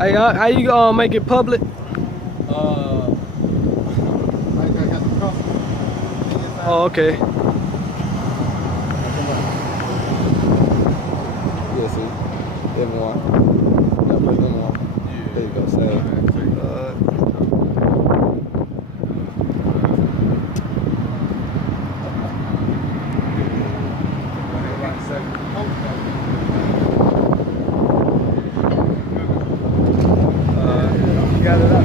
Hey, how you make it public? I got the cross. Oh, okay. Yeah, see, them one. Gotta put them on. Yeah. There you go, save. Got it up.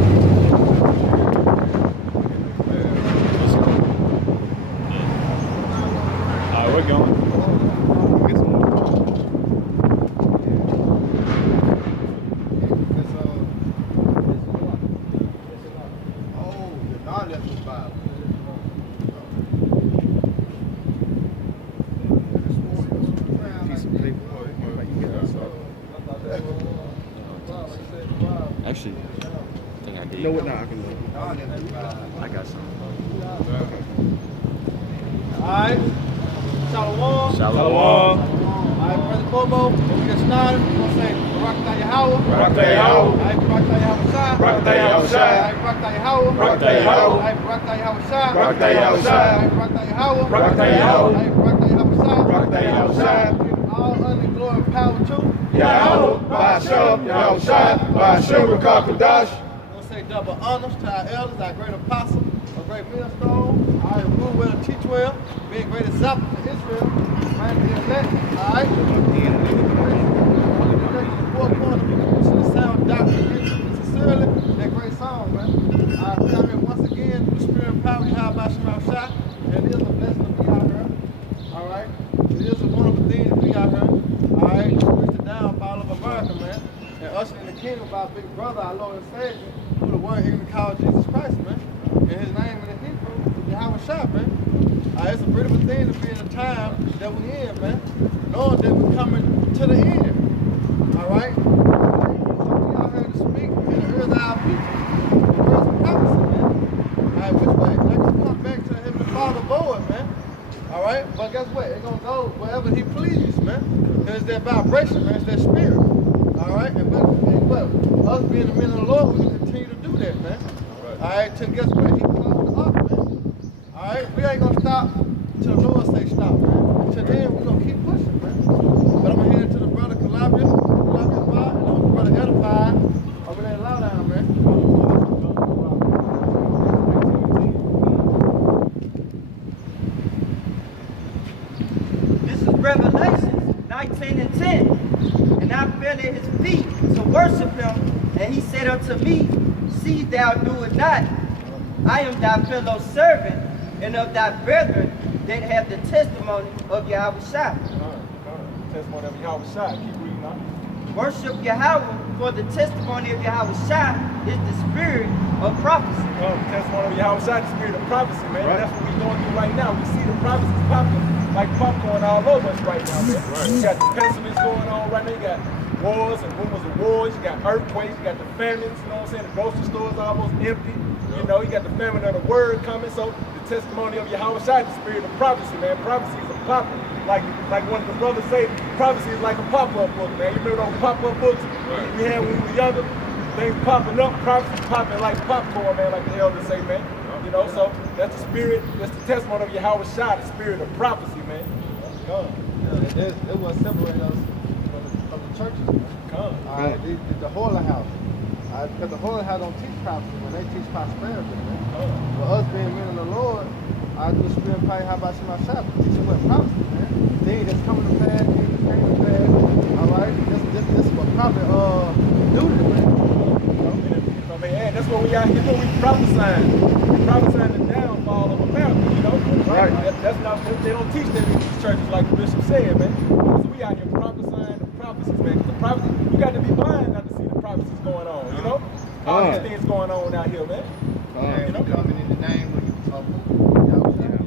We're going. Actually, I think I did. No, what? Nah, I can do it. I got some. Alright. Shalom. Shalom. Alright, Brother Bobo, when we get started, we're going to say Barakatah Yahweh. Barakatah Yahweh. Alright, Barakatah Yahweh Shai. Barakatah Yahweh Shai. Alright, Barakatah Yahweh. Barakatah Yahweh. Alright, Barakatah Yahweh Shai. Barakatah Yahweh Shai. Alright, Barakatah Yahweh. Barakatah Yahweh. Alright, Barakatah Yahweh Shai. Barakatah Yahweh Shai. All honor, glory, and power to Yahweh, Ba'ashem, Yahweh Shai, Ba'ashem, Rakakadash. We'll say double honors to our elders, our great apostle, our great millstone, our rule well and teach well, being a great example to Israel, right? The elect, all right? The sound doctrine, sincerely, that great song, man. We out here once again, the spirit and power, how about Shema Shai, and it is a blessing to be out here, all right? It is a wonderful thing to be out here, all right? To preach the downfall of America, man. And usher in the kingdom of our big brother, our Lord and Savior, who the word even called Jesus Christ, man. And his name in the Hebrew is Yahweh Shai, man. It's a beautiful thing to be in the time that we're in, man. Knowing that we're coming to the end. All right? So we out here to speak in the ears of our people. The words of prophecy, man. All right, which way? Let us come back to him and Father Lord, man. All right? But guess what? It's going to go wherever he pleases, man. Because it's that vibration, man. It's that spirit. All right? And what? Us being the men of the Lord, we can continue to do that, man. All right? Till guess what? He called us up, man. All right? We ain't going to stop till the Lord say stop, man. Till then, we're going to keep pushing, man. But I'm going to hand it to the brother Calabria, and I'm the brother Edify over there in Lowdown, man. This is Revelation 19 and 10. And I fell at his feet to worship him, and he said unto me, See thou do it not. I am thy fellow servant, and of thy brethren that have the testimony of Yahweh Shai. Testimony of Yahweh Shai. Keep reading on. Worship Yahweh, for the testimony of Yahweh Shai is the spirit of prophecy. The testimony of Yahweh Shai, the spirit of prophecy, man. Right. That's what we're going through right now. We see the prophecies popping like popcorn all over us right now, man. Right. You got the pessimists going on right now. You got wars and rumors of wars. You got earthquakes. You got the famines. You know what I'm saying? The grocery stores almost empty. You know, you got the famine of the word coming. So the testimony of Yahweh Shai, the spirit of prophecy, man. Prophecy is a popping. Like one of the brothers say, prophecy is like a pop-up book, man. You remember those pop-up books we had when we were younger? Things popping up, prophecy popping like popcorn, man, like the elders say, man. You know, so that's the spirit, that's the testimony of Yahweh Shai, the spirit of prophecy, man. It was separating us from the churches, man. All right, the Holy House. Because the Holy House don't teach prophecy, when they teach prosperity, man. For us being men of the Lord, I do spirit and power, how about Shema Shai? Teaching what prophecy, man. Things that's coming to pass, things that's came to pass. All right, this is what prophet duty, man. I mean, hey, that's what we out here doing. We prophesying. We prophesying the downfall of America, you know? Right. That's not, they don't teach that in these churches like the bishop said, man. So we out here prophesying the prophecies, man. Because the prophecies, you got to be blind not to see the prophecies going on, you know? All these things going on out here, man. You know, coming in the name of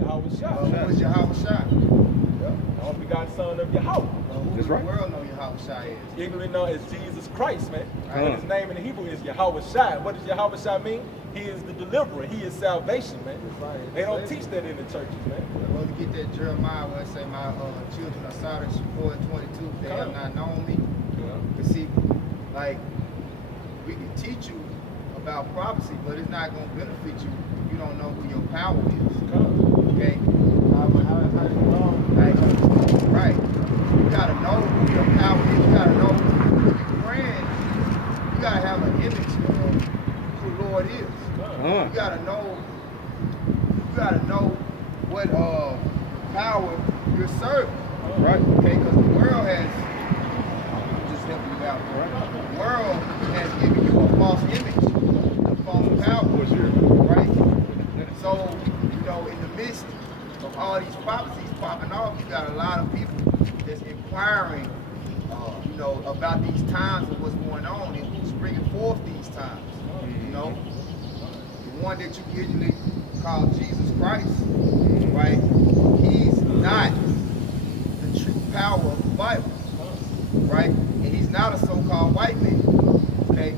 Yahweh Shai. Who is Yahweh Shai? The only begotten son of Yahweh. That's right. The world know Yahweh Shai is. Ignorantly known as Jesus Christ, man. And his name in the Hebrew is Yahweh Shai. What does Yahweh Shai mean? He is the deliverer. He is salvation, man. Right. They don't teach that in the churches, man. Well, to get that Jeremiah where it say, my children are Sodom 4:22, they have not known me. To see, like, about prophecy, but it's not going to benefit you if you don't know who your power is. Okay? Right. You got to know who your power is. You got to know when you're praying. You got to have an image of who the Lord is. You got to know. You got to know what power you're serving. Right. Okay. Because the world has. Just helping you out. Right. The world has given you a false image, a false power. Right. So you know, in the midst of all these prophecies popping off, you got a lot of people that's inquiring, you know, about these times and what's going on and who's bringing forth these times. You know, the one that you usually call Jesus Christ, right? He's not the true power of the Bible, right? And he's not a so-called white man, okay?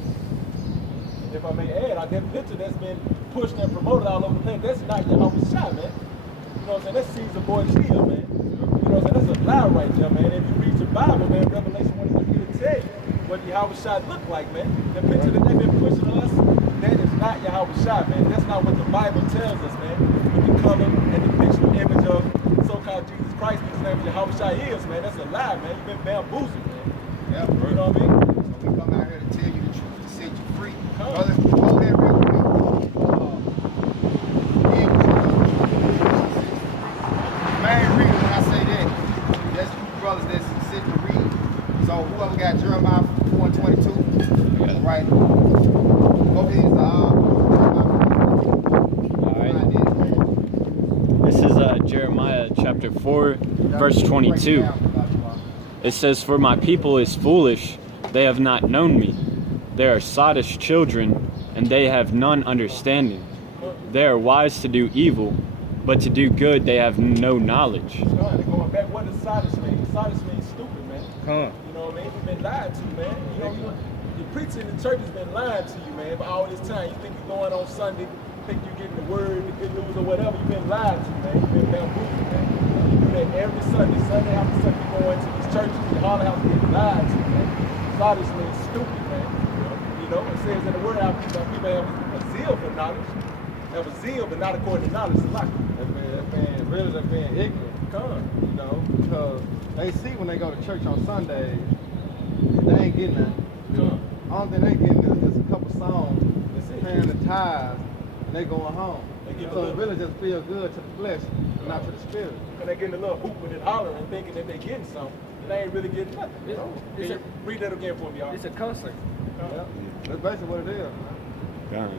If I may add, that picture that's been pushed and promoted all over the place, that's not Yahweh Shai, man. You know what I'm saying? That's Caesar Borgia, man. You know what I'm saying? That's a lie right there, man. If you read your Bible, man, Revelation 1 will tell you what Yahweh Shai look like, man. The picture that they've been pushing to us, that is not Yahweh Shai, man. That's not what the Bible tells us, man. With the color and the picture image of so-called Jesus Christ, his name Yahweh Shai is, man. That's a lie, man. You've been bamboozled, man. Yeah. You know what I mean? So we come out here to tell you the truth, to set you free. Brothers, hold that real quick. Main reason when I say that, that's you brothers that's sitting to read. So whoever got Jeremiah 4:22, right? Go ahead, All right. This is Jeremiah chapter 4, verse 22. It says, "For my people is foolish, they have not known me. They are sottish children, and they have none understanding. They are wise to do evil, but to do good they have no knowledge." Going back, what does sottish mean? Sottish means stupid, man. You know what I mean? You've been lied to, man. You know, the preacher in the church has been lying to you, man, for all this time. You think you're going on Sunday, you think you're getting the word, the good news, or whatever. You've been lied to, man. You've been bamboozled, man. You do that every Sunday. Sunday after Sunday, you go into these churches, the Harlem House, getting lied to, man. Sottish means stupid, man. You know, it says in the word out people have a zeal for knowledge. Have a zeal, but not according to knowledge. It's like They're being ignorant. You know, because they see when they go to church on Sunday, they ain't getting nothing. Only thing they getting is a couple songs, paying the tithes, and they going home. So it really just feel good to the flesh, not to the spirit. And they getting a little hooping and hollering, thinking that they getting something, and they ain't really getting nothing. Read that again for me, y'all. It's a concert. Yeah. That's basically what it is, man.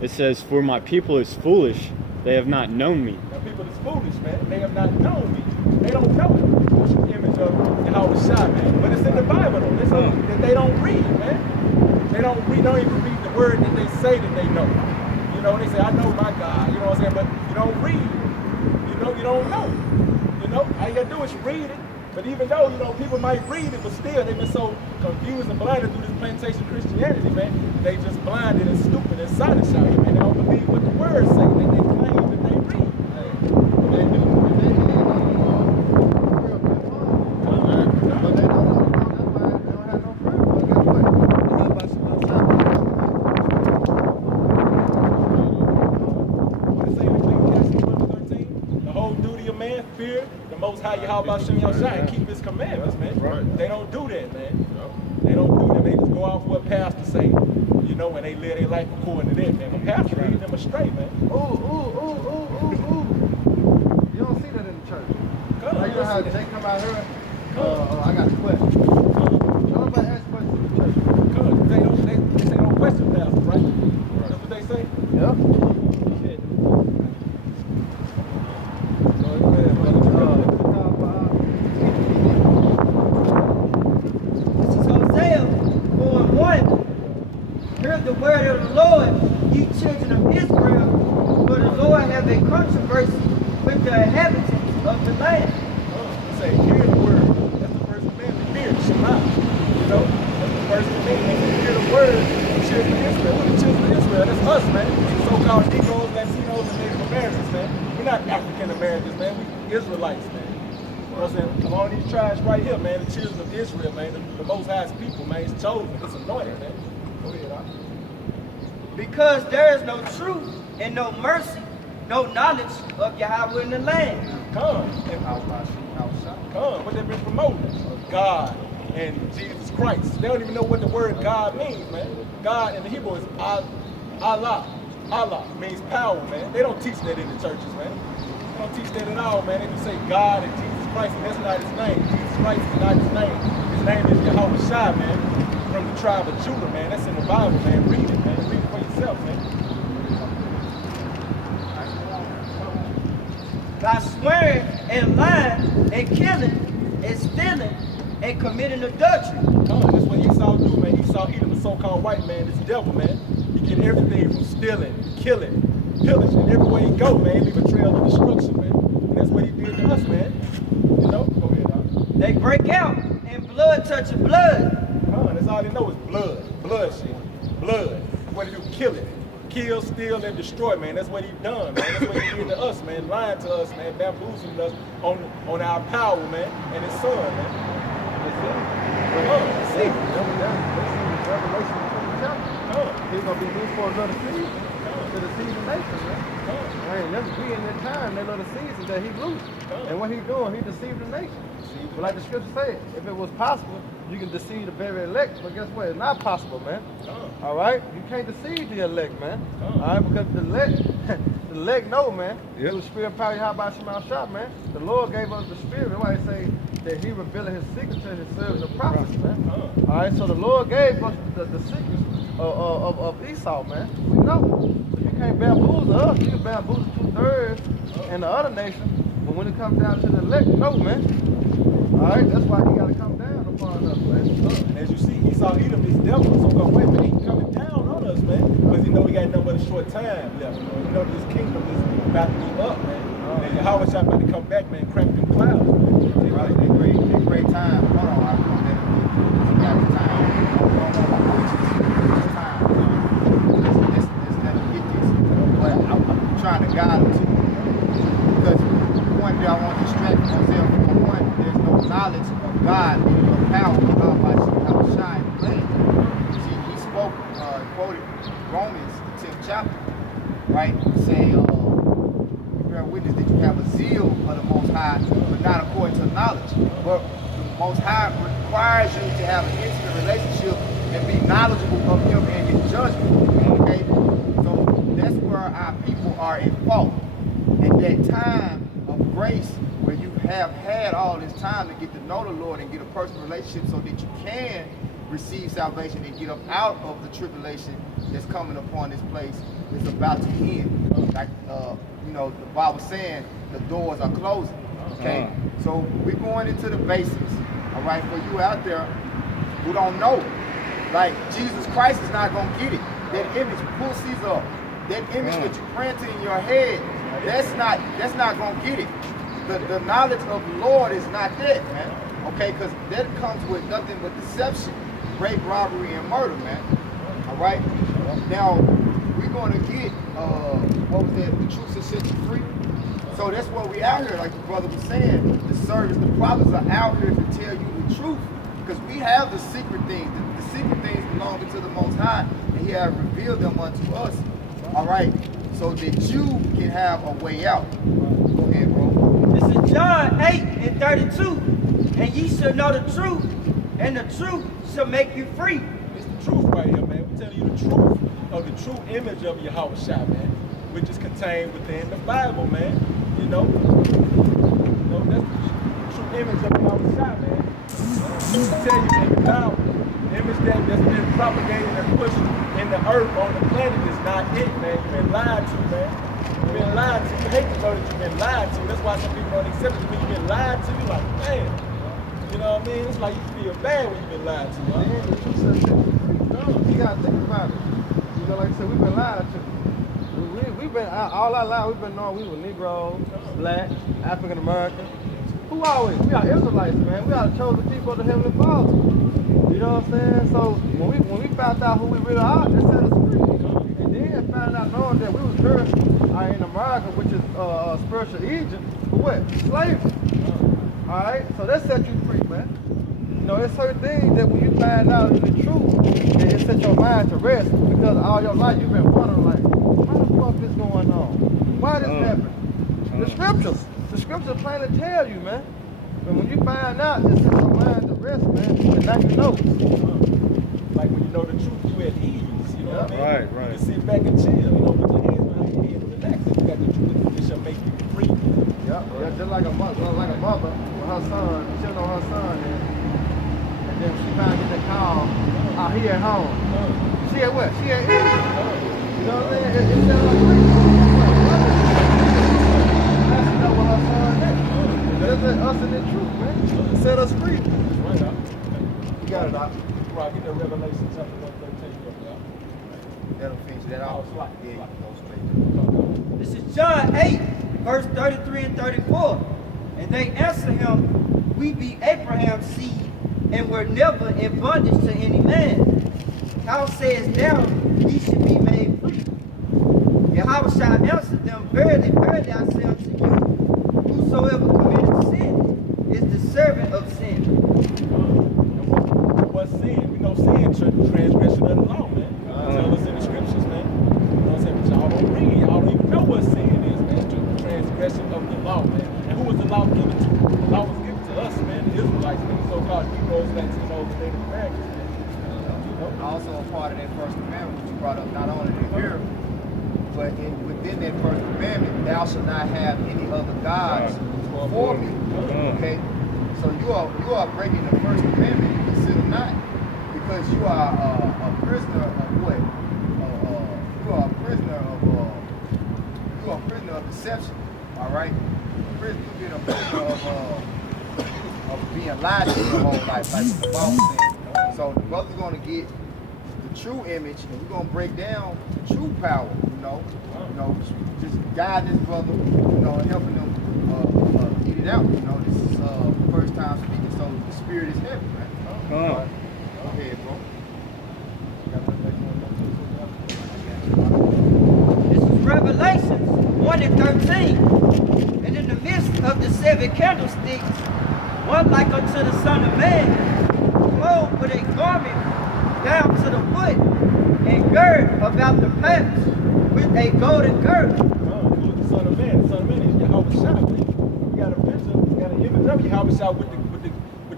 It says, "For my people is foolish, they have not known me." Now, people is foolish, man. They have not known me. They don't know the image of Yahweh Shai, man. But it's in the Bible, though. It's that they don't read, man. They don't even read the word that they say that they know. You know, they say, "I know my God," you know what I'm saying? But you don't read. You don't know. You know, all you gotta do is read it. But even though, you know, people might read it, but still they've been so confused and blinded through this plantation Christianity, man. They just blinded and stupid and sottish out here, man. They don't believe what the words say. They claim that they read. They do. But they don't know. But they don't know. That's why they don't have no prayer. But guess what? What it say in Ecclesiastes 1:13? The whole duty of man, fear the Most High Yahweh Shem Yahshai, and keep His commandments, man. Right. They don't do that, man. They don't do that. They just go off what pastor say, you know, and they live their life according to that, man. But pastor lead them astray, man. Ooh. You don't see that in the church. Like, you know how Jake come out here? I got a question. Nobody asks questions in the church. Good. They say don't question pastor, right? That's what they say? Yeah. Shit. This is Hosea 4:1. Hear the word of the Lord, you children of Israel, for the Lord have a controversy with the inhabitants of the land. They say, hear the word. That's the first commandment. Fear, Shema. You know, that's the first commandment. They say, hear the word, the children of Israel. We're the children of Israel. That's us, man. These so-called Negroes, Latinos, and Native Americans, man. We're not African Americans, man. We Israelites, man. You know what I'm saying? Among these tribes right here, man, the children of Israel, man, the Most High's people, man, it's chosen. It's anointed, man. Go ahead, because there is no truth and no mercy, no knowledge of Yahweh in the land. Come. Come. What they've been promoting? God and Jesus Christ. They don't even know what the word God means, man. God in the Hebrew is Allah. Allah means power, man. They don't teach that in the churches, man. They don't teach that at all, man. They just say God and Jesus Christ, and that's not his name. Jesus Christ is not his name. His name is Yahweh Shai, man, from the tribe of Judah, man. That's in the Bible, man. Read it, man. Read it for yourself, man. By swearing and lying and killing and stealing and committing adultery. That's what Esau do, man. Esau, Edom, the so-called white man, this devil, man. He get everything from stealing, killing, pillaging. Everywhere he go, man, leave a trail of destruction, man. And that's what he did to us, man. You know? Go ahead, dog. They break out and blood touching blood. That's all they know is blood. Blood shit. Blood. What he do? Kill it. Kill, steal, and destroy, man. That's what he done, man. That's what he did to us, man. Lying to us, man. Bamboozling us on our power, man. And his son, man. See, Revelation 20 chapter. He's gonna be used for another season to deceive the nation, man. Man, let's be in that time, that little season that he loose. And what he doing, he deceived the nation. But like the scripture said, if it was possible, you can deceive the very elect, but guess what? It's not possible, man. All right? You can't deceive the elect, man. All right? Because the elect know, man. It was spirit and power, how about Shema Shop, man? The Lord gave us the spirit. That's why he say that he revealing his secret to his servants, the prophets, man. All right? So the Lord gave us the secrets of Esau, man. We know. You can't bamboozle us. You can bamboozle 2/3 and the other nation. But when it comes down to the elect, no, man. All right? That's why he got to come down upon us, man. And as you see, Esau, Edom, this devil, so come wait, man, he coming down on us, man. Because he know we got nothing but a short time left. You know this kingdom is about to be up, man. And Yahweh Shai about to come back, man, crack them clouds, man. Right, they great time. Hold on, I come there. You got the time. It's time. Let's let them get this. But I'm trying to guide them to it. Because one day I want to distract Hosea 4:1. There's no knowledge of God in your power without by Yahweh in the land. See, he spoke, quoted Romans, the 10th chapter, right? Saying, bear witness that you have a zeal of the Most High, but not according to knowledge. But the Most High requires you to have an intimate relationship and be knowledgeable of Him and His judgment. Okay? So that's where our people are in fault. At that time of grace, where you have had all this time to get to know the Lord and get a personal relationship so that you can receive salvation and get up out of the tribulation that's coming upon this place that's about to end. Like, you know, the Bible saying the doors are closing. Okay? So we're going into the basics. All right? For you out there who don't know, like, Jesus Christ is not going to get it. That image, pull Caesar up. That image that you planted in your head, that's not going to get it. The knowledge of the Lord is not that, man. Okay? Because that comes with nothing but deception, rape, robbery, and murder, man. All right? Now, we're going to get, what was that? The truth will set you free. So that's what we out here, like the brother was saying. The service, the prophets are out here to tell you the truth. Because we have the secret things. The secret things belong to the Most High, and He has revealed them unto us. All right? So that you can have a way out. Go ahead, bro. This is John 8:32. And ye shall know the truth, and the truth shall make you free. It's the truth right here, man. We're telling you the truth of the true image of Yahweh Shai, man, which is contained within the Bible, man. You know that's the true image of Yahweh Shai, man. I tell you, man, the Bible, the image that's been propagated and pushed in the earth on the planet is not it, man. You've been lied to, man. You've been lied to. You hate to know that you've been lied to. That's why some people don't accept it, because you've been lied to. You're like, man. You know what I mean? It's like you feel bad when you've been lied to. Huh? And the truth says that you gotta think about it. You know, like I said, we've been lied to. We've been all our life. We've been knowing we were Negroes, Black, African American. Who are we? We are Israelites, man. We are the chosen people of the Heavenly Father. You know what I'm saying? So when we found out who we really are, that set us free. And then found out knowing that we was cursed in America, which is spiritual Egypt, for what? Slavery. All right, so that set you free, man. You know, there's certain things that when you find out the truth, it set your mind to rest because all your life you've been wondering like, how the fuck is going on? Why this happening? The scriptures plainly tell you, man. But when you find out, it's in your mind to rest, man. And now you know. Like when you know the truth, you at ease. You know what I mean? Right. You can sit back and chill. You know, put your hands behind your head and relax. If you got the truth, it shall make you free. Yeah, just like a mother with her son, she'll know her son, and then she finally get the call, he at home. She at what? She at ease. You know what I'm saying? It sounds like free. Now she know what her son is. That's us in the truth, man. Set us free. That's right, Doc. You got it, Doc. Right, get that Revelation chapter 113 up there. That'll finish that out. Yeah. This is John 8, verse 33 and 34. And they answer him, we be Abraham's seed, and were never in bondage to any man. How sayest thou, ye should be made free? Yahweh shall answer them, verily, verily, I say unto you, whosoever committeth sin is the servant of sin. What's sin? We know sin, transgression of the law, man. Tell us in the scriptures, man. You know what I'm saying? But y'all don't read. Y'all don't even know what sin is, man. It's the transgression of the law, man. And who was the law given to? The law was given to us, man. The Israelites, man. The so-called Negroes, Latinos, Native Americans, man. You know? Also a part of that first commandment, which you brought up not only in here, but within that first commandment, thou shalt not have any other gods before me. Okay? So you are breaking the first commandment, you consider not, because you are a prisoner of what? You are a prisoner of deception. All right? You've been a prisoner of being lied to your whole life, like the Bible said. So the brother's gonna get the true image, and we're gonna break down the true power. You know, just guide this brother, and helping them get it out. You know, this is the first time speaking, so the spirit is heavy, right? Go ahead, bro. This is Revelations 1 and 13. And in the midst of the 7 candlesticks, one like unto the Son of Man, clothed with a garment down to the foot, and girt about the paps with a golden girdle. Who is the Son of Man? The Son of Man is Yahweh Shai, man. We got a picture, we got an image of Yahweh Shai with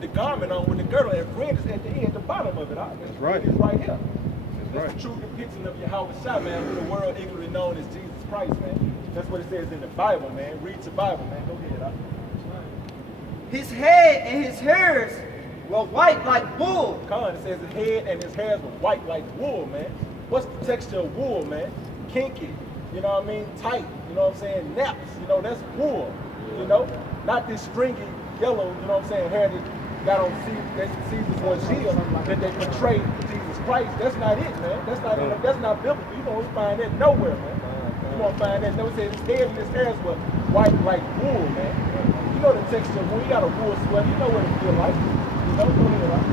the garment on, with the girdle, and friend is at the end, the bottom of it. That's right. It's right here. That's That's the true depiction of Yahweh Shai, man, who the world ignorantly known as Jesus Christ, man. That's what it says in the Bible, man. Read the Bible, man. Go ahead. His head and his hairs were white like wool. It says his head and his hairs were white like wool, man. What's the texture of wool, man? Kinky, you know what I mean? Tight, you know what I'm saying? Naps, that's wool, Not this stringy yellow, you know what I'm saying, hair that got on Caesar's Borgia that they portray Jesus Christ. That's not it, man. That's not biblical. You won't find that nowhere, man. You won't find that. No, it says his head and his hairs were white like wool, man. You know the texture of wool. You got a wool sweater. You know what it feels like. Go ahead, right?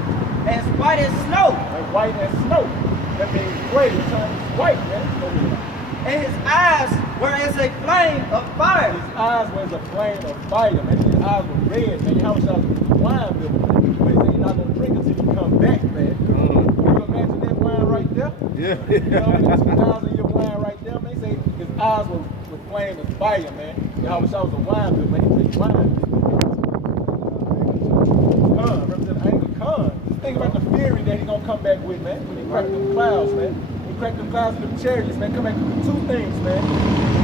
As white as snow. Like white as snow. That means gray turns white, man. Go ahead. And his eyes were as a flame of fire. His eyes were as a flame of fire, man. His eyes were red, man. How much wine bill, man? But he said you're not gonna drink until you come back, man. Can you imagine that wine right there? Yeah. That's 2,000 your wine right there, man. He said his eyes were flame of fire, man. How much was a wine bill, man? He said wine bill. Represent anger, Just think about the fury that he's gonna come back with, man. When he cracked them clouds, man. He cracked them clouds with them chariots, man. Come back with 2 things, man.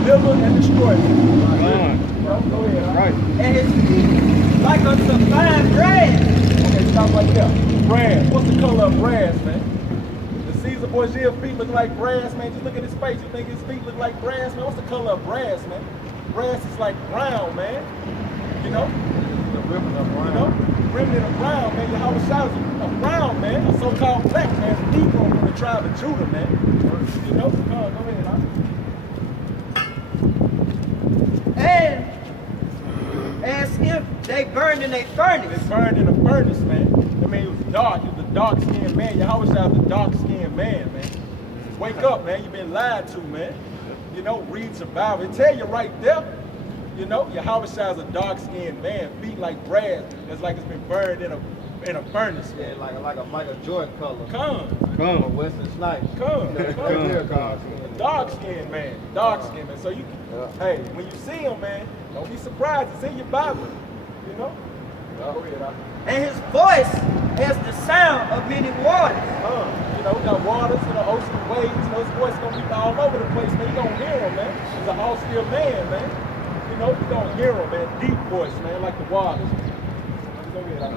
Deliver and destroy, man. Go ahead. Right. And his feet like unto fine brass. Okay, stop right there. Brass. What's the color of brass, man? The Caesar Borgia feet look like brass, man. Just look at his face. You think his feet look like brass, man? What's the color of brass, man? Brass is like brown, man. Remnant of brown, man. Yahweh Shai is a brown, man. A so-called black man. A Negro from the tribe of Judah, man. Go ahead, huh? And as if they burned in a furnace. They burned in a furnace, man. I mean, it was dark. He was a dark-skinned man. Yahweh Shai is a dark-skinned man, man. Wake up, man. You've been lied to, man. Read the Bible. It tell you right there. Yahweh Shai is a dark-skinned man, feet like brass. That's like it's been burned in in a furnace, Yeah, man. like a Michael Jordan color. Come. Or Wesley Snipes. Come. They're dark skin. Dark skin, man. Dark skin, man. So you, hey, when you see him, man, don't be surprised. It's in your Bible, you know? Go ahead, And his voice has the sound of many waters. you know, we got waters, you know, ocean waves, and those voices gonna be all over the place, man. You gonna hear him, man. He's an austere man, man. You know, you gonna hear him, man. Deep voice, man, like the waters. Go ahead,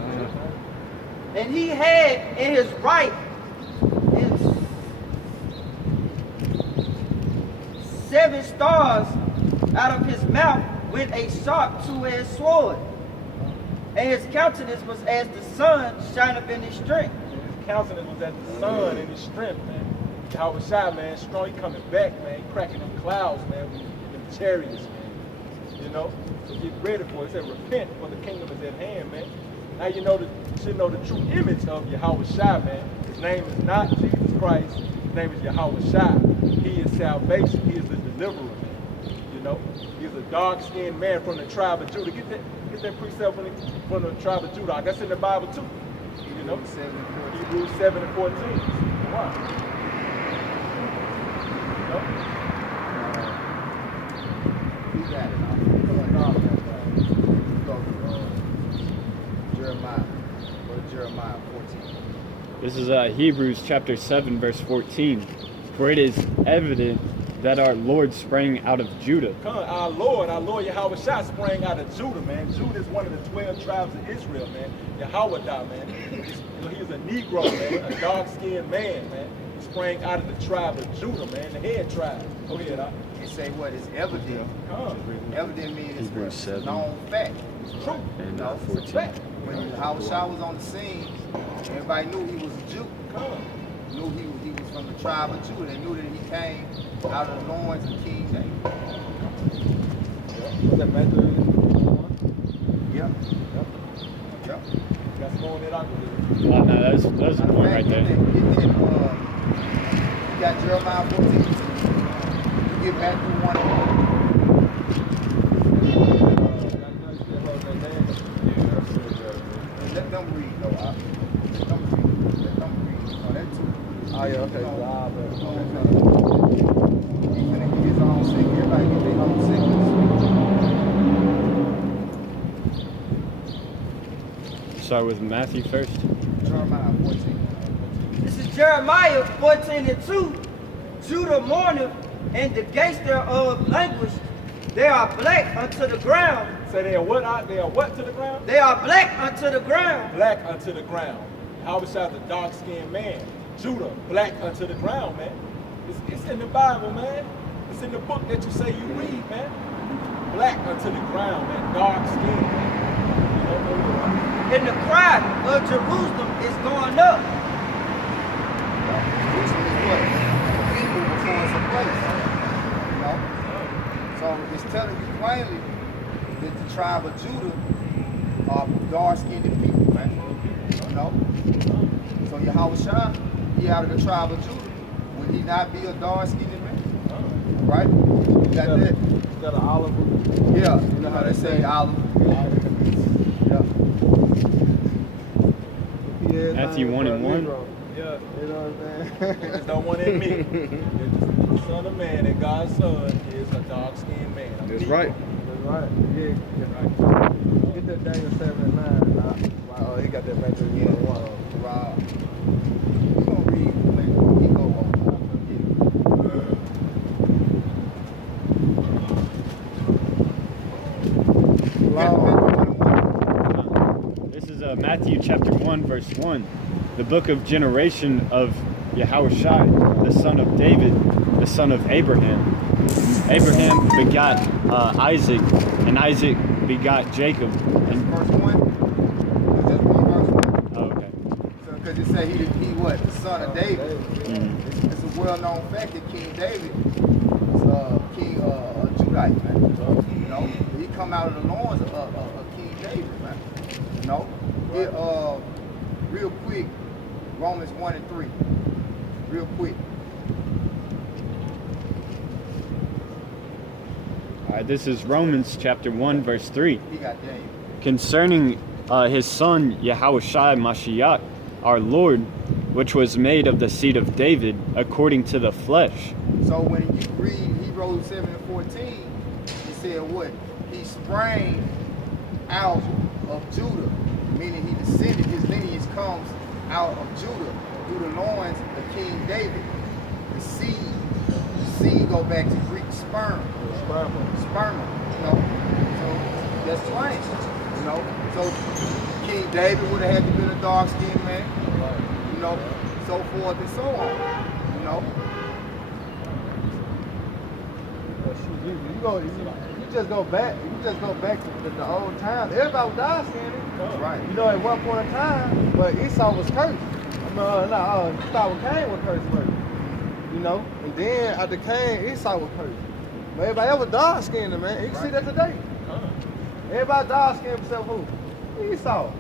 And he had in his right his 7 stars out of his mouth went a sharp two-edged sword. And his countenance was as the sun shineth in his strength. His countenance was as the sun in his strength, man. Yahweh Shai, man, strong, he coming back, man. He cracking them clouds, man, in them chariots, man. You know? So get ready for it. He said, repent, for the kingdom is at hand, man. Now you know should know the true image of Yahweh Shai, man. His name is not Jesus Christ. His name is Yahweh Shai. He is salvation. He is the deliverer, man. You know? He is a dark-skinned man from the tribe of Judah. Get that precept from the tribe of Judah. That's in the Bible too. You know? Hebrews 7 and 14. Why? You know? You got it. Jeremiah. Go to Jeremiah 14. This is Hebrews chapter 7, verse 14. For it is evident that our Lord sprang out of Judah. Our Lord Yahweh Shai sprang out of Judah, man. Judah is one of the 12 tribes of Israel, man. Yahweh, man. He is a Negro, man, a dark-skinned man, man. He sprang out of the tribe of Judah, man, the head tribe. Go ahead, It say what is evident. Evident means it's a known fact. It's true. And No, 14. When Yahweh Shai was on the scene, everybody knew he was a Jew. Knew he was from the tribe of Judah. They knew that he came out of the loins of King David. Was that Matthew? Yep. Got some more in that Oh, no, that's the point right there. You got Jeremiah 14. You get Matthew 1. Let them read, though. Let them read. Oh, that too. Oh, yeah, okay. He's gonna get his own sick. Everybody get their own sickness. Start with Matthew first. Jeremiah 14. This is Jeremiah 14 and 2. Judah mourneth, and the gates thereof languish. They are black unto the ground. Say they are what out? They are what to the ground? They are black unto the ground. Black unto the ground. Yahweh Shai is a dark-skinned man. Judah, black unto the ground, man. It's in the Bible, man. It's in the book that you say you read, man. Black unto the ground, man. Dark skin, man. You know, And the cry of Jerusalem is going up. Which is what? People before it's a place. You know? So it's telling you plainly that the tribe of Judah are dark-skinned people, man. You know? So Yahweh Shai, he out of the tribe of Judah. Would he not be a dark-skinned man? Right? You got that? Is that an olive? Yeah. You know how they say olive? Yeah. Matthew 1 and 1. yeah. You know what I'm saying? They just don't want to admit it. They're just the son of man, and God's son is a dark-skinned man. That's right. That's right. Yeah. Get that Daniel 7 and 9. Wow, he got that back to the 1. Wow. We're going to read when he go over. This is Matthew chapter 1, verse 1. The book of generation of Yahushai, the son of David, the son of Abraham. Abraham begot Isaac, and Isaac begot Jacob. That's verse 1. Just read verse 1. Oh, okay. So, because it said he what? The son of David. Mm. It's a well-known fact that King David was King Judite, man. You know, he come out of the loins of King David, man. You know, real quick, Romans 1 and 3. Real quick. All right, this is Romans chapter 1, verse 3. He got Daniel. Concerning his son Yahushua Mashiach, our Lord, which was made of the seed of David according to the flesh. So when you read Hebrews 7:14, it said what? He sprang out of Judah, meaning he descended, his lineage comes out of Judah through the loins of King David. The seed go back to Greek sperma, you know. So that's plain, you know. So King David would have had to be a dark-skinned man, you know, so forth and so on, you know. You just go back to the old times. Everybody was dark skinned. Right. You know, at one point in time, but Esau was cursed. Esau was Cain was cursed first. You know, and then after Cain, Esau was cursed. But everybody else was dark skinned, man. You can see that today. Everybody dark skinned except who? Esau.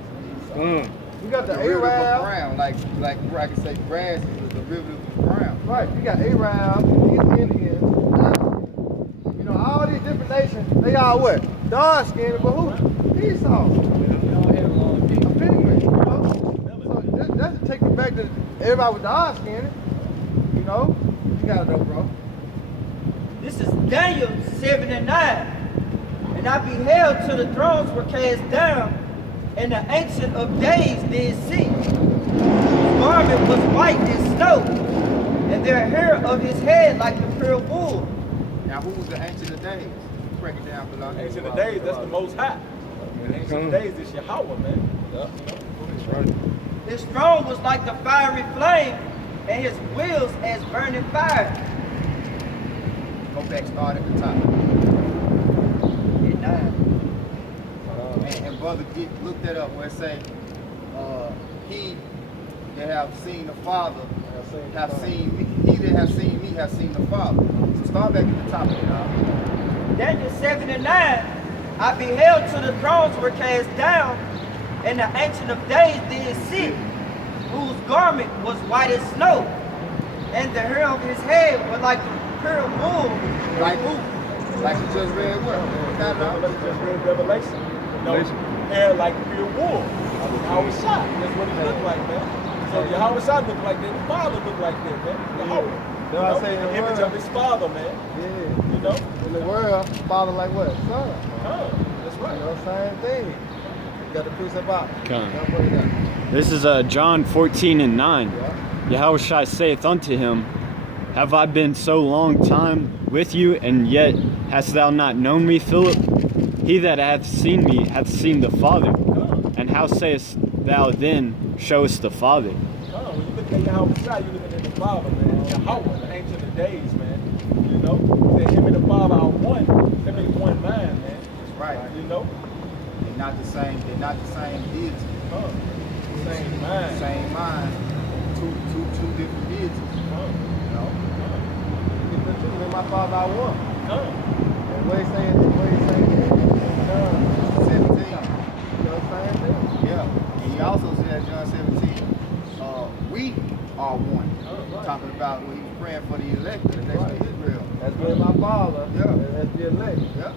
You got the Arab. Brown, like where I can say grass is the derivative of brown. Right. You got Arab, East Indians. You know, all these different nations, they all what? Dark skinned, but who? Esau. A pigment, you know? So that's to take you back to everybody with dark skinned. You know? You gotta know, bro. This is Daniel 7 and 9. And I beheld till the thrones were cast down, and the Ancient of Days did sit. His garment was white as snow, and the hair of his head like the pure wool. Now who was the Ancient of Days? Break it down, below. Ancient of Days, that's the Most High. Ancient of Days is Yahweh, man. His throne was like the fiery flame, and his wheels as burning fire. Go back, start at the top. At 9. And brother, look that up where it say, he that have seen the Father have seen me. He that have seen me have seen the Father. So start back at the top of it. Daniel 7 and 9. I beheld till the thrones were cast down, and the Ancient of Days did sit, whose garment was white as snow, and the hair of his head was like the pure wool. Like who? Like you just read what? Just read Revelation. No, hair like pure wool. Yahushua. That's what he looked like, man. So Yahushua looked like that. The Father looked like that, man. Yahweh. You know, I say the image of his Father, man. Yeah. You know? In the world, Father like what? Son. That's right. You know, same thing. You got the precept out. Come. This is John 14 and 9. Yahushua saith unto him, Have I been so long time with you, and yet hast thou not known me, Philip? He that hath seen me hath seen the Father. And how sayest thou then, Show us the Father? When you look at Yahushua, you're looking at the Father, man. Yahweh, the Ancient of Days, man. You know? That him and the Father are one. They make one mind, man. That's right. You know? They're not the same deity. Same mind. Same mind. Two different deities. You know? My Father I want. And what he saying? 17. You know what I'm saying? Yeah. And he also said, John 17, we are one. Talking about when he was praying for the elect of the nation of Israel. That's where my Father. Yeah. That's the elect. Yeah.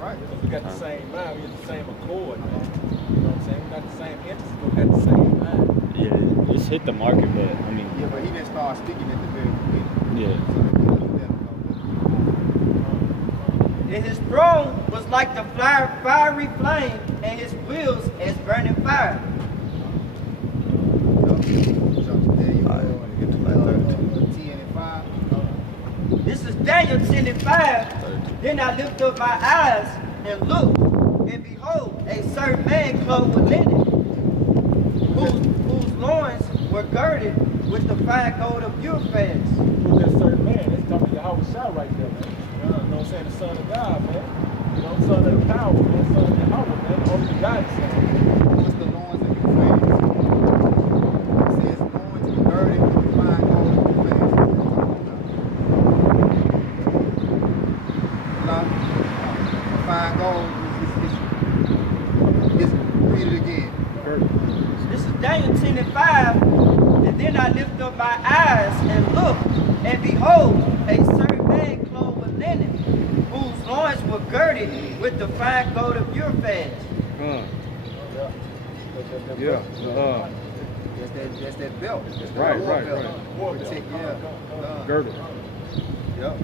Right. Because we got the same mind, we got the same accord, man. You know what I'm saying? We got the same interests, but we got the same mind. Yeah, just hit the market, but I mean. Yeah, but he didn't start speaking at the very beginning. Yeah. And his throne was like the fiery flame, and his wheels as burning fire. This is Daniel 10 and 5. Then I lift up my eyes and looked, and behold, a certain man clothed with linen, whose loins were girded with the fine gold of Euphrates. Who's that certain man? That's talking to Yahushua right there, man. You know what I'm saying? The Son of God, man. You know, Son of the power, man. Son of Yahweh, man. Only begotten Son. What's the loins of Euphrates? It says loins were girded with fine gold of Euphrates. Fine gold is read it again. This is Daniel 10 and 5. And then I lift up my eyes and looked, and behold, a certain man clothed with linen, whose loins were girded with the fine gold of Euphrates. Yeah. That's that belt. That's the Right, war right, belt. right. Protect, Girdle. Yep.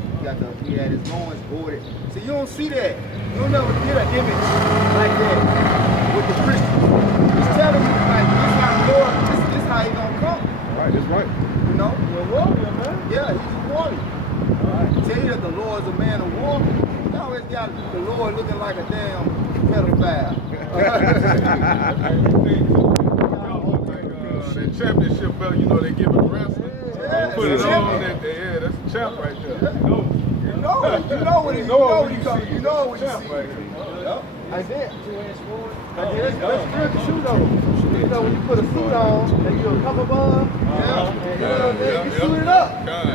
He had his loins boarded. So you don't see that. You don't never get an image like that with the Christian. He's telling you like this how the Lord, this how he gonna come. Right, that's right. You know? You're a warrior, man. Yeah, he's a warrior. Tell you that the Lord's a man of war. You always got the Lord looking like a damn pedophile. That championship belt, you know, they give him wrestling. Yeah, Put it that's on, that's a champ right there. You know what he comes. You know what he champ right sees. there. I did. That's good too, though. You know, when you put a suit on and you're a cover bun, you suit it up.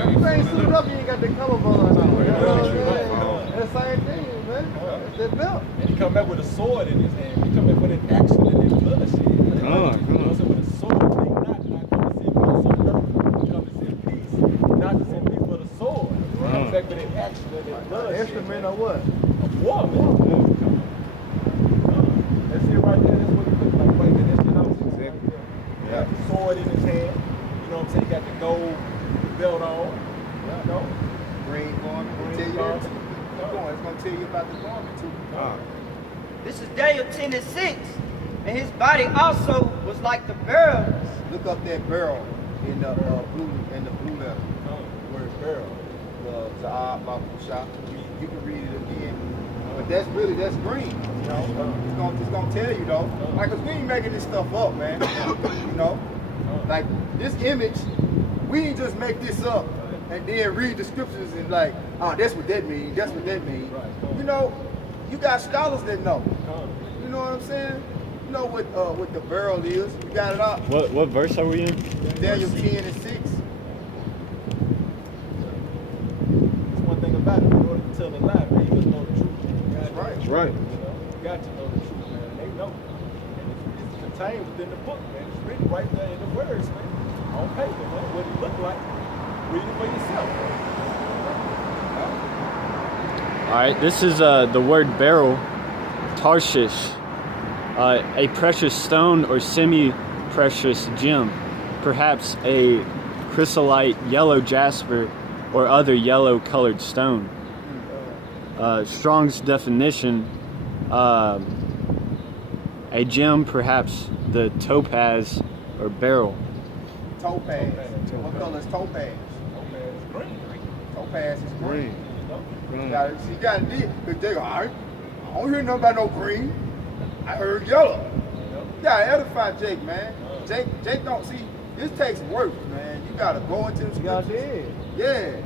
If you ain't suited up, you ain't got the cover bun on. You know what I'm saying? That's the same thing, man. It's that belt. And he come back with a sword in his hand. He come back with an action in his bloodshed. Come on. With a sword, he not come to see peace on earth. He come to see peace, not to see peace with a sword. He comes back with an action in his bloodshed. Instrument or what? A war, man. That's it right there. That's what he looks like right there. That's the house. Exactly. He got the sword in his hand. You know what I'm saying? He got the gold belt on. You know? Green garment. Tell you that. Keep going. It's gonna tell you about the garment too. This is Daniel 10 and 6. And his body also was like the barrels. Look up that barrel in the blue letter. Where's barrel? Za'ab Babusha. You can read it again. But that's green. You know, it's gonna tell you though. Like, cause we ain't making this stuff up, man. You know, like this image, we ain't just make this up and then read the scriptures and like, oh, that's what that means. That's what that means. You know, you got scholars that know. You know what I'm saying? You know what the barrel is. You got it up. What verse are we in? Daniel 10 and 6. That's one thing about it. In order to tell a lie, man, you just know the truth. That's right. That's right. You got to know the truth, man. And they know. And it's contained within the book, man. It's written right there in the words, man. On paper, man. What it look like. Read it for yourself. All right, this is the word beryl, Tarshish, a precious stone or semi-precious gem, perhaps a chrysolite, yellow jasper, or other yellow-colored stone. Strong's definition, a gem, perhaps the topaz or beryl. Topaz. What color is topaz? Topaz is green. You got it. Cause they go, I don't hear nothing about no green. I heard yellow. You gotta edify Jake, man. Jake don't see. This takes work, man. You gotta go into the scriptures. Yeah.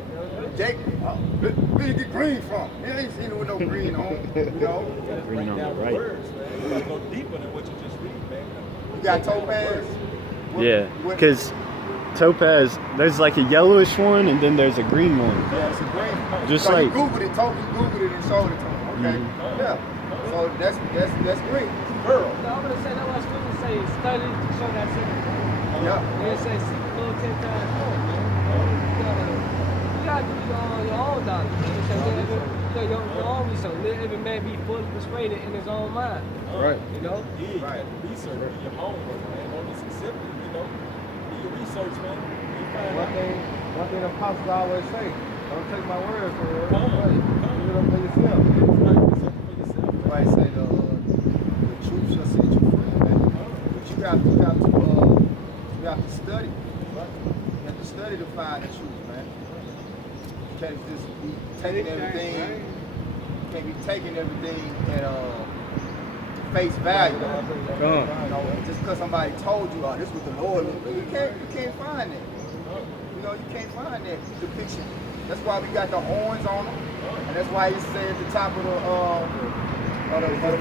Jake, where you get green from? You ain't seen it with no green on. You know. Green on the right. Words, man. You gotta go deeper than what you just read, man. You got topaz. Yeah, because topaz, there's like a yellowish one and then there's a green one. Yeah, it's a green. Just so like you Googled it and showed it to him. Okay. Yeah. So that's green. Girl. I'm gonna say that what scripture say study to show that second. Yeah. They say seek the Lord 10 times more, man. You gotta do your own knowledge. You say your own research. Let every man be fully persuaded in his own mind. Right. You know? Yeah, you got to research, do your homework, man. Don't just accept it, you know. Do your research, man. You find One out. thing the apostles always say, don't take my word for it. Come on. Do it up for yourself. Right, research for yourself. Somebody say the truth shall set you free, man. But you have to study. You have to study to find the truth, man. You can't just be taking everything. You can't be taking everything at face value. Come on. Just because somebody told you, oh, this is what the Lord is. You can't find that. You know, you can't find that depiction. That's why we got the horns on them, and that's why he said at the top of the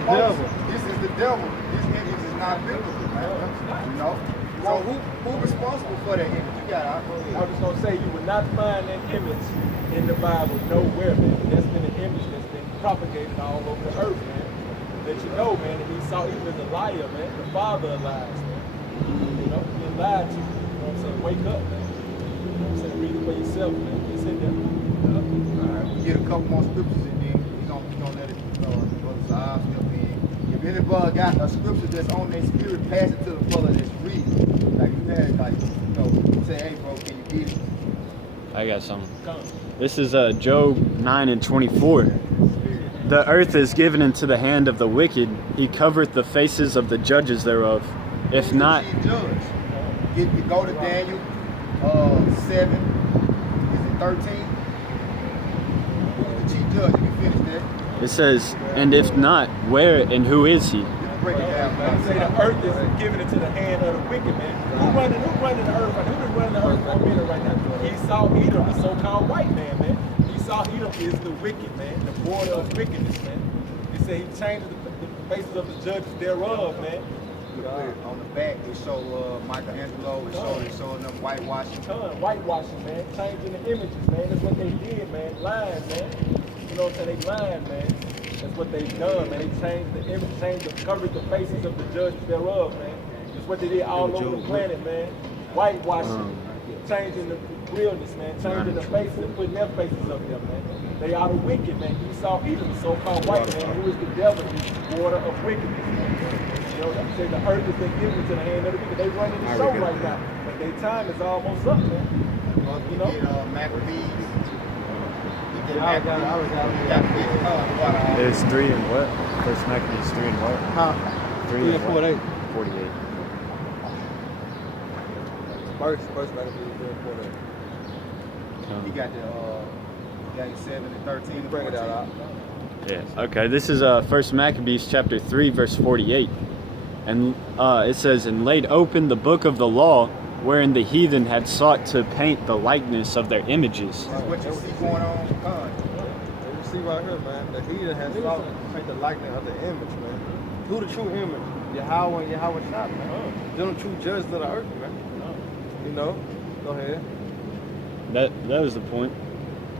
post, this is the devil. This image is not biblical, man. You know. So who responsible for that image? You got. I was just gonna say you would not find that image in the Bible nowhere, man. That's been an image that's been propagated all over the earth, man. That you know, man, and Esau even is a liar, man. The father of lies, man. You know, being lied to. You know what I'm saying? Wake up, man. You know what I'm saying? Read it for yourself, man. It's in there. All right, we get a couple more scriptures and then we're gonna let it brother Zahab step in, give if any brother got a scripture that's on their spirit, pass it to the brother that's reading. Like you had, like, you know, say, hey, bro, can you get it? I got something. This is Job 9:24. The earth is given into the hand of the wicked. He covereth the faces of the judges thereof. If not, Chief judge. Go to Daniel 7. Is it 13? Who's the chief judge? You finish that. it says, and if not, where and who is he? Break it down. Like say the earth is giving into the hand of the wicked man. Who running the earth? Who been running the earth for a minute right now? Esau Edom, the so-called white man. Esau Edom is the wicked man, the border of wickedness, man. It said he changes the faces of the judges thereof, man. On the back, it show Michelangelo. It showing them whitewashing. Whitewashing, man. Changing the images, man. That's what they did, man. Lying, man. You know what I'm saying? They lying, man. That's what they've done, man. They changed the image, covered the faces of the judges thereof, man. That's what they did all over the planet, man. Whitewashing, changing the realness, man. Changing the faces and putting their faces up there, man. They are the wicked, man. Esau Edom, the so-called white man, who is the devil, the water of wickedness, man. You know, they say the earth has been given to the hand of the wicked. They running the show right now, but their time is almost up, man. You know? Maccabees. It's 3 and what? First Maccabees 3 and what? Huh? 3 and 48. 48. First Maccabees 3 and 48. You got the 7 and 13 and Bring it 14. out. Yeah. Okay. This is First Maccabees chapter 3 verse 48, and it says, "And laid open the book of the law, wherein the heathen had sought to paint the likeness of their images." That's what you see going on. You see right here, man. The heathen has sought to paint the likeness of the image, man. Who the true image? Yahweh and Yahweh shot, man. They're the true judges of the earth, man. You know? Go ahead. That was the point.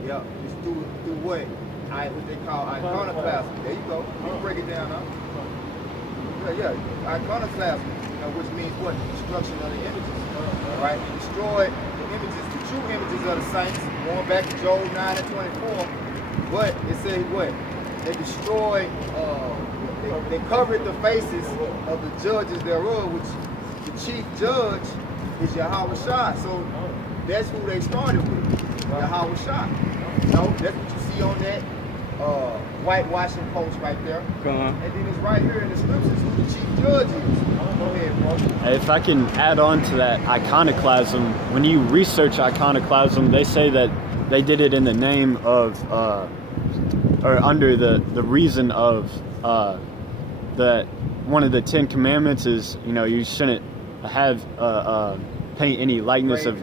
Yeah, it's through what? What they call iconoclasm. There you go. You can break it down, huh? Yeah, iconoclasm, which means what? Destruction of the images. Right? They destroyed the images, the true images of the saints, going back to Job 9 and 24. But it said what? They destroyed, they covered the faces of the judges thereof, which the chief judge is Yahweh Shah. So that's who they started with, Yahweh Shah. You know, that's what you see on that whitewashing post right there. And then it's right here in the scriptures who the chief judge is. Go ahead, bro. If I can add on to that iconoclasm, when you research iconoclasm, they say that they did it in the name of, or under the reason of, that one of the 10 commandments is, you shouldn't have paint any likeness of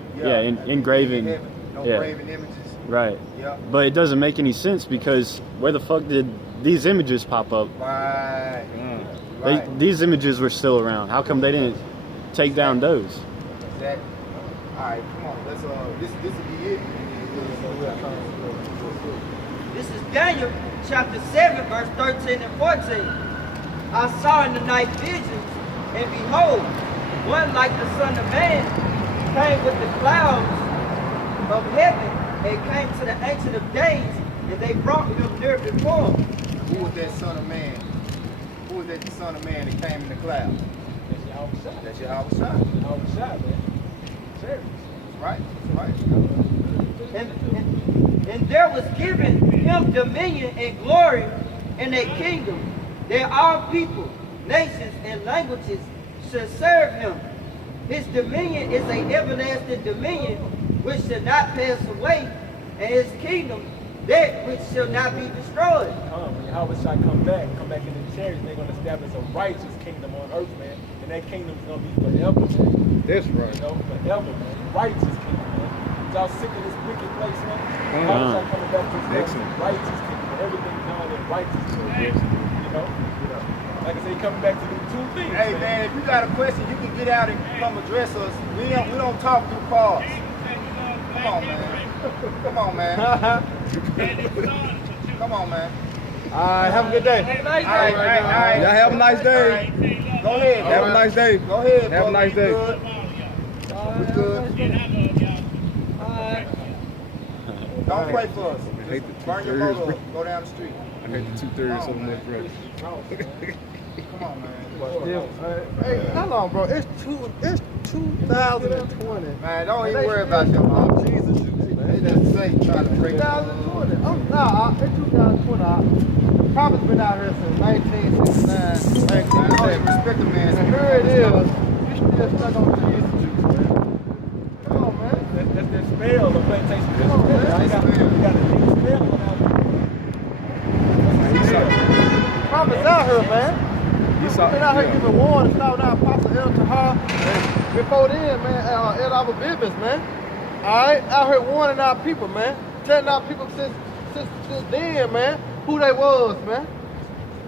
engraving. No graven images. Right. Yeah. But it doesn't make any sense, because where the fuck did these images pop up? Right. These images were still around. How come they didn't take down those? Exactly. All right, come on. Let's this will be it. This is Daniel chapter 7, verse 13 and 14. I saw in the night visions, and behold, one like the Son of Man came with the clouds of heaven, and came to the Ancient of Days, and they brought him near before him. Who was that Son of Man? Who was that Son of Man that came in the cloud? That's Yahweh Shah. Yahweh Shah, man. Serious. Right. Right. And there was given him dominion and glory and a kingdom, that all people, nations, and languages should serve him. His dominion is an everlasting dominion which shall not pass away, and his kingdom that which shall not be destroyed. When Yahweh Shah come back in the chariots, they're going to establish a righteous kingdom on earth, man. And that kingdom is going to be forever, man. That's right. Forever, man. Righteous kingdom, man. Y'all sick of this wicked place, man? Yahweh Shah coming back to his righteous kingdom. Everything done in righteousness. You know? Like I say, coming back to do two things. Hey, man, if you got a question, you can get out and come address us. We don't talk through calls. Come on, man. Come on, man. Come on, man. All right, have a good day. Have a nice All right, day. all right, all right. Y'all have a nice day. Right. Go ahead. Have a nice day. Go ahead. Have a nice day. We good. Don't pray for us. I hate the Burn your 2/3. motor up. Go down the street. I hate the 2/3 of my brother. Come on, man. Hey, how long, bro? It's 2020. Man, don't even worry about them Jesus juice, man. They just say trying to break 2020. It's 2020. The prophet's been out here since 1969, I don't even respect the man. And here it is. You still stuck on Jesus juice, man. Come on, man. That's that smell of plantation. Come on, man. You got a deep smell now. Prophet's out here, man. We've been out here giving warning, starting out Apostle El Tahar. Before then, man, at our business, man. Alright, out here warning our people, man. Telling our people since then, man, who they was, man.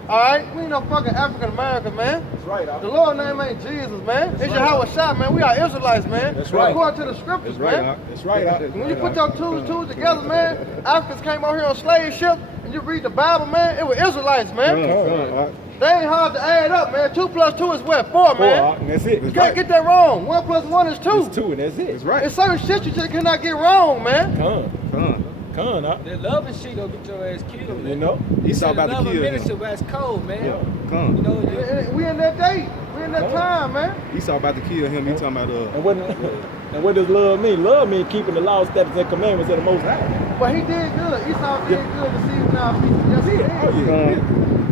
Alright, we ain't no fucking African American, man. That's right. The Lord's name ain't Jesus, man. It's Yahweh Shah, man. We are Israelites, man. That's right. According to the scriptures, man. That's right. When you put your two together, man, Africans came out here on slave ships, and you read the Bible, man, it was Israelites, man. They ain't hard to add up, man. 2 plus 2 is what? 4, man. And that's it. You can't get that wrong. 1 plus 1 is 2. It's 2, and that's it. That's right. It's certain shit you just cannot get wrong, man. Come on. That loving shit gonna get your ass killed, man. You know? Esau about to kill minister him. where it's cold, man. Yeah. Come. You know, We in that day. We in that time, man. Esau about to kill him. He talking about And what does love mean? Love means keeping the law, statutes, and commandments of the Most High. But he did good. Esau did good to see our people. Yes, he did.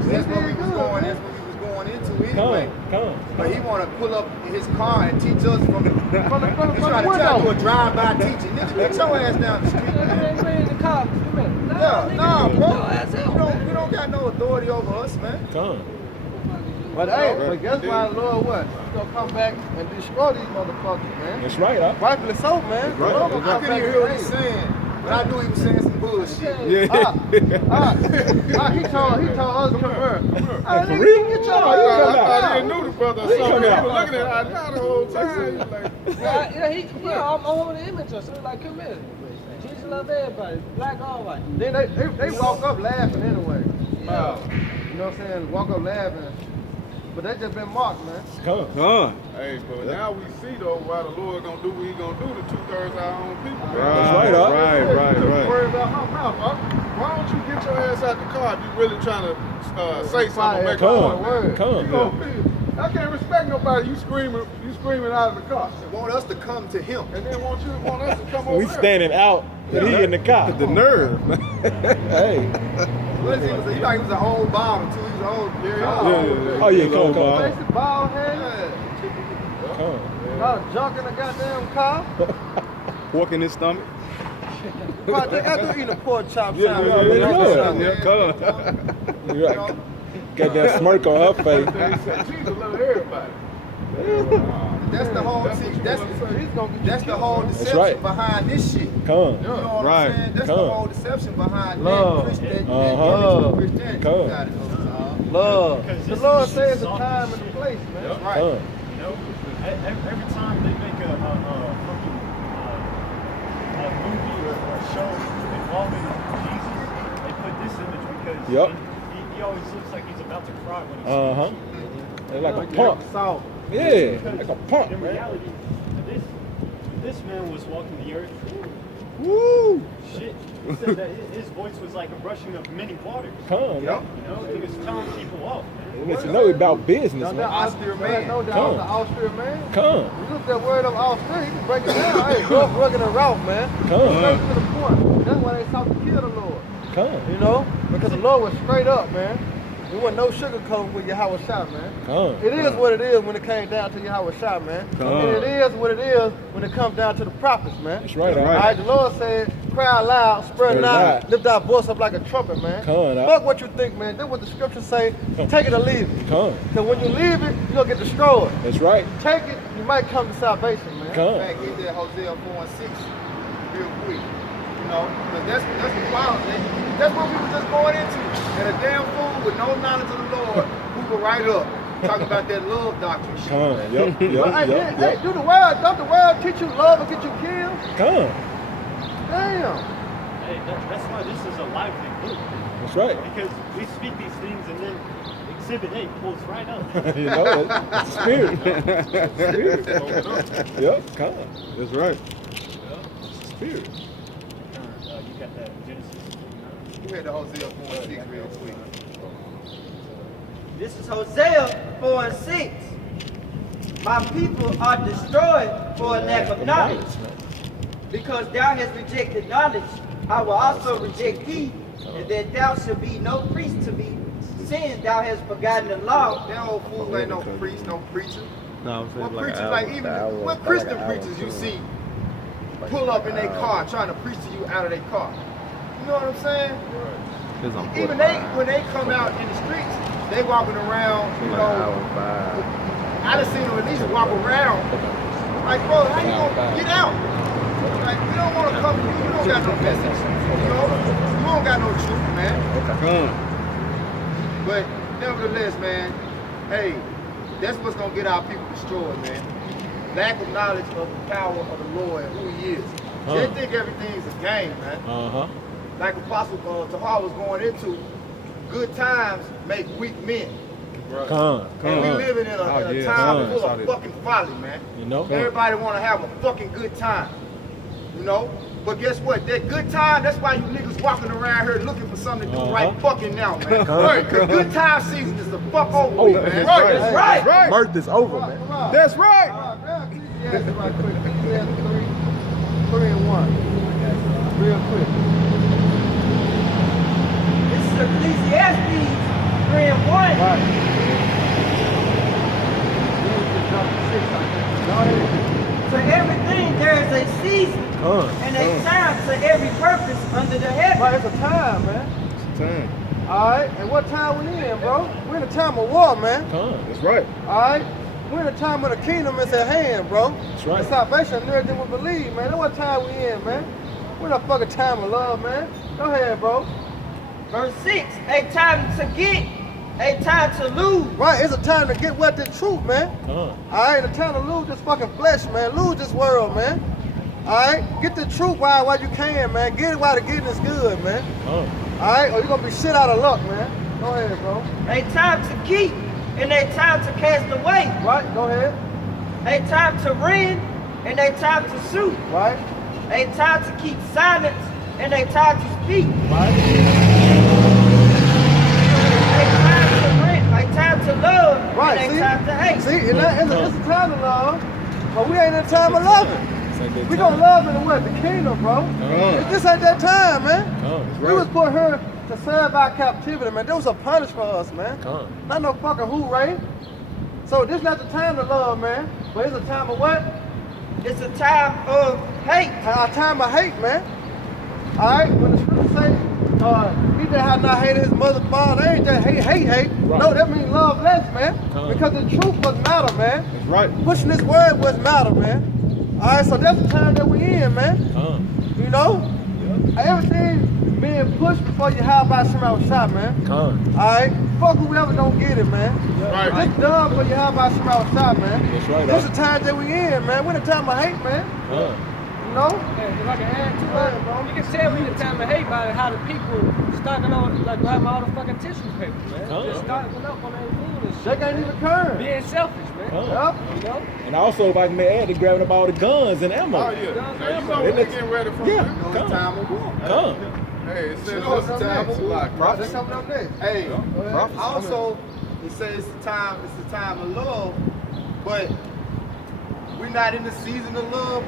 That's what we was going. That's what we was going into anyway. Come. But he want to pull up in his car and teach us from the. He's From trying the to tell you window. a drive-by teaching. Nigga, get your ass down the street, man. in the car. Nah, bro. You don't got no authority over us, man. Come. But hey, but guess why the Lord what? He's gonna come back and destroy these motherfuckers, man. That's right, Rightfully so, man. Right. The Lord I gonna come couldn't back even hear what and he's save us. saying, but I knew he was saying some bullshit. He told us to come here. For real? Get your I ass didn't know the brother. So he was looking at our now the whole time. I'm on the image of something like, come here. Jesus love everybody, black or white. Then they walk up laughing anyway. You know what I'm saying? Walk up laughing. But they just been mocked, man. Come. Hey, but now we see though why the Lord gonna do what he gonna do to 2/3 of our own people. That's right, Right. Worry about my mouth, huh? Why don't you get your ass out the car if you really trying to say something? Make a Come. point? Come. You gonna feel- I can't respect nobody. You screaming out of the car, They want us to come to him. and then want us to come over We there. standing out, and he in the car. The nerve. Hey. What is he? He like he was an old bomber too. He was an old. Oh yeah, come. Face the bald head. Come. A lot of junk in the goddamn car. Pork in his stomach. But they got to eat a pork chop Yeah, sandwich. come. Got that smirk on her face. They said Jesus love everybody. That's the whole. See, that's the whole deception right. behind this shit. Come. You know what Right. I'm saying? That's Come. the whole deception behind Love. that Christianity. Come. You got it, Love. The Lord says the time and the place, man. right. Come. You know, every time they make a movie or a show involving Jesus, they put this image because he always looks like he's about to cry when he's They're like a punk. Salt. Yeah, like a punk, in man. reality, this man was walking the earth. Woo! Shit, he said that his voice was like a rushing of many waters. Come. You know, he was telling people off. Man. Let you know about business, Now, man. Austere man. No doubt, Come. the Austrian man. Come. You look at that word of Austrian, you can break it down. Hey, rough, rugged, and rough, man. Come. Straight to the point. That's why they sought to kill the Lord. Come. You know? Because the Lord was straight up, man. There wasn't no sugarcoat with Yahweh Shah, man. Come. It is what it is when it came down to Yahweh Shah, man. And it is what it is when it comes down to the prophets, man. That's right. All right, the Lord said, cry loud, spread Spread loud, loud. lift our voice up like a trumpet, man. Come on, Fuck what you think, man. That's what the scriptures say. Take it or leave it. Come. Because when you leave it, you're going to get destroyed. That's right. Take it, you might come to salvation, man. Come. Back in there, Hosea 4:6, real quick. You know, because that's the problem. That's what we were just going into. And a damn fool with no knowledge of the Lord who go right up talking about that love doctrine shit. Come. man. Yup. But, hey, Yup. hey, don't the world teach you love and get you killed? Come. Damn. Hey, that's why this is a lively book. That's right. Because we speak these things and then Exhibit 8 pulls right up. You know, it's the spirit. Yup. Come. That's right. Spirit. You got that Genesis. You had the Hosea 4:6 real quick. This is Hosea 4 and 6. My people are destroyed for a lack of knowledge. Because thou hast rejected knowledge, I will also reject thee, and that thou shalt be no priest to me, seeing thou hast forgotten the law. That old fool ain't no priest, no preacher. No, I'm saying What like preachers, like even what Christian preachers you see pull up in their car trying to preach to you out of their car? You know what I'm saying? Even when they come out in the streets, they walking around, you know. I done seen them at least walk around. Like, bro, how you gonna get out? Like, you don't want to come to you. You don't got no message. You know, you don't got no truth, man. But nevertheless, man, hey, that's what's gonna get our people destroyed, man. Lack of knowledge of the power of the Lord and who He is. They think everything's a game, man. Like Apostle Tahar was going into, good times make weak men. And we living in a time full of fucking folly, man. You know? Everybody want to have a fucking good time. You know? But guess what? That good time, that's why you niggas walking around here looking for something to do right fucking now, man. Because good time season is the fuck over with, man. That's right. Mirth is over, man. That's right. Yes, right quick. Yes, 3 and 1. Real quick. This is Ecclesiastes 3 and 1. Right. To everything there is a season and a time to every purpose under the heaven. Right, it's a time, man. It's time. Alright, and what time we in, bro? We're in a time of war, man. That's right. Alright? We're in a time when the kingdom is at hand, bro. That's right. And salvation nearer than we believe, man. That's what time we in, man. We're in a fucking time of love, man. Go ahead, bro. Verse 6, a time to get, a time to lose. Right, it's a time to get what the truth, man. Alright, a time to lose this fucking flesh, man. Lose this world, man. Alright, get the truth while you can, man. Get it while the getting is good, man. Alright, or you're gonna be shit out of luck, man. Go ahead, bro. A time to keep and a time to cast away. Right, go ahead. A time to rend and a time to sue. Right. A time to keep silence and a time to speak. Right. A time to rent, a time to love, Right, and a time to hate. See, it's a time to love, but we ain't in a time of loving. We gonna love in the what? The kingdom, bro. This ain't that time, man. We was put here to serve our captivity, man. That was a punish for us, man. Not no fucking hooray. So this not the time to love, man. But it's a time of what? It's a time of hate. A time of hate, man. Alright, when the scripture say, he that hath not hated his mother and father, they ain't that hate. Right. No, that means love less, man. Because the truth was matter, man. That's right. Pushing this word was matter, man. Alright, so that's the time that we in, man. You know? Everything being pushed before you have about some shot, man. Alright? Fuck whoever don't get it, man. Right. Just done before you have about some shot, man. That's right. This is the time that we in, man. We're in the time of hate, man. You know? If I can add to it, you can tell me the time of hate by how the people stocking on, like grabbing all the fucking tissue paper, man. Just stocking up on their food and They shit. can't even curve. Being selfish, man. Yup. You know? And also, if I may add, they're grabbing up all the guns and ammo. Oh, yeah. Now, you know what we're getting ready for. Time of war. Hey, it says You know what's it's time of war. That's coming up next. Hey, also, it says it's the time of love, but we're not in the season of love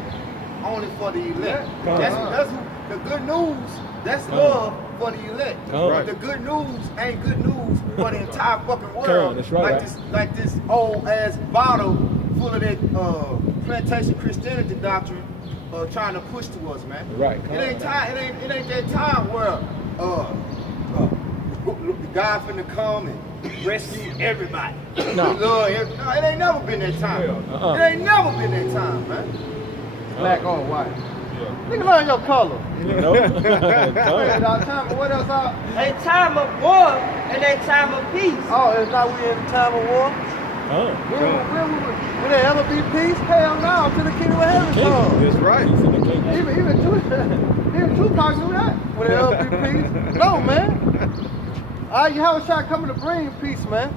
only for the elect. That's the good news. That's love for the elect. But the good news ain't good news for the entire fucking world. That's right. Like this old ass bottle full of that plantation Christianity doctrine trying to push to us, man. Right. It ain't that time where God finna come and rescue everybody. No. Lord, no, it ain't never been that time. It ain't never been that time, man. Black or white. Nigga, learn your color. What else? A time of war and a time of peace. Oh, it's not we in the time of war? Will there ever be peace? Hell no, until the kingdom of heaven comes. That's right. Even Tupac knew that. Will there ever be peace? No, man. You have a shot coming to bring peace, man.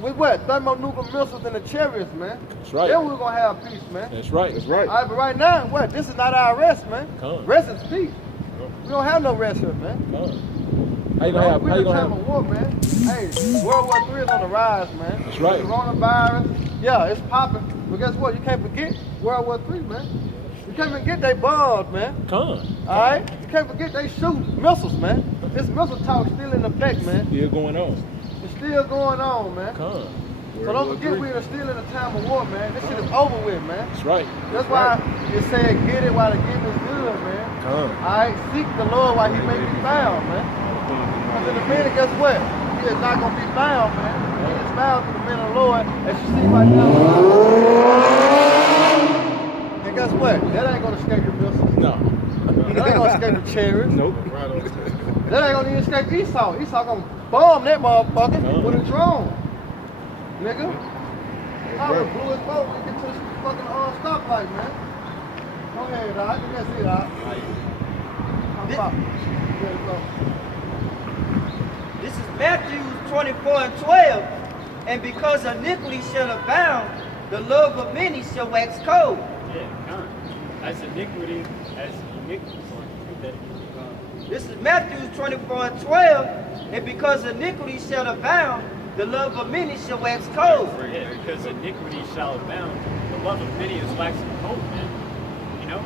With what? Thermonuclear missiles and the chariots, man. That's right. Then we're gonna have peace, man. That's right. That's right. All right, but right now, what? This is not our rest, man. Rest is peace. We don't have no rest here, man. How you gonna have? We're How in you a gonna time have? of war, man. Hey, World War III is on the rise, man. That's right. Coronavirus, yeah, it's popping. But guess what? You can't forget World War III, man. You can't forget they bombs, man. Come. All right? You can't forget they shoot missiles, man. This missile talk still in effect, man. Still going on. It's still going on, man. Come. So don't forget we're still in a time of war, man. This shit is over with, man. That's right. That's why it said get it while the getting is good, man. Come. All right? Seek the Lord while he may be found, man. Because in a minute, guess what? He is not going to be found, man. He is found in the minute of the Lord, as you see right now. And guess what? That ain't going to escape the missiles. No. That ain't going to escape the chariots. Nope. That ain't going to even escape Esau. Esau going to bomb that motherfucker with a drone. Nigga. I would blew his boat and get to this fucking stoplight, man. Go ahead, Doc. That's it, Doc. I'm up. This is Matthew 24 and 12. And because iniquity shall abound, the love of many shall wax cold. Yeah, come. As iniquity, as iniquity. This is Matthew 24 and 12. And because iniquity shall abound, the love of many shall wax cold. Yeah, because iniquity shall abound, the love of many is waxing cold, man. You know?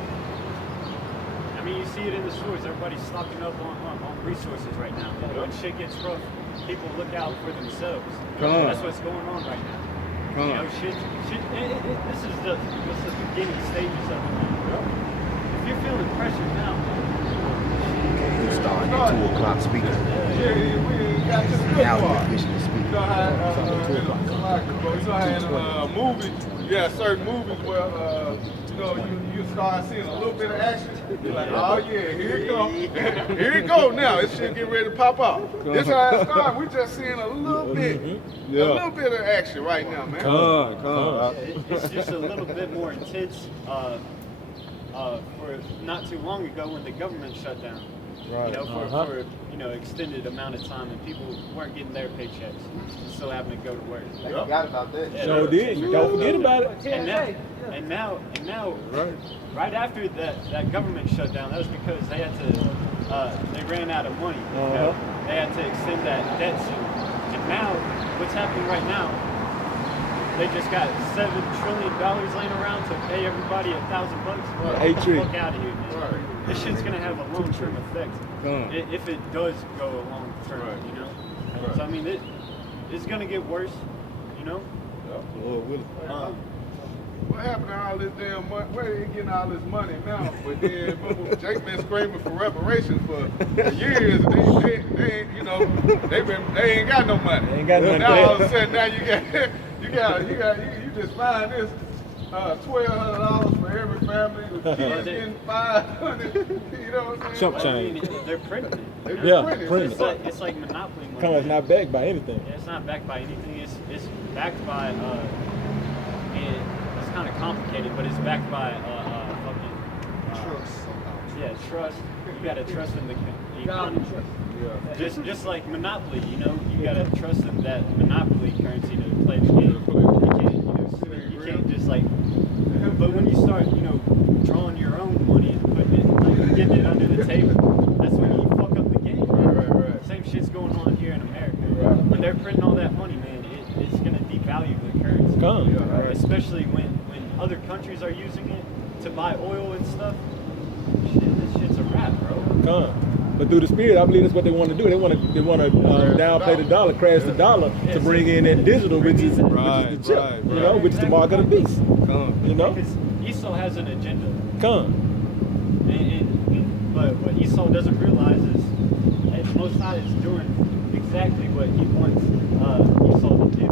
I mean, you see it in the stores. Everybody's stocking up on resources right now. When shit gets rough, people look out for themselves. That's what's going on right now. You know, this is the beginning stages of it. If you're feeling pressure now, You start at 2 o'clock speaking. Got this good Now part. you're officially speaking. You know how in movies, yeah, certain movies where you start seeing a little bit of action. You're like, oh yeah, here it go, here it go now. This shit get ready to pop out. This how it started. We just seeing a little bit, a little bit of action right now, man. it's just a little bit more intense. For not too long ago when the government shut down. Right. You know, for extended amount of time, and people weren't getting their paychecks, still having to go to work. They forgot about that. Yeah, Sure did. Don't forget about it. And now, right after that government shut down, that was because they had to, they ran out of money. You know? They had to extend that debt soon. And now, what's happening right now? They just got $7 trillion laying around to pay everybody $1,000. Get the fuck out of here, man. This shit's gonna have a long-term effect if it does go a long term, you know. So I mean, it's gonna get worse, you know. What happened to all this damn money? Where are they getting all this money now? But then Jake been screaming for reparations for years. They ain't got no money. They ain't got no money. Now all of a sudden, now you just find this $1,200 for every family. The kids getting $500. You know what I'm saying? Chump change. They're printing it. Printing it. It's like monopoly money. Come on, it's not backed by anything. Yeah, it's not backed by anything. It's backed by and it's kind of complicated, but it's backed by fucking Trust. Yeah, trust. You gotta trust in the economy. Just like monopoly, you know, you gotta trust in that monopoly currency to play the game. You can't just like. But when you start, drawing your own money and putting it, like getting it under the table, that's when you fuck up the game. Right. Same shit's going on here in America. When they're printing all that money, man, it's gonna devalue the currency. Especially when other countries are using it to buy oil and stuff. This shit's a wrap, bro. But through the spirit, I believe that's what they want to do. They want to downplay the dollar, crash the dollar to bring in that digital, which is the chip, which is the mark of the beast. You know, because Esau has an agenda. But what Esau doesn't realize is that the Most High is doing exactly what he wants Esau to do.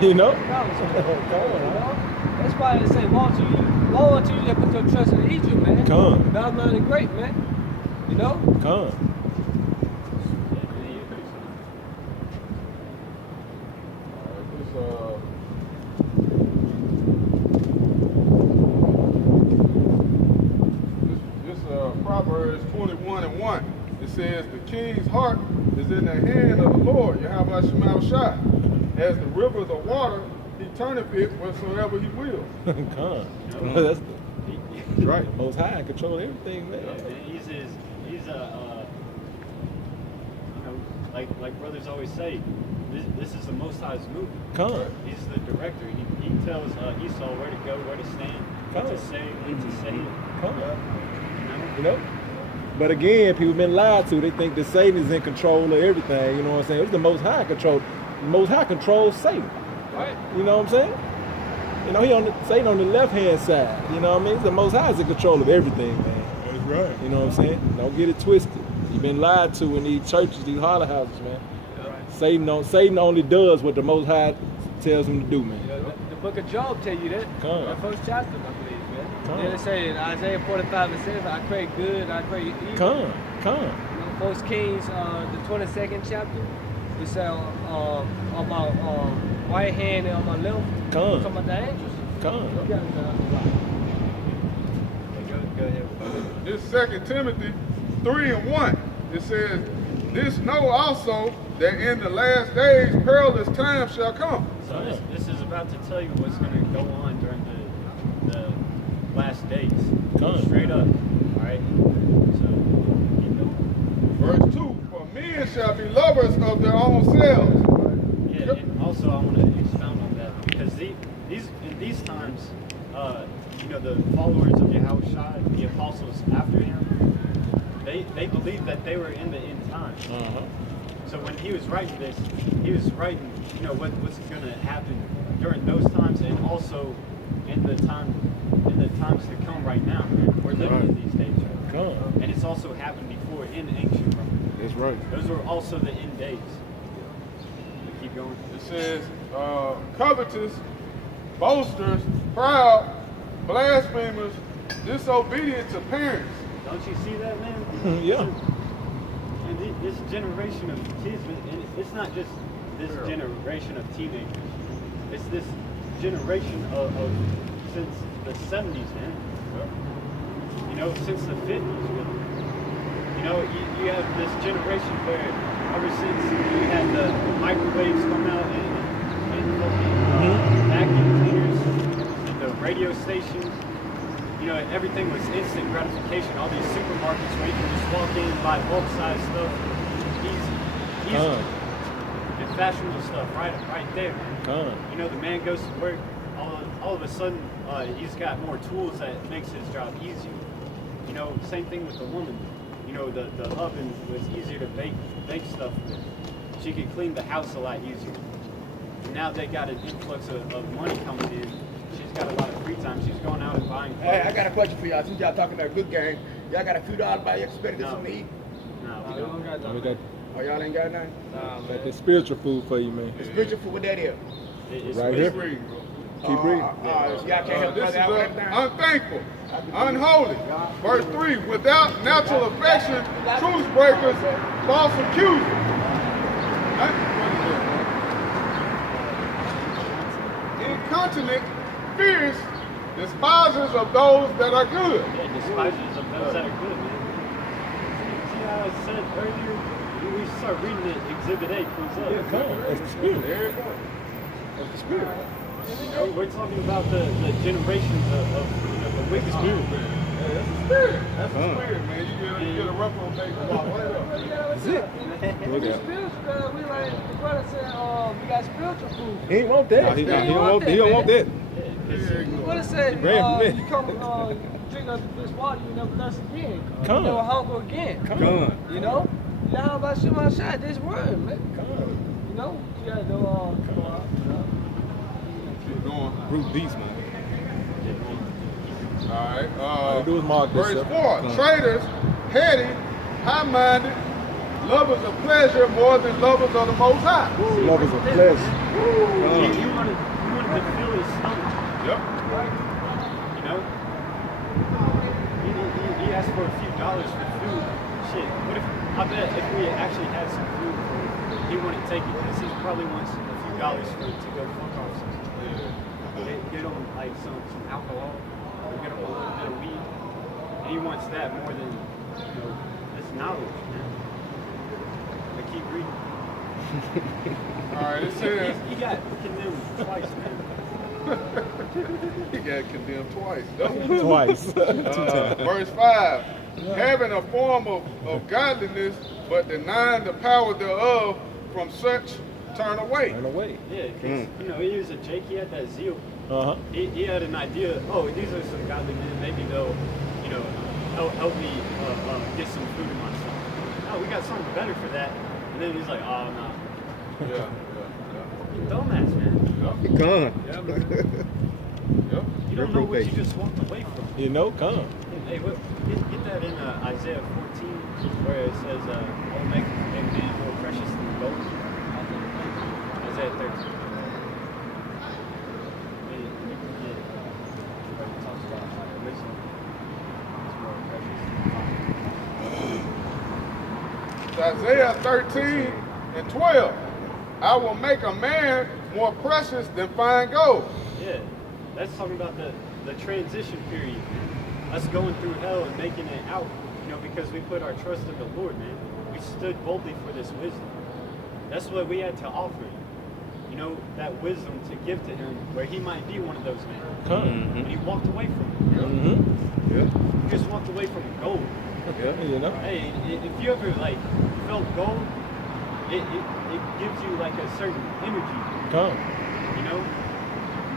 You know? That's why they say, Woe unto you that put your trust in Egypt, man. Babylon is great, man. You know? Proverbs 21:1. It says, the king's heart is in the hand of the Lord, Yahweh Shema Shai. As the rivers of water, he turneth it whatsoever he will. That's right. The Most High control everything, man. He's like brothers always say, this is the Most High's movie. He's the director. He tells Esau where to go, where to stand, what to say, when to say it. You know? But again, people been lied to. They think that Satan is in control of everything. You know what I'm saying? It's the Most High control. The Most High controls Satan. Right? You know what I'm saying? You know, Satan on the left-hand side. You know what I mean? It's the Most High is in control of everything, man. That's right. You know what I'm saying? Don't get it twisted. You've been lied to in these churches, these holler houses, man. Right. Satan only does what the Most High tells him to do, man. The book of Job tell you that. The first chapter, I believe, man. Then it say in Isaiah 45, it says, I create good, I create evil. You know, First Kings, the 22nd chapter, it says, on my right hand and on my left, talking about the angels. Go ahead. This 2 Timothy 3:1, it says, this know also that in the last days perilous times shall come. So this is about to tell you what's going to go on during the last days. Straight up. Alright? So, keep going. Verse 2, for men shall be lovers of their own selves. Yeah, and also I want to expound on that, because in these times, you know, the followers of Yahushua, the apostles after him, they believed that they were in the end times. So when he was writing this, he was writing, you know, what's going to happen during those times, and also in the times to come right now. We're living in these days, right? And it's also happened before in ancient Rome. That's right. Those were also the end days. Keep going. It says, covetous, boasters, proud, blasphemers, disobedient to parents. Don't you see that, man? Yeah. And this generation of kids, and it's not just this generation of teenagers. It's this generation of since the 70s, man. You know, since the 50s, really. You know, you have this generation where ever since you had the microwaves come out and vacuum cleaners and the radio stations, you know, everything was instant gratification. All these supermarkets where you can just walk in and buy bulk size stuff, easy, and fashionable stuff right there. You know, the man goes to work. All of a sudden, he's got more tools that makes his job easier. You know, same thing with the woman. You know, the oven was easier to bake stuff with. She could clean the house a lot easier. And now they got an influx of money coming in. She's got a lot of free time. She's going out and buying clothes. Hey, I got a question for y'all. Since y'all talking about good game, y'all got a few dollars by you expected this on me? No, we don't got nothing. Oh, y'all ain't got nothing? Nah, man. It's spiritual food for you, man. The spiritual food, what that is? It's right here. Keep reading. Y'all can't help This is brother unthankful, unholy. Verse 3, without natural affection, truce breakers, false accusers. Incontinent, fierce, despisers of those that are good. Yeah, despisers of those that are good, man. See how I said earlier, when we start reading it, Exhibit A comes up. Yeah, come on. That's the spirit. There you go. That's the spirit. You know, we're talking about the generations of the wicked spirit. Yeah, that's the spirit. That's the spirit, man. You get a reprobate walk right up. That's it. Look at We like the brother said, we got spiritual food. He ain't want that. He don't want that. The brother said, you come drink of this water, you never thirst again. Come. You never hunger again. Come. You know? How about Shema Shai, this word, man? Come. You know? You gotta do Going. Root beast, man. All right. Do is mark this Verse up. 4, traitors, heady, high-minded, lovers of pleasure more than lovers of the Most High. Lovers of pleasure. You wanted to fill his stomach. Yep. You know? He asked for a few dollars for food. Shit. What if, I bet if we actually had some food for him, he wouldn't take it because he probably wants a few dollars to go fuck off something. Get him like some alcohol, or get him a little bit of weed. And he wants that more than, you know, this knowledge, man. All right, it says He got condemned twice, man. he got condemned twice. Twice. Verse 5. Having a form of godliness, but denying the power thereof, from such turn away. Turn away. Yeah, because, you know, he was a Jake, he had that zeal. Uh-huh. He had an idea, oh, these are some godly men, maybe they'll, you know, help me get some food in my stomach. No, we got something better for that. And then he's like, oh, no. Yeah. You dumbass, man. Come. Yeah, you don't know what you just walked away from. You know, come. Hey, get that in Isaiah 14, where it says, I'll make a man more precious than gold. Isaiah 13. Where it talks about how wisdom is more precious than Isaiah 13 and 12. I will make a man more precious than fine gold. Yeah, that's talking about the transition period. Us going through hell and making it out, you know, because we put our trust in the Lord, man. We stood boldly for this wisdom. That's what we had to offer him. You know, that wisdom to give to him where he might be one of those men. Come. And he walked away from it. Yeah. He just walked away from gold. Yeah, you know. Hey, if you ever, like, felt gold, it gives you, like, a certain energy. Come. You know?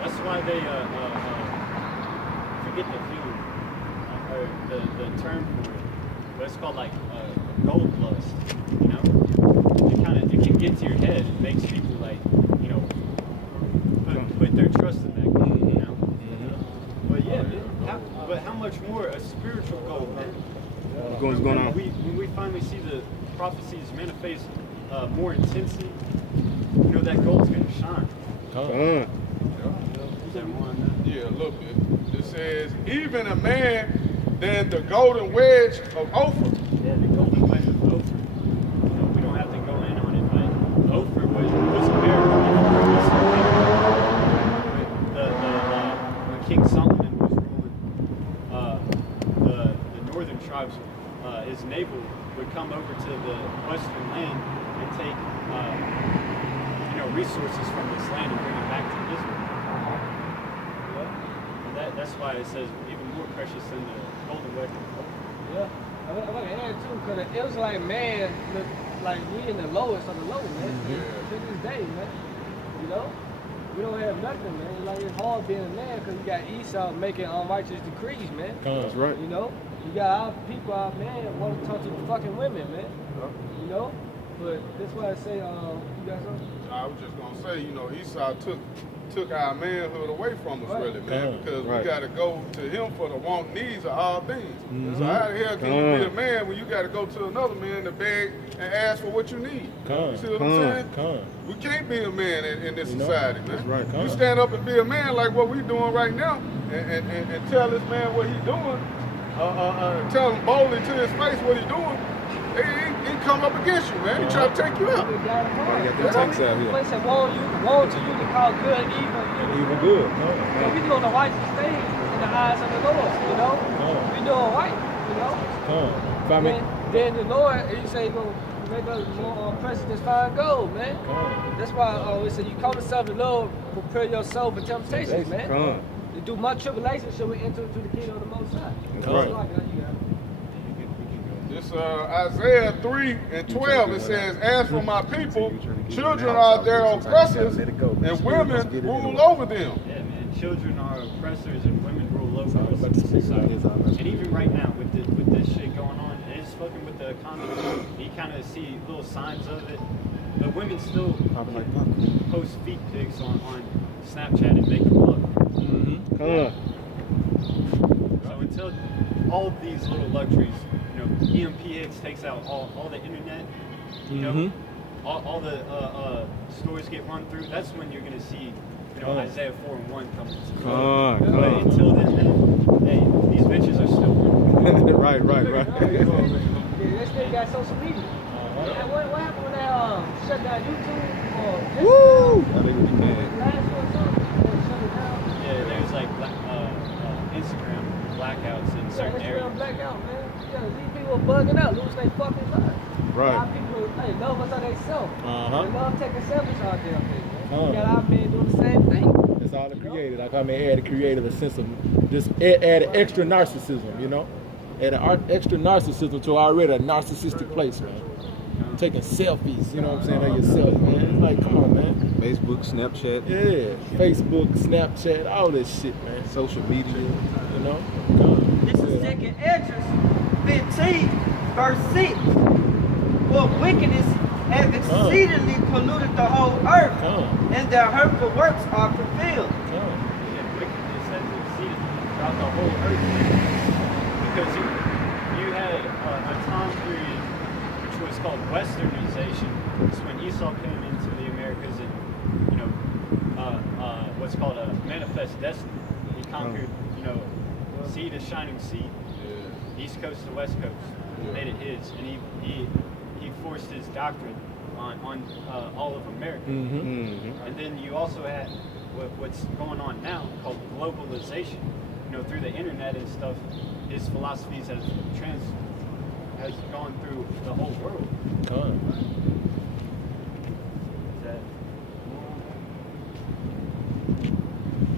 That's why they, forget the feeling. Or the term for it, but it's called like gold lust, you know? It can get to your head. It makes people like, you know, put their trust in that gold, you know? But yeah, man, how much more a spiritual gold, man? What's going on? When we finally see the prophecies manifest more intensely, you know, that gold's gonna shine. Come. Yeah, a little bit. It says, even a man than the golden wedge of Ophir. Yeah, the golden wedge of Ophir. You know, we don't have to go in on it, but Ophir was a miracle. When King Solomon was ruling, the northern tribes, his navel would come over to the western land and take, you know, resources from this land and bring it back to Israel. That's why it says even more precious than the golden wedge. Yeah. I'm gonna add too, because it was like, man, like we in the lowest of the low, man. To this day, man. You know? We don't have nothing, man. Like, it's hard being a man because you got Esau making unrighteous decrees, man. That's right. You know? You got our people out, man, want to talk to the fucking women, man. You know? But that's why I say, you got something? I was just going to say, you know, Esau took our manhood away from us, really, man, because we got to go to him for the want needs of all things. So how the hell can you be a man when you got to go to another man to beg and ask for what you need? You see what I'm saying? We can't be a man in this society, man. Right. You stand up and be a man like what we doing right now and tell this man what he doing, tell him boldly to his face what he doing. He come up against you, man. He try to take you out. Place that want to you to call good evil good. So we doing the righteous things in the eyes of the Lord, you know? We doing right, you know? Then the Lord, he say, go make us more precious than fine gold, man. That's why we say, you call yourself the Lord, prepare your soul for temptations, man. To do much tribulation, shall we enter into the kingdom of the Most High. This Isaiah 3 and 12, it says, as for my people, children are their oppressors, and women rule over them. Yeah, man. Children are oppressors, and women rule over us in society. And even right now, with this shit going on, and it's fucking with the economy, you kind of see little signs of it. But women still post feet pics on Snapchat and make them look. So until all of these little luxuries, you know, EMPX takes out all the internet, you know, all the stores get run through, that's when you're going to see, you know, Isaiah 4 and 1 come into play. But until then, hey, these bitches are still working. Right. They still got social media. What happened when they shut down YouTube? Last year or something? They shut it down? Yeah, there's like Instagram blackouts in certain areas. Blackout, man. Yeah, these people are bugging out, losing their fucking mind. Right. A lot of people Hey, love us how they self. Uh-huh. They love taking selfies out there, man. We got our men doing the same thing. That's all it created. Like I mean, it had created a sense of just added extra narcissism, you know? Added extra narcissism to already a narcissistic place, man. Taking selfies, you know what I'm saying, of yourself, man. It's like, come on, man. Facebook, Snapchat. Yeah, Facebook, Snapchat, all that shit, man. Social media. You know? This is 2nd Esdras 15, verse 6. For wickedness have exceedingly polluted the whole earth, and their hurtful works are fulfilled. Yeah, wickedness has exceeded throughout the whole earth. Because you had a time period which was called Westernization. It's when Esau came into the Americas and, you know, what's called a manifest destiny. He conquered, you know, sea to shining sea, East Coast to West Coast, made it his, and he forced his doctrine on all of America. And then you also had what's going on now called globalization. You know, through the internet and stuff, his philosophies has gone through the whole world.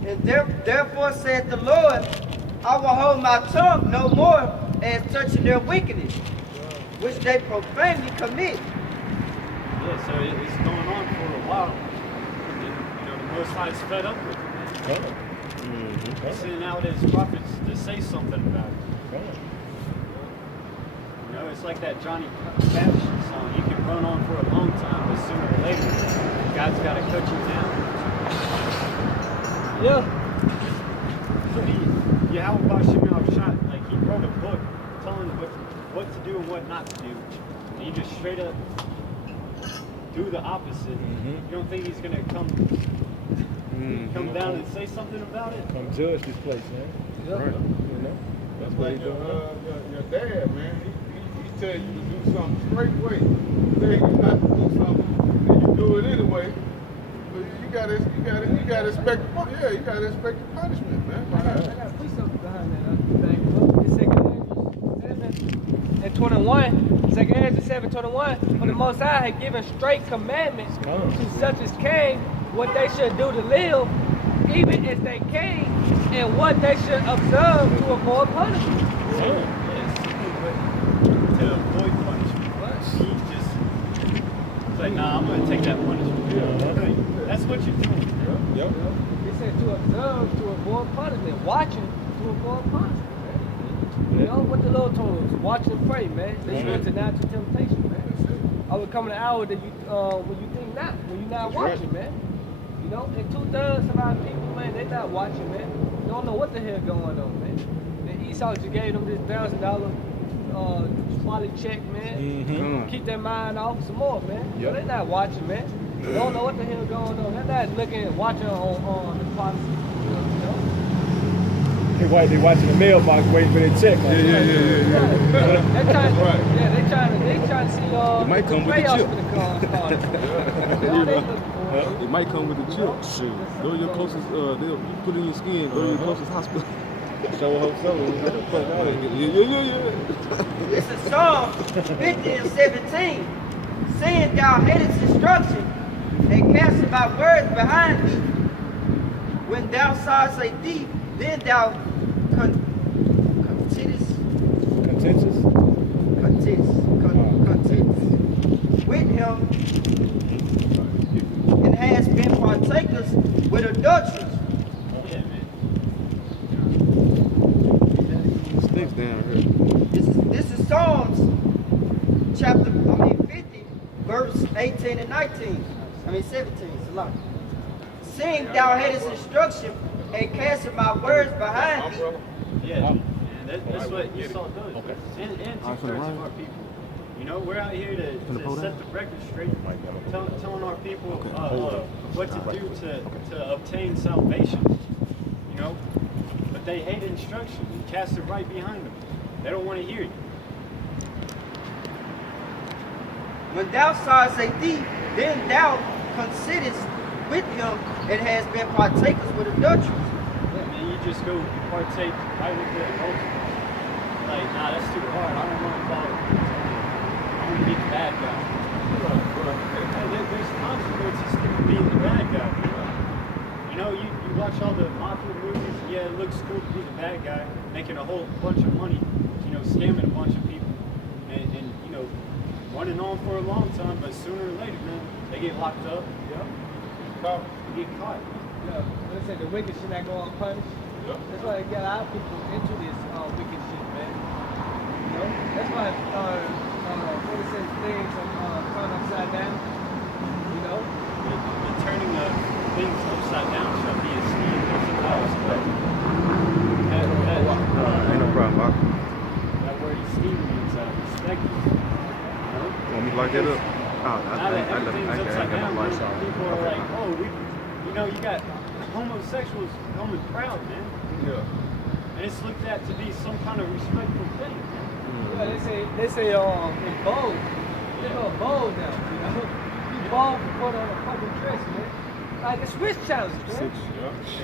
And therefore said the Lord, I will hold my tongue no more as touching their wickedness, which they profanely commit. Yeah, so it's going on for a while. And, you know, the Most High is fed up with it, man. He's sending out his prophets to say something about it. You know, it's like that Johnny Cash song. You can run on for a long time, but sooner or later, God's got to cut you down. Yeah. Yahweh Shemel Shot, like he wrote a book telling what to do and what not to do. And he just straight up do the opposite. You don't think he's gonna come down and say something about it? Come judge this place, man. Right. You know? That's what Like he's doing. your dad, man, he tell you to do something straight way. He tell you not to do something, and you do it anyway. But you gotta expect, you gotta expect the punishment, man. I gotta put something behind that. It's 2nd Esdras 7:21. 2nd Esdras 7:21. For the Most High had given straight commandments to such as came, what they should do to live, even as they came, and what they should observe to avoid punishment. To avoid punishment. He just it's like, nah, I'm gonna take that punishment. That's what you're doing. Yep. He said to observe to avoid punishment, watching to avoid punishment. You know what the Lord told us? Watch and pray, man. They should to natural temptation, man. I would come an hour that you when you think not, when you're not watching, man. You know, and 2/3 of our people, man, they not watching, man. They don't know what the hell going on, man. And Esau just gave them this $1,000 quality check, man. Keep their mind off some more, man. So they not watching, man. They don't know what the hell going on. They're not looking, watching on the policy. You know? They watching the mailbox waiting for their check. Like, They trying to see It might come with the chip. chip. It might come with the chip. Shoot. Go to your closest, they'll put it in your skin, go to your closest hospital. Show hope so. Yeah. This is Psalm 50:17. Saying thou hatest instruction, and cast about words behind thee. When thou sawest a thief, then thou contentest with him, and has been partakers with adulterers. Sticks down here. This is Psalms chapter 50, verse 18 and 19. 17. It's a lot. Seeing thou hatest instruction, and casting my words behind thee. Yeah, that's what Esau does. And 2/3 of our people. You know, we're out here to set the record straight, telling our people what to do to obtain salvation. You know, but they hate instruction and cast it right behind them. They don't want to hear it. When thou sawest a thief, then thou considerest with him, and has been partakers with adulterers. And then you just go partake right with the adultery. Like, nah, that's too hard. I don't want to follow. I want to be the bad guy. watch all the mafia movies, yeah, it looks cool to be the bad guy, making a whole bunch of money, you know, scamming a bunch of people, and you know, running on for a long time, but sooner or later, man, they get locked up. Yeah. You get caught. Yeah. Let's say the wicked should not go unpunished. Yeah. That's why they got our people into this wicked shit, man. You know? That's why what it says things turn upside down. You know? The turning of things upside down shall be esteemed as a house. Ain't no problem, Bob. That word esteem means respect. Want me to lock that up? Now that everything's upside down, people are like, oh, you know, you got homosexuals going proud, man. Yeah. And it's looked at to be some kind of respectful thing. Yeah, they say it's bold. They go bold now, you know. You bold for put on a fucking dress, man. Like the Swiss challenge, man.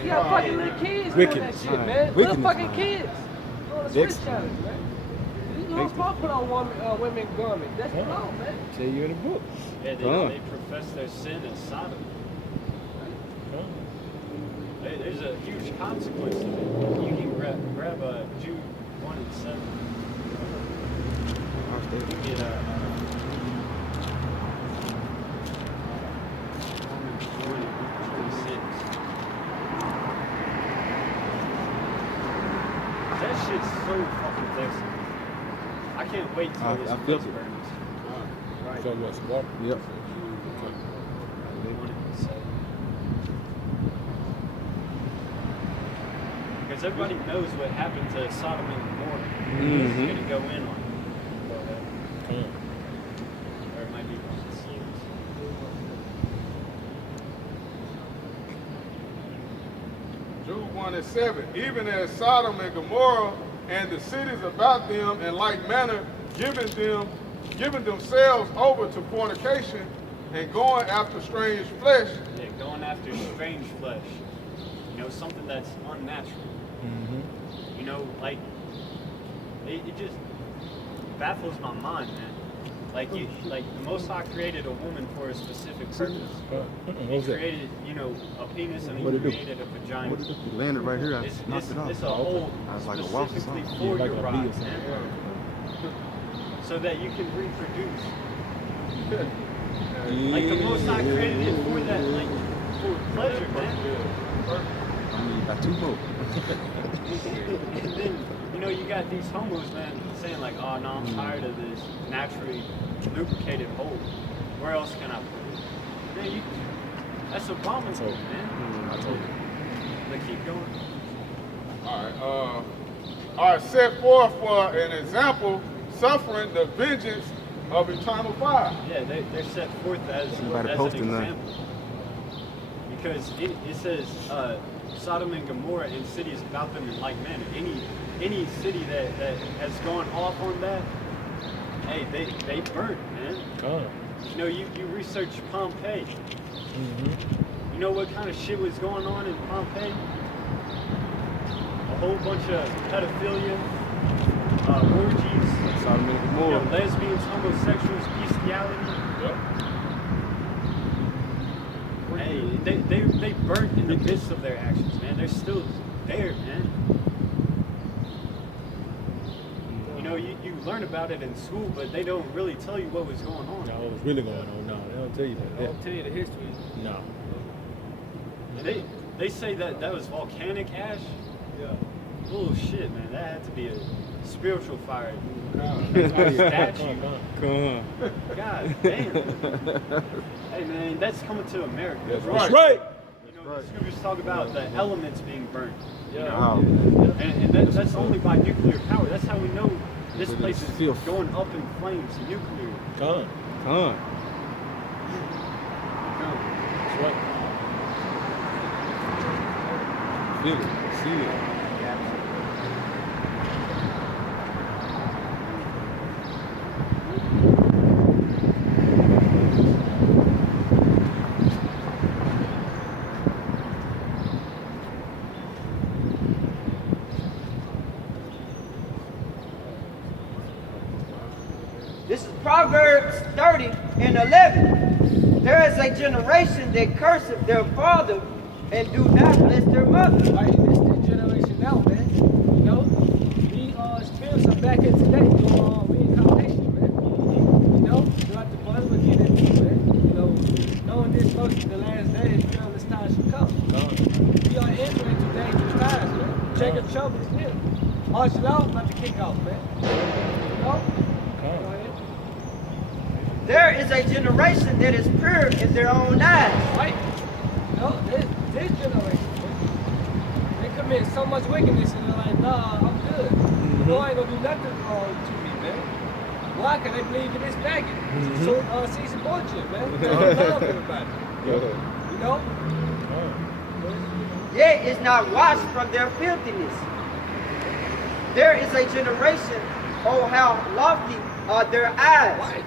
You got fucking little kids doing that shit, man. Little fucking kids doing the Swiss challenge, man. You don't supposed to put on women garments. That's wrong, man. Tell you in the book. Yeah, they profess their sin in Sodom. There's a huge consequence to it. You can grab Jude 1 and 7. You get Romans 40, 26. That shit's so fucking texting. I can't wait till this place burns. Right. Yep. Because everybody knows what happened to Sodom and Gomorrah. He's going to go in on it. Go ahead. Or it might be one of the series. Jude 1 and 7. Even as Sodom and Gomorrah and the cities about them in like manner giving themselves over to fornication and going after strange flesh. Yeah, going after strange flesh. You know, something that's unnatural. You know, like, it just baffles my mind, man. Like the Most High created a woman for a specific purpose. He created, you know, a penis, and he created a vagina. What did it do? It landed right here. I knocked it off. It's a hole specifically for your rod, man. So that you can reproduce. Like the Most High created it for that, like, for pleasure, man. I mean, got two more. And then, you know, you got these homos, man, saying like, oh no, I'm tired of this naturally lubricated hole. Where else can I put it? Man, that's abominable, man. I told you. But keep going. All right, set forth for an example, suffering the vengeance of eternal fire. Yeah, they're set forth as an example. Because it says Sodom and Gomorrah and cities about them in like manner. Any city that has gone off on that, hey, they burnt, man. You know, you research Pompeii. You know what kind of shit was going on in Pompeii? A whole bunch of pedophilia, orgies, Sodom and Gomorrah. You know, lesbians, homosexuals, bestiality. Yep. Hey, they burnt in the midst of their actions, man. They're still there, man. You know, you learn about it in school, but they don't really tell you what was going on. No, what was really going on? No, they don't tell you that. They don't tell you the history. No. They say that was volcanic ash. Yeah. Bullshit, man. That had to be a spiritual fire. Statue. God damn. Hey man, that's coming to America. That's right. You know, the scriptures talk about the elements being burnt. Yeah. You know? Wow. And that's only by nuclear power. That's how we know this place is going up in flames. Nuclear. Come. That's right. Feel it. See it. This is Proverbs 30 and 11. There is a generation that curseth their father and do not bless their mother. Right, this generation now, man. You know, we experience some back in today through reincarnation, man. You know, throughout the Bible, we get into it, man. You know, knowing this most of the last days, you know, this time should come. We are entering into dangerous times, man. Jacob trouble is near. Martial law about to kick off, man. You know? Go ahead. There is a generation that is pure in their own eyes. Right. No, this generation, man, they commit so much wickedness and they're like, nah, I'm good. Boy ain't gonna do nothing wrong to me, man. Why? Because they believe in this faggot. So season bullshit, man. They love everybody. You know? Yet is not washed from their filthiness. There is a generation, oh how lofty are their eyes. Right.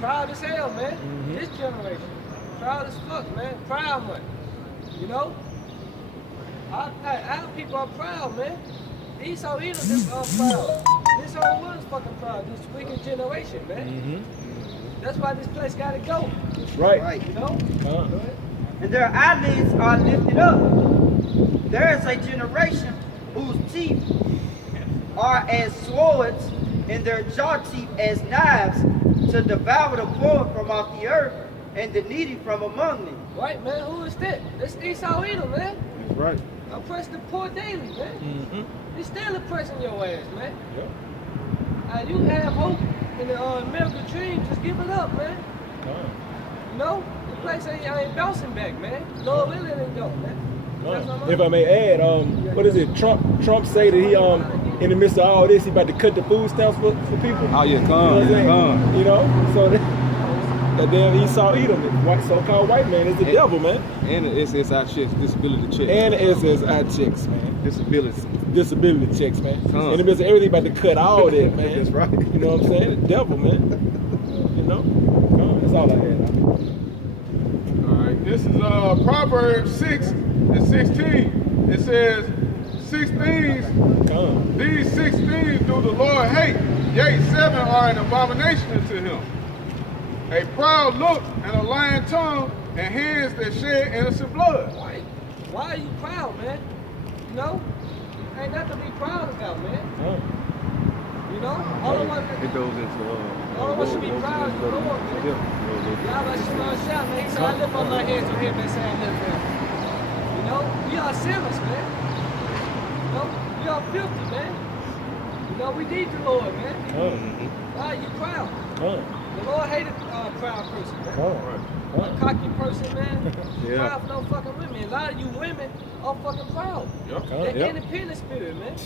Proud as hell, man. This generation. Proud as fuck, man. Proud one. You know? Our people are proud, man. Esau Edom is proud. This whole world is fucking proud. This wicked generation, man. That's why this place gotta go. Right. You know? And their eyelids are lifted up. There is a generation whose teeth are as swords and their jaw teeth as knives to devour the poor from off the earth and the needy from among them. Right, man. Who is that? That's Esau Edom, man. That's right. Oppress the poor daily, man. He's still oppressing your ass, man. Yep. You have hope in the American dream. Just give it up, man. You know? The place ain't bouncing back, man. Lord willing ain't go, man. If I may add, what is it? Trump say that he in the midst of all this, he about to cut the food stamps for people. Oh yeah, You know, so that damn Esau Edom, so-called white man, is the devil, man. And the SSI checks, disability checks. And the SSI checks, man. Disability checks, man. In the midst of everything, about to cut all that, man. That's right. You know what I'm saying? The devil, man. You know, that's all I had. All right, this is Proverbs 6:16. It says, 6 things, these 6 things do the Lord hate, yea, 7 are an abomination unto him. A proud look and a lying tongue and hands that shed innocent blood. Why are you proud, man? You know? Ain't nothing to be proud about, man. You know? All of us should be proud of the Lord, man. Y'all like shout, man. He said, I lift up my hands to him and say, I lift him. You know? We are sinners, man. You know? We are filthy, man. You know, we need the Lord, man. Why are you proud? The Lord hated a proud person, man. A cocky person, man. Proud for no fucking women. A lot of you women are fucking proud. They're independent spirit, man.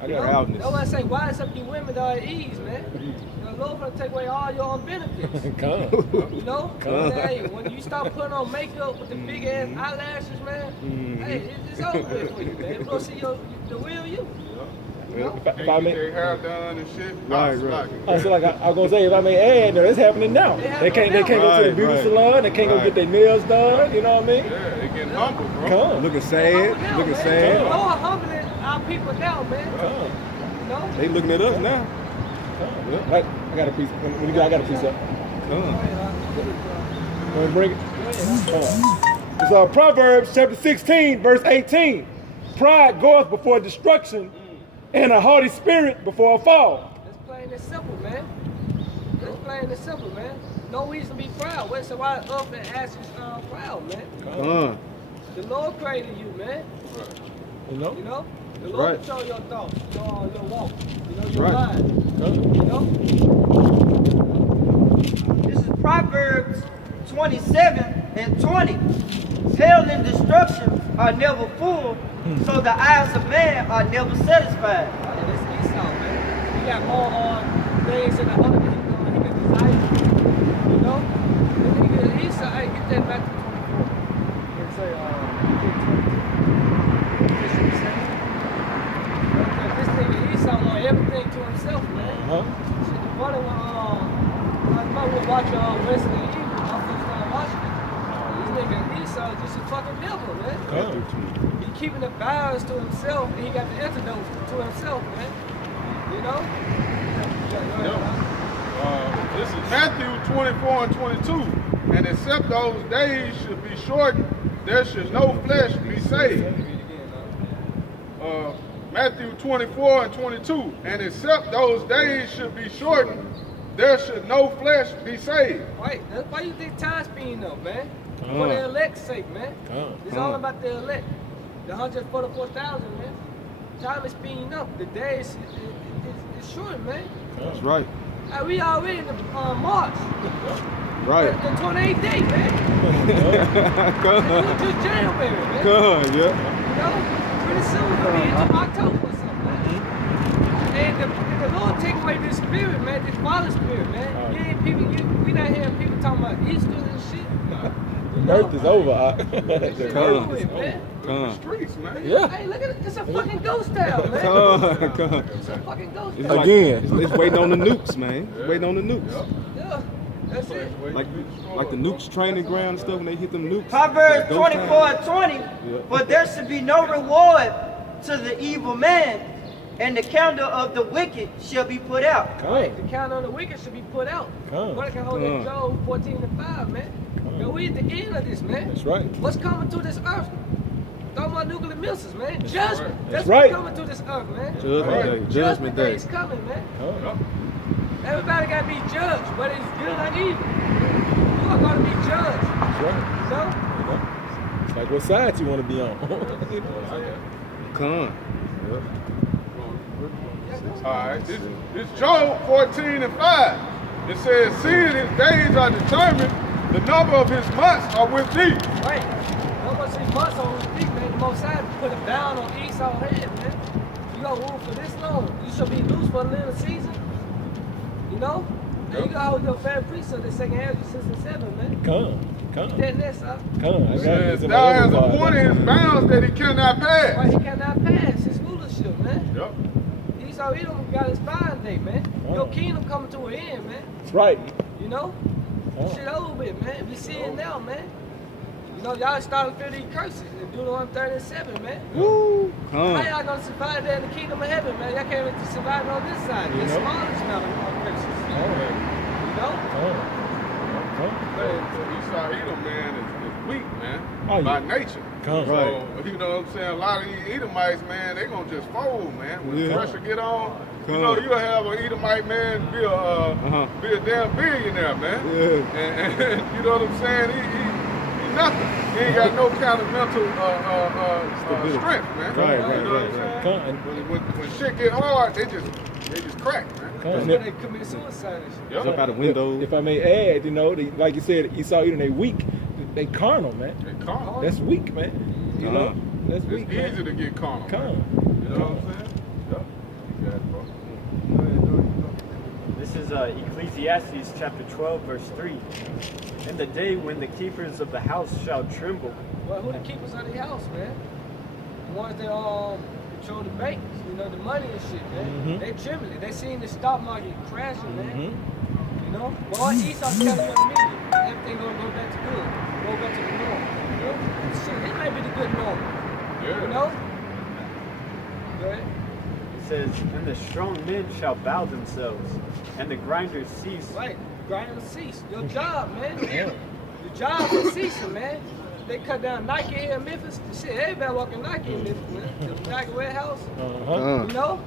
I got outness. That's why I say, why is up you women that are at ease, man? The Lord gonna take away all your own benefits. You know? Hey, when you start putting on makeup with the big ass eyelashes, man, hey, it's over with for you, man. We're gonna see the real you. If I their hair done and shit. Right. So like I was gonna say, if I may add, no, that's happening now. They can't go to the beauty salon. They can't go get their nails done. You know what I mean? Yeah, they getting humble, bro. Looking sad. Looking sad. The Lord humbling our people down, man. You know? They looking at us now. Like, I got a piece. When you go, I got a piece up. Want to bring it? It's Proverbs chapter 16, verse 18. Pride goeth before destruction, and a haughty spirit before a fall. That's plain and simple, man. That's plain and simple, man. No reason to be proud. What's the why up and ashes proud, man? The Lord created you, man. You know? You know? The Lord control your thoughts, your walk, you know, your life. You know? This is Proverbs 27:20. Hell and destruction are never full, so the eyes of man are never satisfied. And it's Esau, man. He got more things in the other he can desire. You know? The nigga Esau, hey, get that back to 24. And say, this nigga Esau want everything to himself, man. Shit, the brother was watching Resident Evil. My first time watching it. This nigga Esau is just a fucking devil, man. He keeping the virus to himself, and he got the antidote to himself, man. You know? This is Matthew 24:22. And except those days should be shortened, there should no flesh be saved. Matthew 24 and 22, and except those days should be shortened, there should no flesh be saved. Right, that's why you think time's speeding up, man. For the elect's sake, man. It's all about the elect. The 144,000, man. Time is speeding up. The day is short, man. That's right. We already in the March. Right. The 28th day, man. It's just January, man. Yeah. You know? Pretty soon we're going to be into October or something, man. And the Lord take away this spirit, man, this father spirit, man. We not hearing people talking about Easter and shit. The earth is over. The streets, man. Yeah. Hey, look at it. It's a fucking ghost town, man. It's a fucking ghost town. Again, it's waiting on the nukes, man. Waiting on the nukes. Yeah, that's it. Like the nukes training ground and stuff when they hit them nukes. Proverbs 24 and 20. But there should be no reward to the evil man, and the candle of the wicked shall be put out. Right. The count on the wicked should be put out. What can hold in Job 14 and 5, man? Yo, we at the end of this, man. That's right. What's coming to this earth? Talking about nuclear missiles, man. Judgment. That's right. what's coming to this earth, man. Judgment Day. Is coming, man. Everybody got to be judged, whether it's good or evil. You are going to be judged. That's right. You know? It's like what side you want to be on. All right, this Job 14 and 5. It says, seeing his days are determined, the number of his months are with thee. Right. Number of his months are with thee, man. The Most High put a bound on Esau's head, man. You got to rule for this long. You should be loose for a little season. You know? And you got to hold your fair priest of the second half of 6 and 7, man. Come. That next up. It says, thou hast appointed his bounds that he cannot pass. Right, he cannot pass. It's rulership, man. Yep. Esau Edom got his fine day, man. Your kingdom coming to an end, man. That's right. You know? Shit over with, man. We see it now, man. You know, y'all started to feel these curses in Deuteronomy 37, man. Woo. How y'all gonna survive there in the kingdom of heaven, man? Y'all can't even survive on this side. The smallest amount of curses. You know? Esau Edom, man, is weak, man, by nature. So, you know what I'm saying? A lot of these Edomites, man, they gonna just fold, man. When the pressure get on, you know, you'll have an Edomite, man, be a damn billionaire, man. And you know what I'm saying? He nothing. He ain't got no kind of mental strength, man. Right. When shit get hard, they just crack, man. That's when they commit suicide and shit. Jump out of windows. If I may add, you know, they, like you said, Esau Edom, they weak. They carnal, man. They carnal. That's weak, man. You know, that's weak. It's easy to get carnal. You know what I'm saying? This is Ecclesiastes chapter 12, verse 3. In the day when the keepers of the house shall tremble. Well, who the keepers of the house, man? The ones that control the banks, you know, the money and shit, man. They trembling. They seen the stock market crashing, man. You know? But all Esau's telling you immediately, everything gonna go back to good. Go back to the norm. You know? Shit, it might be the good norm. You know? Go ahead. It says, and the strong men shall bow themselves, and the grinders cease. Right, grinders cease. Your job, man. Your job is ceasing, man. They cut down Nike here in Memphis. Shit, everybody walking Nike in Memphis, man. The Nike warehouse. You know?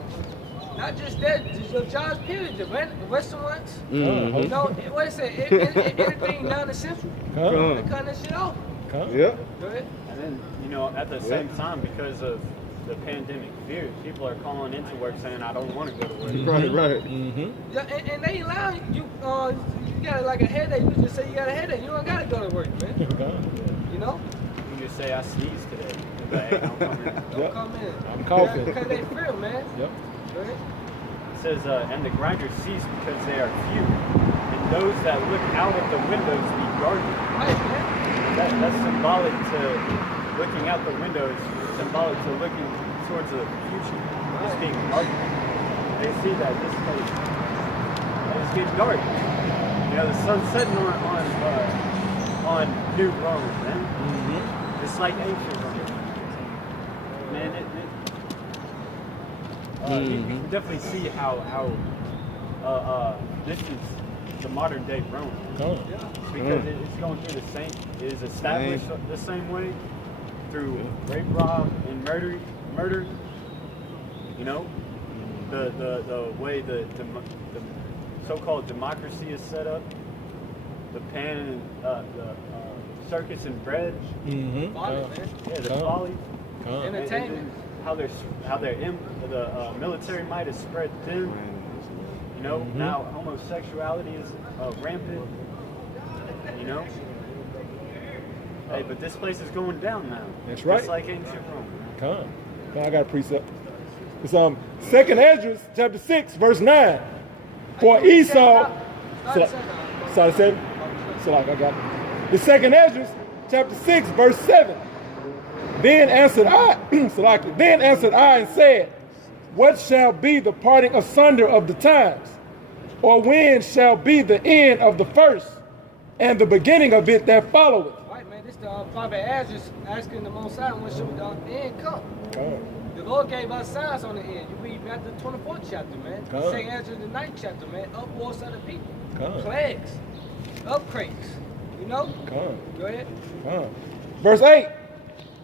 Not just that, just your jobs, period. The restaurants. You know, what it say? Anything non-essential. They cutting that shit off. Yeah. Go ahead. And then, you know, at the same time, because of the pandemic fear, people are calling into work saying, I don't want to go to work. Right. Yeah, and they allow you, you got like a headache, you just say you got a headache. You don't got to go to work, man. You know? You just say, I sneezed today. But, hey, don't come in. Don't come in. I'm coughing. Because they fear, man. Yep. Go ahead. It says, and the grinders cease because they are few, and those that look out of the windows be guarded. Right, man. That's symbolic to looking out the windows, symbolic to looking towards the future, just being guarded. They see that this place is getting dark. You know, the sun's setting on new Rome, man. It's like ancient Rome. Man, you can definitely see how this is the modern day Rome. Because it's going through the same, is established the same way through rape, rob, and murder. You know, the way the so-called democracy is set up, the circus and bread, the folly, entertainment, and how the military might have spread thin. You know, now homosexuality is rampant. You know, hey, but this place is going down now. That's right. It's like ancient Rome. Come, I got a precept. It's 2nd Esdras chapter 6 verse 9. For Esau, sorry, 7. So like I got it. The 2nd Esdras chapter 6 verse 7. Then answered I, then answered I and said, what shall be the parting asunder of the times? Or when shall be the end of the first, and the beginning of it that followeth? Right, man. This the prophet Esdras asking the Most High when should the end come. The Lord gave us signs on the end. You read Matthew 24th chapter, man. 2nd Esdras the 9th chapter, man. Upwards of the people. Plagues. Upquakes. You know? Go ahead. Verse 8.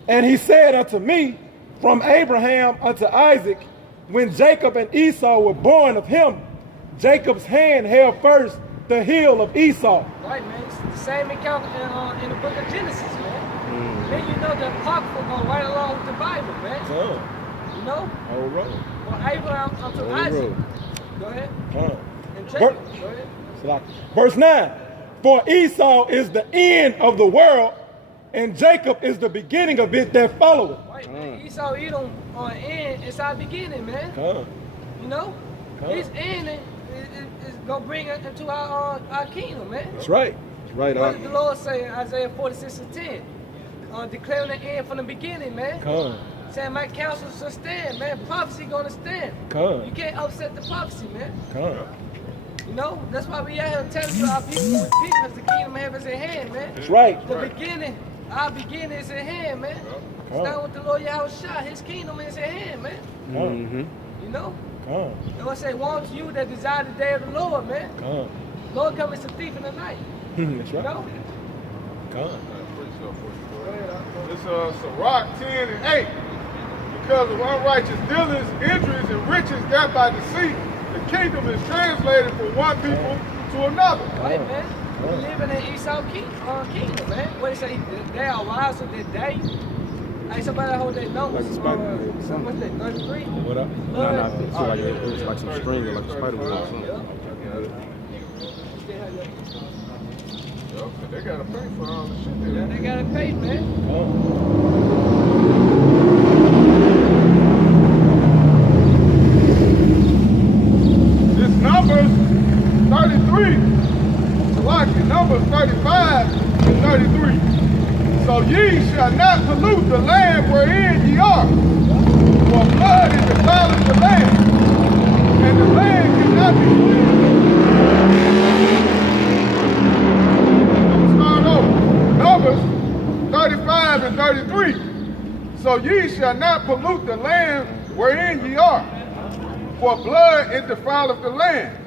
And he said unto me, from Abraham unto Isaac, when Jacob and Esau were born of him, Jacob's hand held first the heel of Esau. Right, man. It's the same encounter in the book of Genesis, man. Then you know the Apocrypha go right along with the Bible, man. You know? All right. From Abraham unto Isaac. Go ahead. And Jacob. Go ahead. Verse 9. For Esau is the end of the world, and Jacob is the beginning of it that followeth. Right, man. Esau, Edom on end, it's our beginning, man. You know? His end is going to bring us into our kingdom, man. That's right. That's right. What did the Lord say in Isaiah 46:10? Declaring the end from the beginning, man. Saying my counsel shall stand, man. Prophecy going to stand. You can't upset the prophecy, man. You know, that's why we out here telling you our people with because the kingdom of heaven is at hand, man. That's right. The beginning, our beginning is at hand, man. It's not with the Lord Yahweh Shah. His kingdom is at hand, man. You know? The Lord say, woe to you that desire the day of the Lord, man. Lord come as a thief in the night. That's right. You know? It's Sirach 10 and 8. Because of unrighteous dealings, injuries, and riches got by deceit, the kingdom is translated from one people to another. Right, man. We living in Esau kingdom, man. What they say, they are wise of their day. Hey, somebody hold their numbers. What's that, 33? What up? No, it's like it was like some string or like a spider web or something. They gotta pay for all the shit. Yeah, they gotta pay, man. This Numbers 33, like it, Numbers 35 and 33. So ye shall not pollute the land wherein ye are, for blood is defiling the land, and the land cannot be cleansed. Start over. Numbers 35 and 33. So ye shall not pollute the land wherein ye are, for blood it defileth the land,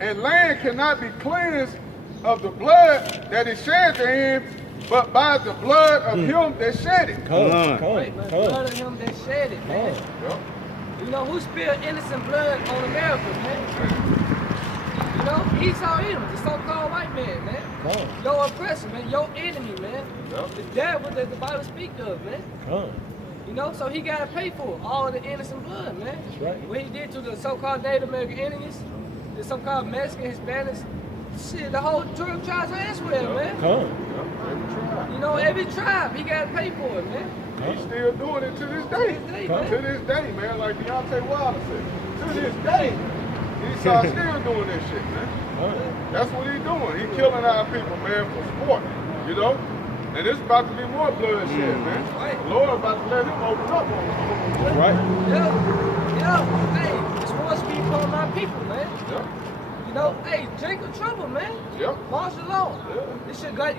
and land cannot be cleansed of the blood that is shed therein, but by the blood of him that shed it. The blood of him that shed it, man. You know, who spilled innocent blood on America, man? You know, Esau Edom, the so-called white man. Your oppressor, man. Your enemy, man. The devil that the Bible speaks of, man. You know, so he got to pay for all the innocent blood, man. That's right. What he did to the so-called Native American Indians, the so-called Mexican, Hispanics, shit, the whole drug tribes are Israel, man. You know, every tribe, he got to pay for it, man. He's still doing it to this day. To this day, man, like Deontay Wilder said. To this day, Esau still doing this shit, man. That's what he's doing. He's killing our people, man, for sport, you know? And it's about to be more bloodshed, man. The Lord about to let him open up on him. Right. Yeah. Hey, it's supposed to be for my people, man. You know, hey, Jacob trouble, man. Martial law. This should have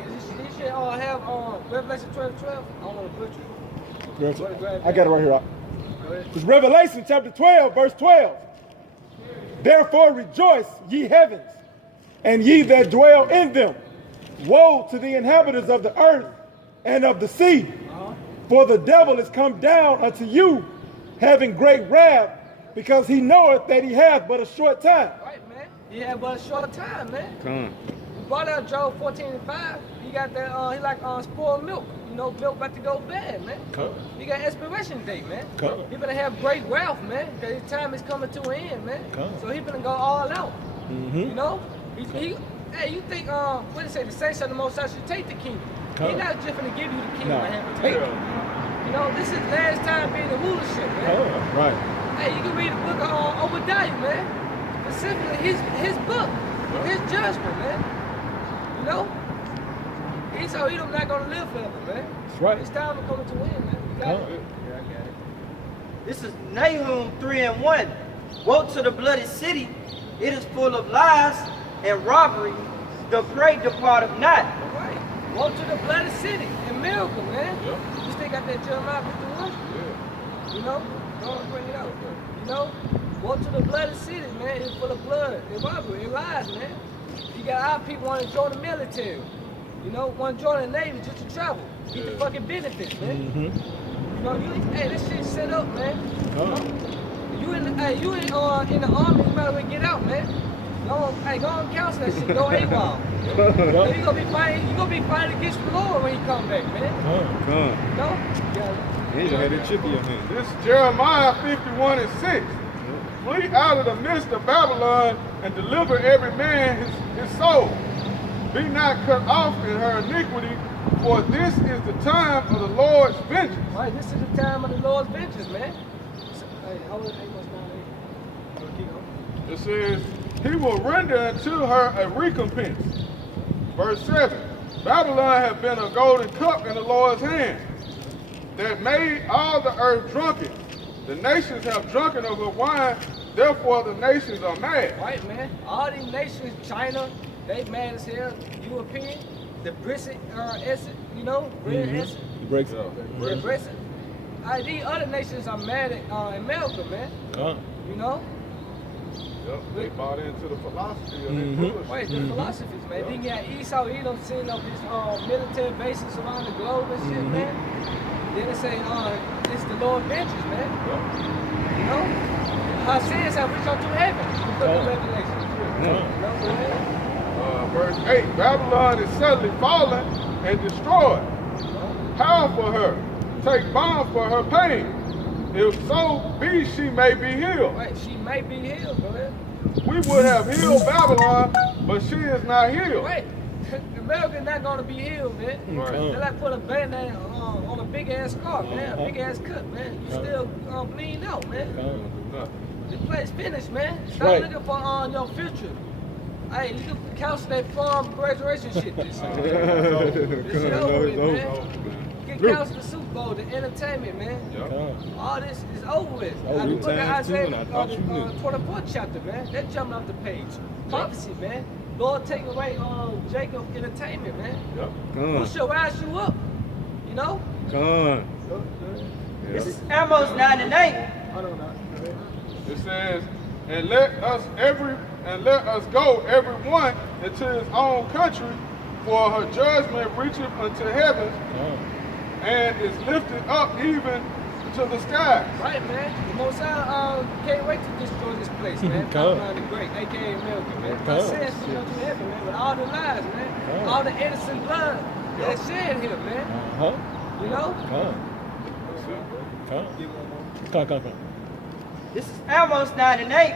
Revelation 12:12. I don't want to butcher. I got it right here. It's Revelation chapter 12, verse 12. Therefore rejoice, ye heavens, and ye that dwell in them. woe to the inhabitants of the earth and of the sea, for the devil is come down unto you, having great wrath, because he knoweth that he hath but a short time. Right, man. He had but a short time, man. Come on. We brought out Job 14:5. He got that, he like spoiled milk. You know, milk about to go bad, man. Come. He got expiration date, man. Come. He better have great wealth, man, because his time is coming to an end, man. Come. So he better go all out. Mm-hmm. You know? Hey, you think, what did it say? The saints of the Most High should take the kingdom. Come. He's not just gonna give you the kingdom. No. And have it Take take it. You know, this is last time being the rulership, man. Oh, right. Hey, you can read the book of Obadiah, man. Specifically, his book, his judgment, man. You know? He told he not gonna live forever, man. That's right. It's time to come to an end, man. You got it? Yeah, I got it. This is Nahum 3:1. Woe to the bloody city. It is full of lies and robbery. The prey departeth not. Right. Woe to the bloody city in miracle, man. Yep. You still got that Jeremiah 51? Yeah. You know? Go and bring it out. You know? Woe to the bloody city, man. It's full of blood and robbery and lies, man. You got our people want to join the military. You know, want to join the Navy just to travel. Get the fucking benefits, man. Mm-hmm. You know, hey, this shit set up, man. Oh. You in the army, you might as well get out, man. Go on counsel that shit. Go AWOL. You gonna be fighting against the Lord when you come back, man. Come. No? You ain't gonna have that chip in your hand. This is Jeremiah 51:6. Flee out of the midst of Babylon and deliver every man his soul. Be not cut off in her iniquity, for this is the time of the Lord's vengeance. Right, this is the time of the Lord's vengeance, man. Hey, It says, he will render unto her a recompense. Verse 7, Babylon hath been a golden cup in the Lord's hand, that made all the earth drunken. The nations have drunken of her wine, therefore the nations are mad. Right, man. All these nations, China, they mad as hell. European, the Brexit, you know, Brexit. Breaks it. Yeah, Brexit. These other nations are mad at America, man. You know? Yep, they bought into the philosophy of Mhm. their bullshit. Wait, the philosophies, man. Then you got Esau, Edom setting up his military bases around the globe and shit, man. Then they say, it's the Lord vengeance, man. You know? Our sins have reached unto heaven. The book of Revelation. You know, Verse 8, Babylon is suddenly fallen and destroyed. Howl for her, take balm for her pain. If so be she may be healed. Right, she may be healed, go ahead. We would have healed Babylon, but she is not healed. Wait, America's not gonna be healed, man. Right. They like put a band-aid on a big-ass scar, man, a big-ass cut, man. You still bleeding out, man. The play's finished, man. Stop looking for your future. Hey, you can cancel that farm graduation shit this year. This shit over with, man. You can cancel the Super Bowl, the entertainment, man. All this is over with. I look at Isaiah, the 24th chapter, man. They're jumping off the page. Prophecy, man. Lord take away Jacob entertainment, man. Who shall rise you up? You know? This is Amos 9:8. It says, and let us go every one into his own country, for her judgment reacheth unto heaven, and is lifted up even to the skies. Right, man. The Most High can't wait to destroy this place, man. Babylon the Great, aka America, man. My sins reach unto heaven, man. With all the lies, man. All the innocent blood that's shed here, man. You know? This is Amos 9:8.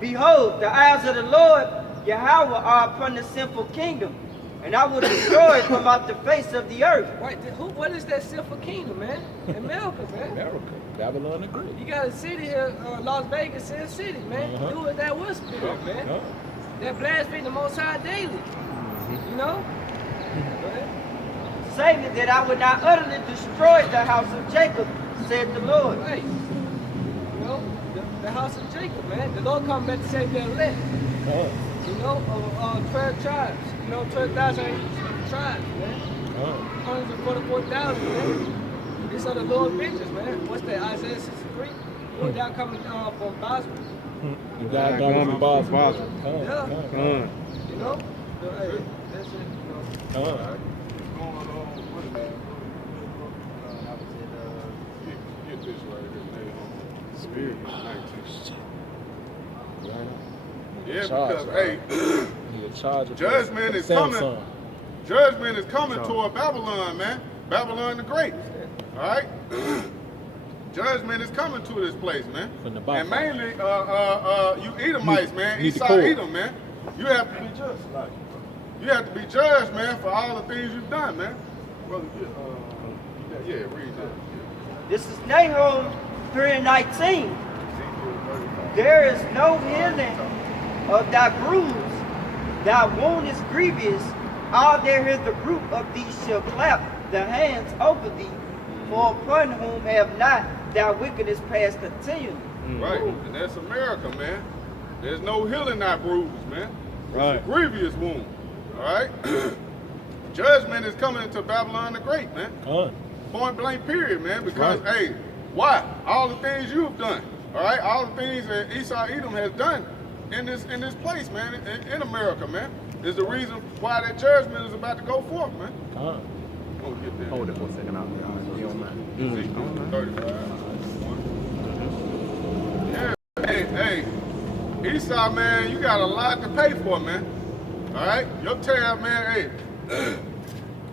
Behold, the eyes of the Lord Yahweh are upon the sinful kingdom, and I will destroy it from out the face of the earth. Right, what is that sinful kingdom, man? America, man. America, Babylon the Great. You got a city here, Las Vegas, Sin City, man. Do it that was spirit, man. That blaspheme the Most High daily. You know? Go ahead. Saying that I would not utterly destroy the house of Jacob, said the Lord. Hey, you know, the house of Jacob, man. The Lord come back to save their elect. You know, 12 tribes. You know, 12,000 tribes, man. 144,000, man. These are the Lord's vengeance, man. What's that, Isaiah 63? Lord, y'all coming from Basel. You got coming from Basel. Yeah. You know? So, hey, that's it, you know. All right. What's going on? What is that? Get this right here, man. Spirit 19. Yeah, because judgment is coming. Judgment is coming toward Babylon, man. Babylon the Great. All right. Judgment is coming to this place, man. And mainly, you Edomites, man. Esau, Edom, man. You have to be judged. You have to be judged, man, for all the things you've done, man. Brother, yeah, read that. This is Nahum 3:19. There is no healing of thy bruise, thy wound is grievous. All there is the root of thee shall clap the hands over thee, for upon whom have not thy wickedness passed continually. Right, and that's America, man. There's no healing thy bruise, man. It's a grievous wound, all right? Judgment is coming into Babylon the Great, man. Point blank period, man, because, hey, why? All the things you've done, all right? All the things that Esau Edom has done in this place, man, in America, man, is the reason why that judgment is about to go forth, man. Get that. Hold it for a second. I'll be on that. 35. Yeah, hey, Esau, man, you got a lot to pay for, man. All right? Your tab, man, hey,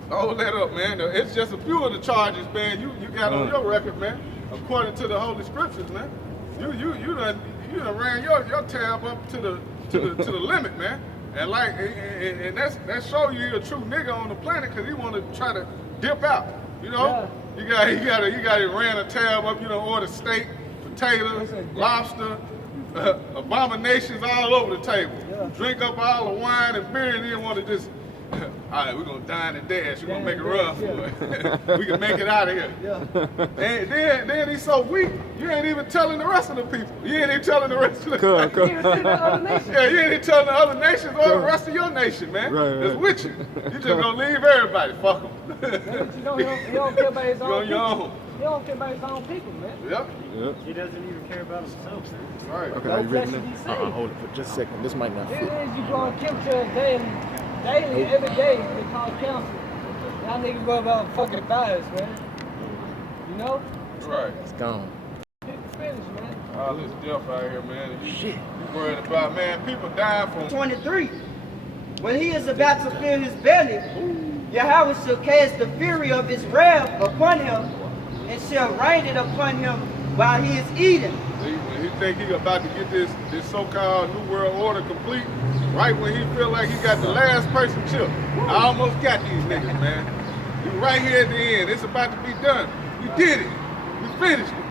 hold that up, man. It's just a few of the charges, man, you got on your record, man, according to the Holy Scriptures, man. You done ran your tab up to the limit, man. And like, and that show you a true nigga on the planet, because he want to try to dip out, you know? Yeah. You got to ran a tab up, you know, order steak, potatoes, lobster, abominations all over the table. Yeah. Drink up all the wine and beer, and then want to just, all right, we're going to dine and dash. We're going to make it rough. We can make it out of here. Yeah. And then he's so weak, you ain't even telling the rest of the people. You ain't even telling the rest of the Yeah, you ain't even telling the other nations or the rest of your nation, man. That's with you. You just going to leave everybody. Fuck them. You know, he don't care about his own people. He don't care about his own people, man. Yep. He doesn't even care about himself, man. Right. Okay, are you ready now? Hold it for just a second. This might not fit. It is you going to chemtrails daily, every day. They call counsel. Y'all niggas worry about fucking fires, man. You know? Right. It's gone. It's finished, man. All this death out here, man. You worried about, man, people dying from 23. When he is about to fill his belly, Yahweh shall cast the fury of his wrath upon him, and shall rain it upon him while he is eating. When he think he about to get this so-called New World Order complete, right when he feel like he got the last person chip. I almost got these niggas, man. You right here at the end. It's about to be done. We did it. We finished it.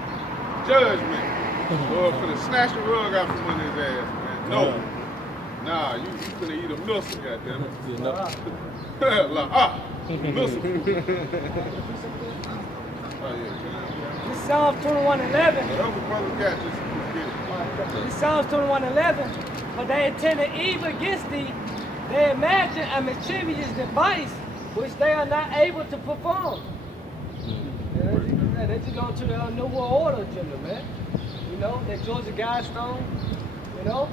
Judgment. Lord, finna snatch the rug out from under his ass, man. No. Nah, you finna eat a missile, goddammit. Missile. Oh, yeah, This Psalms 21:11. This Psalms 21:11. But they intended evil against thee. They imagine a mischievous device which they are not able to perform. They just going to the New World Order agenda, man. You know, that Georgia Guidestone, you know,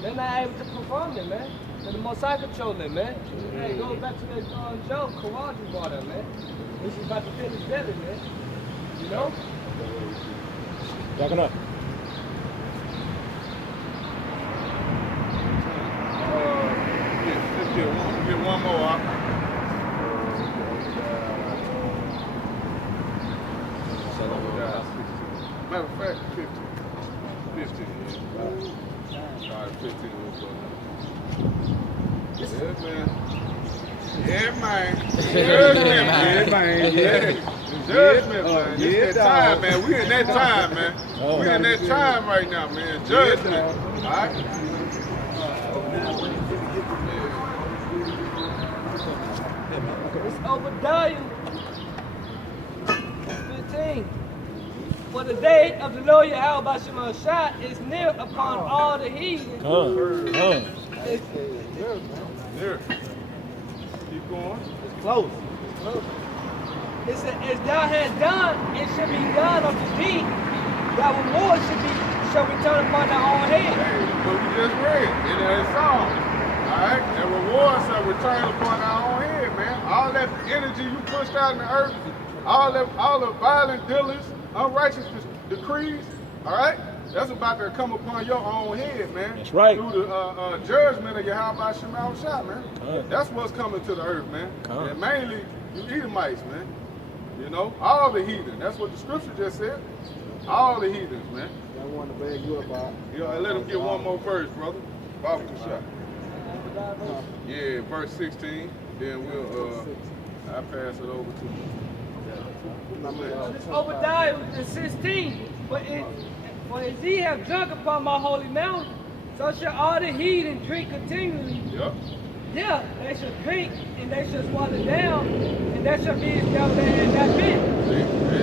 they're not able to perform it, man. They're the most I control it, man. Hey, it goes back to that joke Kawhi brought up, man. This is about to finish better, man. You know? Backing up. Get one more up. Matter of fact, 15. 15, yeah. All right, 15 was Yeah, man. Judgment, man. Yeah. Judgment, man. It's that time, man. We in that time, man. We in that time right now, man. Judgment. All right? It's Obadiah 15. For the day of the Lord Yahweh Bashim Shah is near upon all the heathen. There. Keep going. It's close. It said, as thou hast done, it shall be done unto thee. Thy reward shall return upon thy own head. Hey, what we just read in that song. All right? And reward shall return upon our own head. all that energy you pushed out in the earth, all the violent dealings, unrighteous decrees, all right? That's about to come upon your own head, man. That's right. Through the judgment of Yahweh Shema Shah, man. That's what's coming to the earth, man. And mainly, you Edomites, man. You know, all the heathen. That's what the scripture just said. All the heathens, man. I wanted to beg you about. Let him get one more verse, brother. Bible shot. Yeah, verse 16. Then I'll pass it over to you. This Obadiah in 16. For as ye have drunk upon my holy mountain, so shall all the heathen drink continually. Yep. Yeah, they shall drink and they shall swallow down, and that shall be as though they had not been.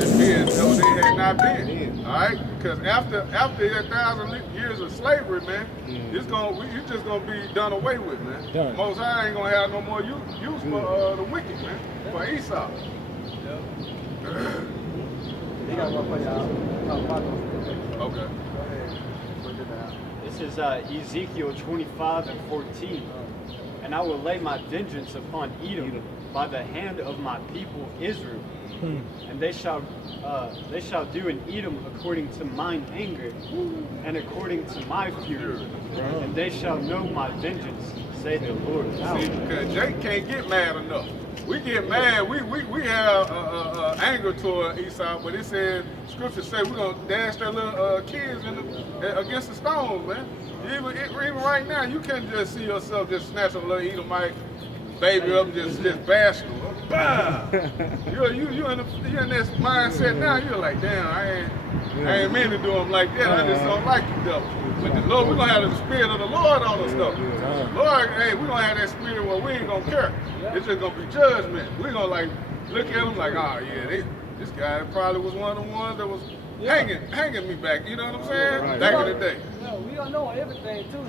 See, as though they had not been. All right? Because after 1,000 years of slavery, man, it's just gonna be done away with, man. Done. Most High ain't gonna have no more use for the wicked, man, for Esau. He got one for y'all. Okay. This is Ezekiel 25 and 14. And I will lay my vengeance upon Edom by the hand of my people Israel. And they shall do in Edom according to mine anger and according to my fury. And they shall know my vengeance, say the Lord. See, because Jake can't get mad enough. We get mad, we have anger toward Esau, but it says, scripture say we're going to dash their little kids against the stones, man. Even right now, you can't just see yourself just snatch a little Edomite baby up and just bash them. Bah! You in this mindset now, you're like, damn, I ain't mean to do them like that, I just don't like you, devil. But the Lord, we're going to have the spirit of the Lord on us, though. Lord, hey, we're going to have that spirit where we ain't going to care. It's just going to be judgment. We're going to like look at them like, oh yeah, this guy probably was one of the ones that was hanging me back, you know what I'm saying? Back in the day. No, we don't know everything too.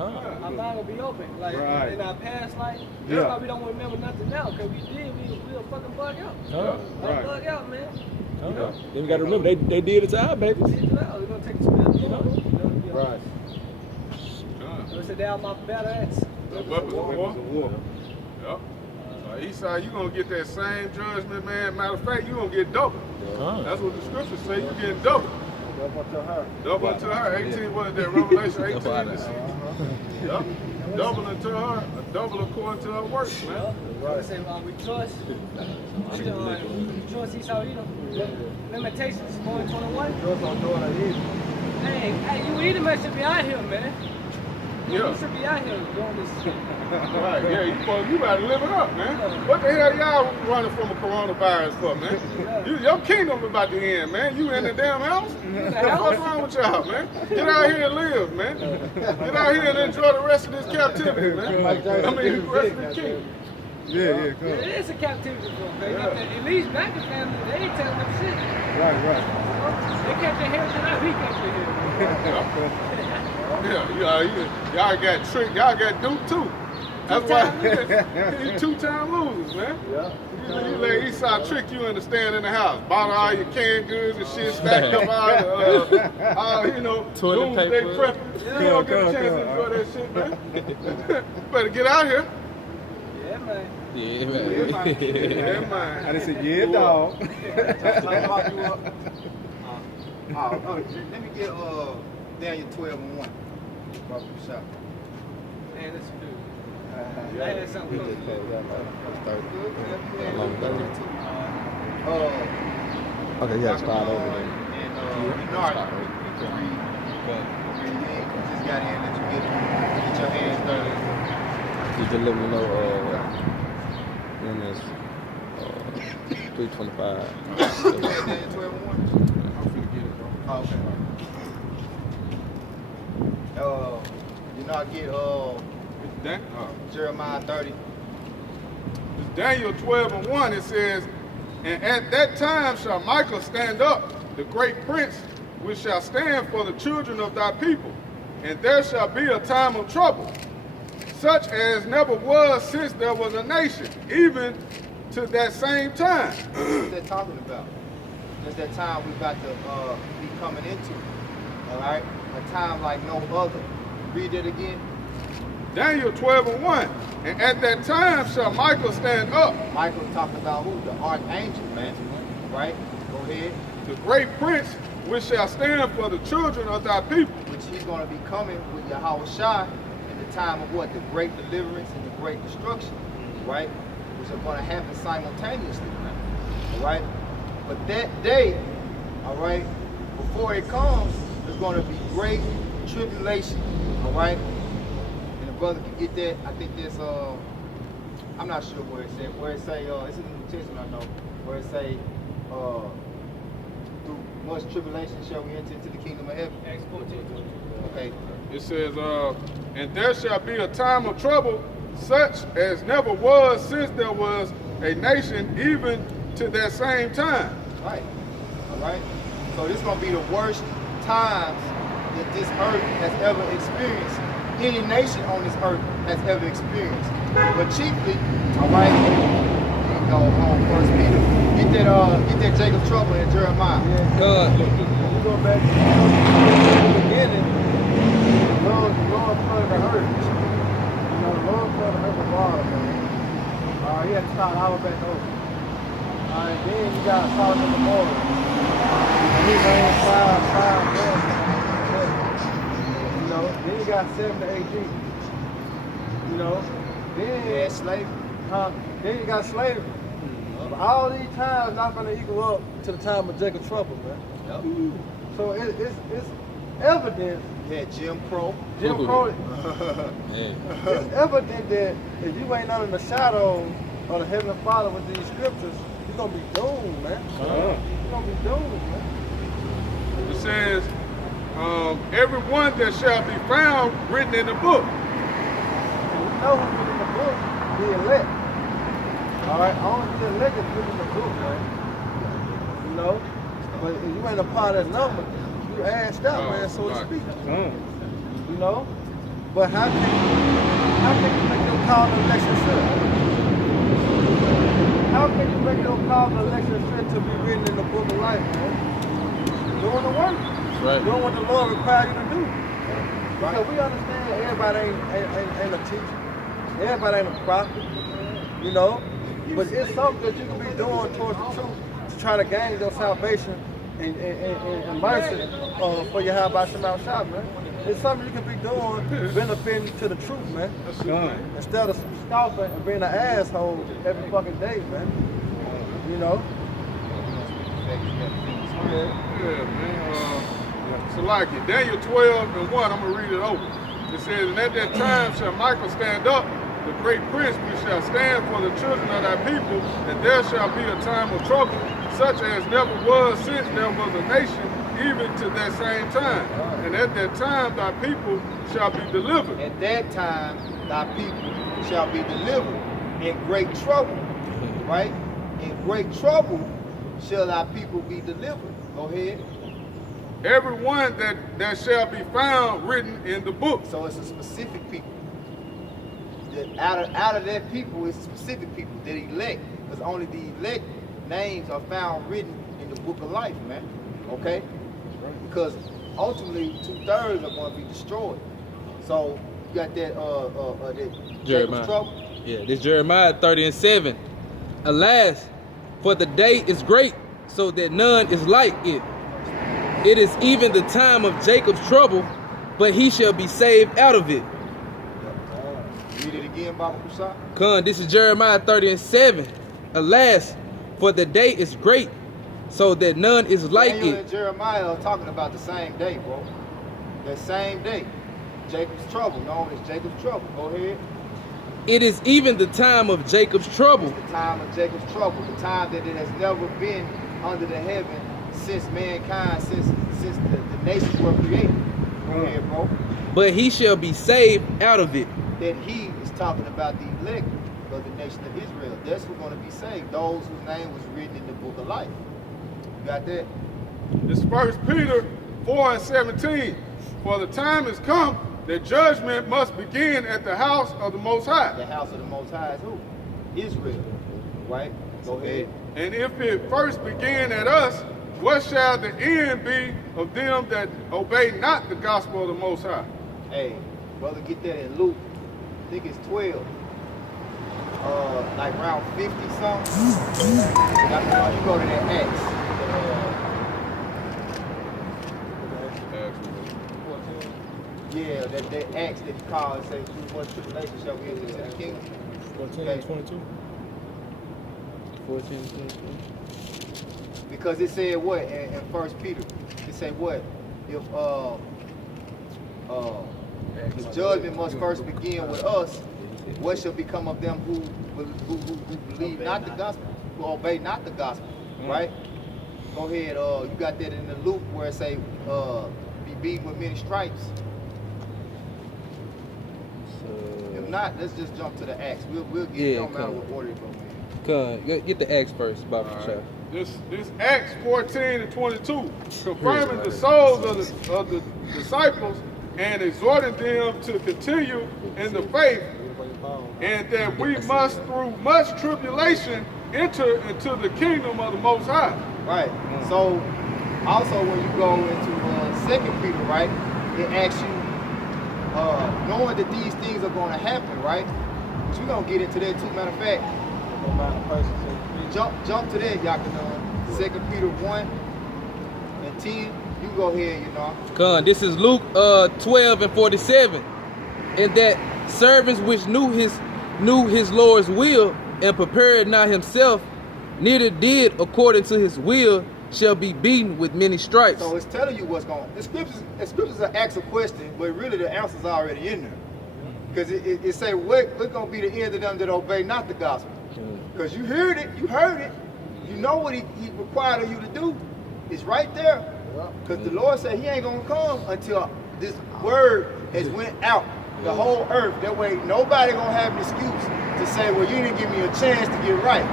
Our mind will be open. Like in our past life, that's why we don't remember nothing now, because we'll fucking bug out. Bug out, man. Then we got to remember, they did it to our babies. We're going to take the spirit of the Lord. Right. So sit down my battle axe. Weapons of war. Yep. Esau, you're going to get that same judgment, man. Matter of fact, you're going to get double. That's what the scriptures say. You're getting double. Double to her. Double to her. 18, what is that? Revelation 18. Yep. Double unto her, double according to her works, man. Right. Say, we trust. Trust Esau, Limitations, 4:21. Trust on doing it. Hey, you Edomites should be out here, man. You should be out here doing this shit. Right, yeah, you better live it up, man. What the hell y'all running from a coronavirus for, man? Your kingdom about to end, man. You in the damn house? What's wrong with y'all, man? Get out here and live, man. Get out here and enjoy the rest of this captivity, man. I mean, the rest of the kingdom. Yeah, cool. It is a captivity for them. At least back in family, they ain't telling them shit. Right. They kept their heritage out, we kept their heritage. Y'all got tricked, y'all got duped too. That's why you two-time losers, man. You let Esau trick you into staying in the house, bought all your canned goods and shit, stacked up all doomsday prepping. You don't get a chance to enjoy that shit, man. Better get out here. Yeah, man. Yeah, man. I just said, yeah, dog. Let me get Daniel 12 and 1. Man, that's good. That's something good. Okay, yeah, start over there. And Bernard, you can read. Just got in, let you get your hands dirty. You can let me know when it's 3:25. Daniel 12 and 1. I'm finna get it, bro. Oh, okay. Get Jeremiah 30. It's Daniel 12 and 1. It says, and at that time shall Michael stand up, the great prince, which shall stand for the children of thy people. And there shall be a time of trouble, such as never was since there was a nation, even to that same time. What's that talking about? That's that time we're about to be coming into. All right? A time like no other. Read it again. Daniel 12:1. And at that time shall Michael stand up. Michael talking about who? The archangel, man. Right? Go ahead. The great prince which shall stand for the children of thy people. Which he's going to be coming with Yahweh Shai in the time of what? The great deliverance and the great destruction. Right? Which are going to happen simultaneously, man. All right? But that day, all right, before it comes, there's going to be great tribulation. All right? And the brother can get that. I think there's I'm not sure where it said. Where it say it's in the New Testament, I know. Where it say through much tribulation shall we enter into the kingdom of heaven. Acts 14. Okay. It says, and there shall be a time of trouble such as never was since there was a nation, even to that same time. Right. All right. So this is going to be the worst times that this earth has ever experienced. Any nation on this earth has ever experienced. But chiefly, all right, you go on First Peter. Get that Jacob trouble in Jeremiah. Yeah, God. When you go back to the beginning, the Lord flooded the earth. You know, the Lord flooded the earth with water, man. He had to start all back over. Then you got Solomon the Gomorrah. And he reigned 5 months. You know, then you got 7 to 8 years. You know, then slavery. Then you got slavery. But all these times not gonna equal up to the time of Jacob trouble, man. Yep. So it's evident. Yeah, Jim Crow. Jim Crow. It's evident that if you ain't under the shadow of the Heavenly Father with these scriptures, you're gonna be doomed, man. You're gonna be doomed, man. It says, everyone that shall be found written in the book. And we know who's in the book, the elect. All right, only the elect is written in the book, man. You know, but if you ain't a part of that number, you asked out, man, so to speak. You know, but how can you make your call to election sure? How can you make your call to election sure to be written in the book of life, man? Doing the work. Right. Doing what the Lord requires you to do. Because we understand everybody ain't a teacher. Everybody ain't a prophet. You know? But it's something that you can be doing towards the truth to try to gain your salvation and mercy for your Yahweh Shema Shah, man. It's something you can be doing benefiting to the truth, man. Instead of scoffing and being an asshole every fucking day, man. You know? Yeah, man. So like it, Daniel 12:1, I'm going to read it over. It says, and at that time shall Michael stand up, the great prince, which shall stand for the children of thy people, and there shall be a time of trouble, such as never was since there was a nation, even to that same time. And at that time thy people shall be delivered. At that time thy people shall be delivered in great trouble, right? In great trouble shall thy people be delivered. Go ahead. Everyone that shall be found written in the book. So it's a specific people. That out of that people, it's specific people that elect. Because only the elect names are found written in the book of life, man. Okay? Because ultimately 2/3 are going to be destroyed. So you got that Jeremiah. Trouble. Yeah, this Jeremiah 30:7. Alas, for the day is great, so that none is like it. It is even the time of Jacob's trouble, but he shall be saved out of it. Read it again, Baba Kusa. Come, this is Jeremiah 30:7. Alas, for the day is great, so that none is like Daniel it. and Jeremiah are talking about the same day, bro. That same day. Jacob's trouble, known as Jacob's trouble. Go ahead. It is even the time of Jacob's trouble. It's the time of Jacob's trouble, the time that it has never been under the heaven since mankind, since the nations were created. Go ahead, bro. But he shall be saved out of it. That he is talking about the elect of the nation of Israel. That's who's going to be saved. Those whose name was written in the book of life. You got that? It's 1 Peter 4:17. For the time has come that judgment must begin at the house of the Most High. The house of the Most High is who? Israel. Right? Go ahead. And if it first began at us, what shall the end be of them that obey not the gospel of the Most High? Hey, brother, get that in Luke think it's 12. Like around 50 something. You go to that Acts. Yeah, that Acts that he called and say, through much tribulation shall we enter into the kingdom. 14 and 22. 14 and 22. Because it said what in 1 Peter? It said what? If the judgment must first begin with us, what shall become of them who believe not the gospel, who obey not the gospel, right? Go ahead, you got that in the Luke where it say, be beaten with many stripes. If not, let's just jump to the Acts. We'll get it, no matter what order it goes in. Get the Acts first, Bob. Right. This Acts 14 and 22, confirming the souls of the disciples and exhorting them to continue in the faith, and that we must, through much tribulation, enter into the kingdom of the Most High. Right. So, also when you go into 2 Peter, right, it asks you, knowing that these things are going to happen, right? But you're going to get into that too. Matter of fact, jump to that, Yakanan. 2 Peter 1 and 10. You go ahead, you know. Con, this is Luke 12 and 47. And that servants which knew his Lord's will and prepared not himself, neither did according to his will, shall be beaten with many stripes. So it's telling you what's going on. The scriptures are asking a question, but really the answer's already in there. Because it say what's going to be the end of them that obey not the gospel. Because you heard it, you know what he required of you to do. It's right there. Because the Lord said he ain't going to come until this word has went out the whole earth. That way nobody going to have an excuse to say, well, you didn't give me a chance to get right.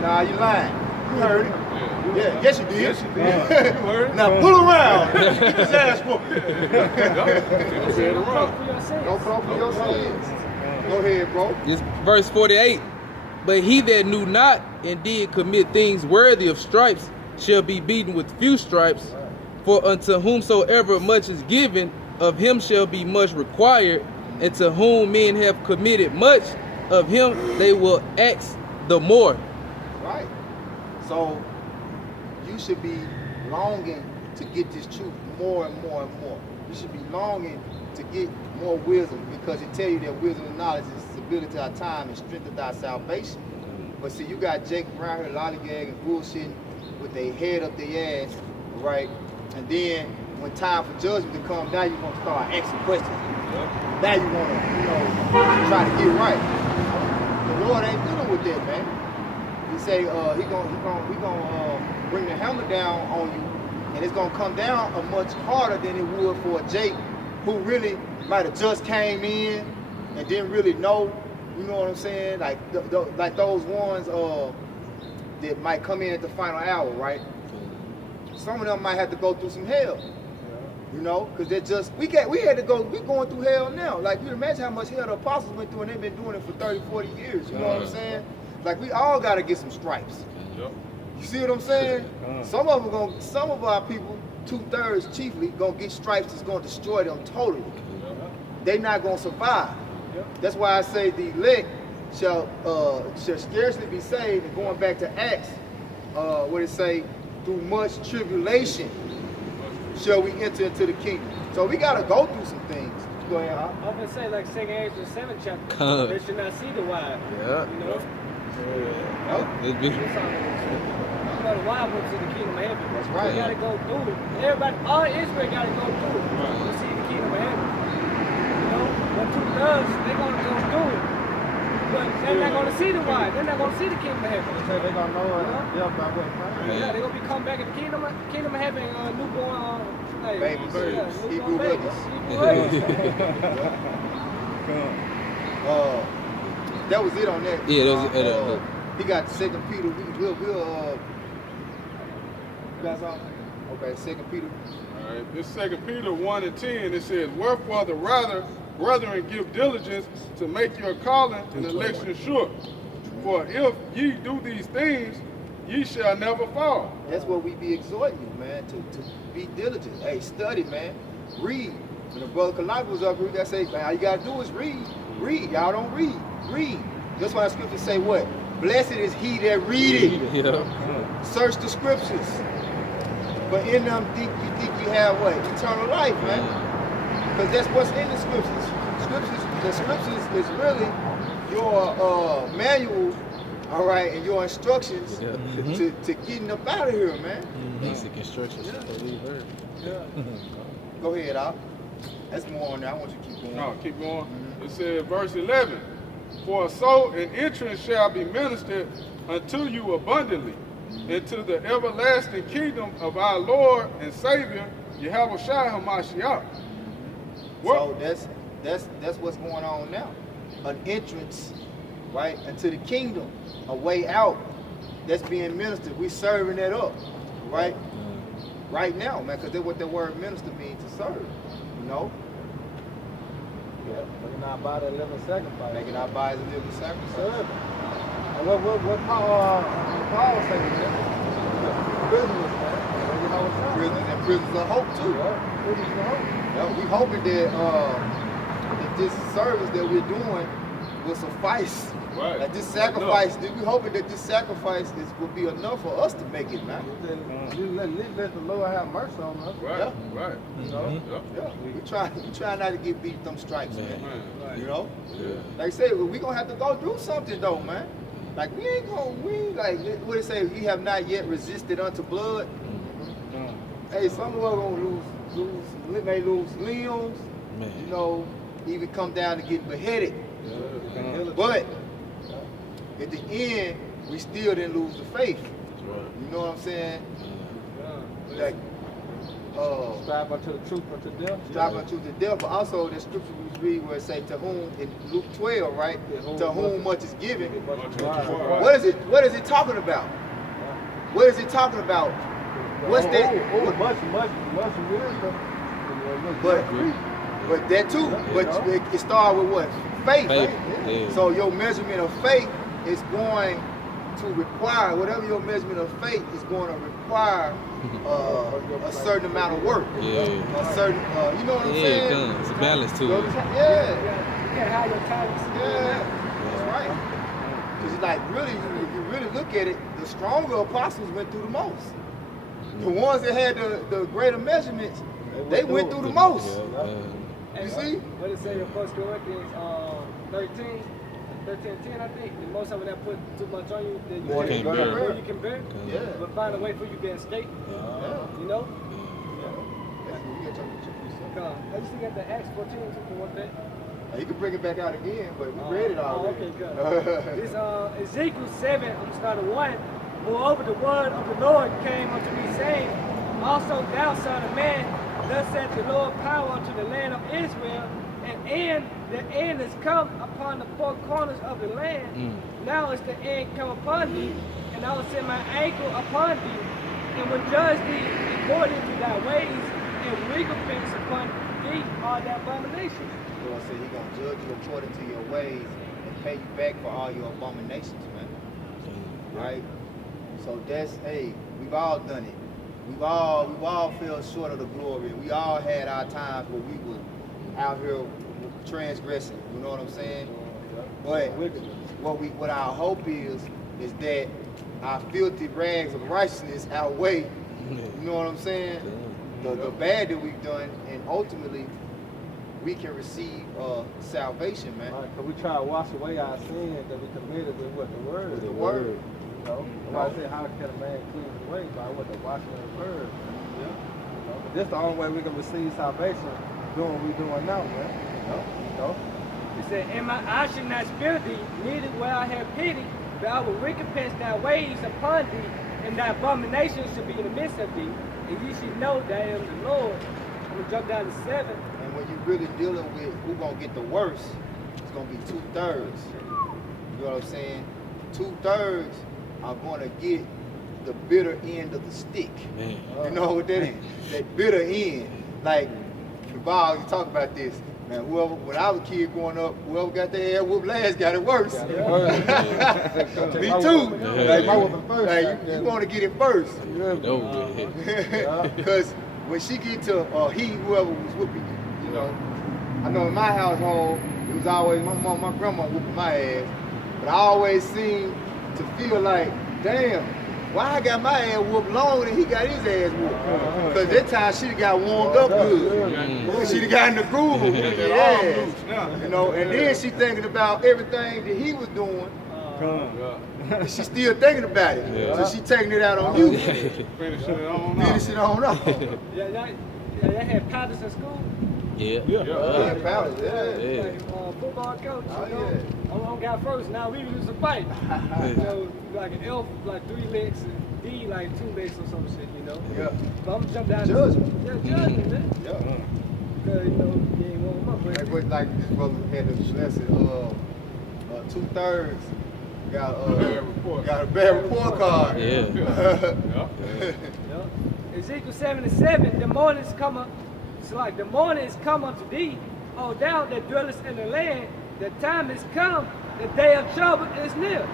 Nah, you lying. You heard it. Yeah, yes you did. Yes you did. You heard it. Now pull around. Get his ass whooped. Don't flow for your sins. Go ahead, bro. This verse 48. But he that knew not and did commit things worthy of stripes shall be beaten with few stripes. For unto whomsoever much is given, of him shall be much required. And to whom men have committed much, of him they will ask the more. Right. So you should be longing to get this truth more and more and more. You should be longing to get more wisdom, because it tell you that wisdom and knowledge is stability to our time and strength of our salvation. But see, you got Jacob around here lollygagging, bullshitting with their head up their ass, right? And then when time for judgment to come, now you want to start asking questions. Now you want to, try to get right. The Lord ain't dealing with that, man. He say he gonna bring the hammer down on you, and it's gonna come down a much harder than it would for a Jake who really might have just came in and didn't really know. You know what I'm saying? Like those ones that might come in at the final hour, right? Some of them might have to go through some hell. You know, because they're just, we had to go, we're going through hell now. Like, you imagine how much hell the apostles went through, and they've been doing it for 30, 40 years. You know what I'm saying? Like, we all got to get some stripes. You see what I'm saying? Some of our people, 2/3 chiefly, going to get stripes that's going to destroy them totally. They're not going to survive. That's why I say the elect shall scarcely be saved. And going back to Acts, what it say, through much tribulation shall we enter into the kingdom. So we got to go through some things. Go ahead. I'm going to say, like 2 Ezra 7 chapter, they should not see the wise. You know? You know, the wise went to the kingdom of heaven. That's right. You got to go through it. Everybody, all Israel got to go through it to see the kingdom of heaven. You know? But 2/3, they're going to go through it. But they're not going to see the wise. They're not going to see the kingdom of heaven. They're going to know it. Yeah, they're going to be come back in the kingdom of heaven, newborn, baby birds, Hebrew babies. That was it on that. Yeah, that was it. He got 2 Peter. We'll you guys on? Okay, 2 Peter. All right, this 2 Peter 1 and 10, it says, wherefore the rather, brethren, give diligence to make your calling and election sure. For if ye do these things, ye shall never fall. That's what we be exhorting you, man, to be diligent. Hey, study, man. Read. When the brother Kalaka was up here, we got to say, man, all you got to do is read. Read. Y'all don't read. Read. That's why the scriptures say what? Blessed is he that readeth. Yeah. Search the scriptures. But in them, you think you have what? Eternal life, man. Because that's what's in the scriptures. The scriptures is really your manual, all right, and your instructions to getting up out of here, man. Basic instructions. Yeah. Go ahead, Al. That's more on there. I want you to keep going. No, keep going. It says, verse 11, for so an entrance shall be ministered unto you abundantly into the everlasting kingdom of our Lord and Savior, Yahushua HaMashiach. So that's what's going on now. An entrance, right, into the kingdom, a way out that's being ministered. We serving that up, right? Right now, man, because that's what the word minister means, to serve, you know? Yeah, making our body a living sacrifice. Making our bodies a living sacrifice. Serving. And what Paul say, man? Prisoners, man. Prisoners and prisoners of hope, too. Yeah, prisoners of hope. Yeah, we hoping that this service that we're doing will suffice. Right. That this sacrifice, we hoping that this sacrifice will be enough for us to make it, man. Let the Lord have mercy on us. Right, Yeah. right. You know? Yeah. We try not to get beat them stripes, man. Right. You know? Yeah. Like I said, we gonna have to go through something though, man. Like we ain't like what it say, we have not yet resisted unto blood. Hey, some of us gonna may lose limbs, you know, even come down to getting beheaded. But at the end, we still didn't lose the faith. You know what I'm saying? Like, strive unto the truth, unto death. Strive unto the death. But also the scripture we read where it say to whom in Luke 12, right? To whom much is given. What is it talking about? What is it talking about? What's that? Much wisdom. But that too. But it started with what? Faith. Yeah. So your measurement of faith is going to require, whatever your measurement of faith is going to require a certain amount of work. Yeah. A certain, you know what I'm saying? Yeah, it's a balance to it. Yeah. You can't hide your talents. Yeah. That's right. Because like really, if you really look at it, the stronger apostles went through the most. The ones that had the greater measurements, they went through the most. You see? What it say in 1 Corinthians 13:10, I think. The most of it that put too much on you, then More you can bear. Yeah. But find a way for you to escape. You know? I just got the Acts 14 something like that. You can bring it back out again, but we read it already. Okay, good. It's Ezekiel 7, I'm starting 1. Moreover, the word of the Lord came unto me, saying, also thou son of man, thus saith the Lord power unto the land of Israel, and the end is come upon the four corners of the land. Now is the end come upon thee, and I will send my ankle upon thee, and will judge thee according to thy ways, and recompense upon thee all thy abominations. The Lord said He's going to judge you according to your ways and pay you back for all your abominations, man. Right? So that's, hey, we've all done it. We've all fell short of the glory. We all had our times where we were out here transgressing. You know what I'm saying? But what our hope is that our filthy rags of righteousness outweigh. You know what I'm saying? The bad that we've done, and ultimately we can receive salvation, man. Right, because we try to wash away our sins that we committed with what the word is. The word. You know? I say, how can a man cleanse his way? By what the washing of the word. Yeah. You know? But this is the only way we can receive salvation, doing what we're doing now, man. You know? He said, and my eye should not spare thee, neither will I have pity, but I will recompense thy ways upon thee, and thy abominations shall be in the midst of thee, and ye should know that I am the Lord. I'm going to jump down to 7. And when you're really dealing with who's going to get the worst, it's going to be 2/3. You know what I'm saying? 2/3 are going to get the bitter end of the stick. Man. You know what that is? That bitter end. Like, Bob, you talk about this. Man, when I was a kid growing up, whoever got their hair whooped last got it worse. Me too. Like, you want to get it first. Because when she get to whoever was whooping you, you know, I know in my household, It was always my grandma whooping my ass. But I always seemed to feel like, damn, why I got my ass whooped longer than he got his ass whooped? Because that time she'd got warmed up good. She'd got in the groove of whooping his ass. You know, and then she thinking about everything that he was doing. And she's still thinking about it. So she taking it out on you. Finish it on off. Y'all had powders in school? Powders, Like, football coach, you know? I'm on guy first. Now we used to fight. You know, like an F, like 3 legs, and D, like 2 legs or some shit, you know? So I'm gonna jump down. Judgment. Judgment, man. Because, you know, you ain't warm up. Like this brother had this lesson, 2/3 got a bad report card. Ezekiel 77, the mornings come up. It's like the mornings come unto thee, O thou that dwellest in the land. The time is come, the day of trouble is near.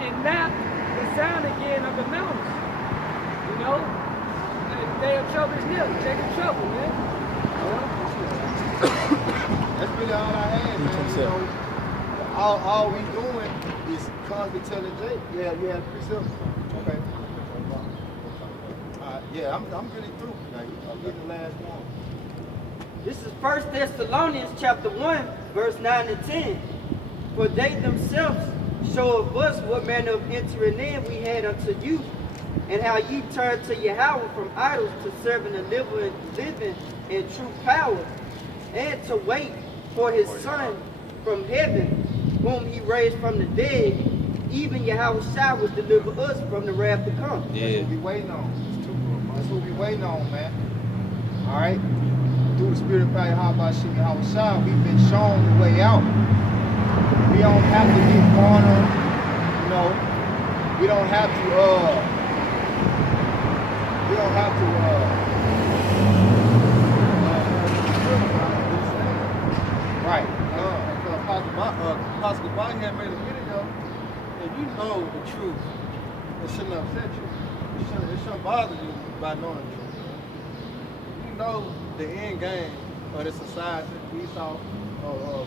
And now the sound again of the mountains. You know? The day of trouble is near. Check the trouble, man. That's really all I had, man. You know, all we doing is constantly telling Jake, you have precept. Okay. Yeah, I'm really through. Like, I'm getting the last one. This is 1 Thessalonians chapter 1, verse 9 and 10. For they themselves show of us what manner of entering in we had unto you, and how ye turned to Yahweh from idols to serving the living in true power, and to wait for his Son from heaven, whom he raised from the dead, even Yahweh Shai will deliver us from the wrath to come. That's what we waiting on. That's what we waiting on, man. All right? Through the Spirit of power, how about Yahweh Shai, we've been shown the way out. We don't have to get cornered, you know. We don't have to, right. Apostle Goodbye had made a video. If you know the truth, it shouldn't upset you. It shouldn't bother you by knowing the truth. You know the end game of the society, Esau,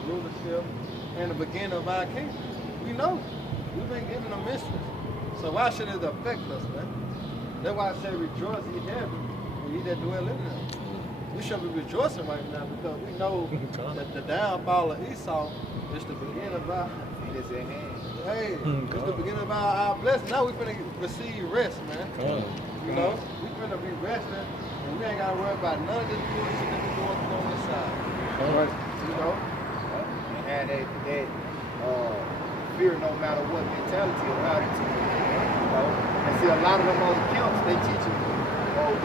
rulership, and the beginning of our kingdom. We know. We've been given a mystery. So why should it affect us, man? That's why I say rejoice in heaven and ye that dwell in them. We should be rejoicing right now because we know that the downfall of Esau is the beginning of our it's the beginning of our blessing. Now we're going to receive rest, man. You know, we're going to be resting and we ain't got to worry about none of this bullshit that we're going through on this side. You know? And have that fear no matter what mentality about it. You know? And see, a lot of them other camps, they teach you,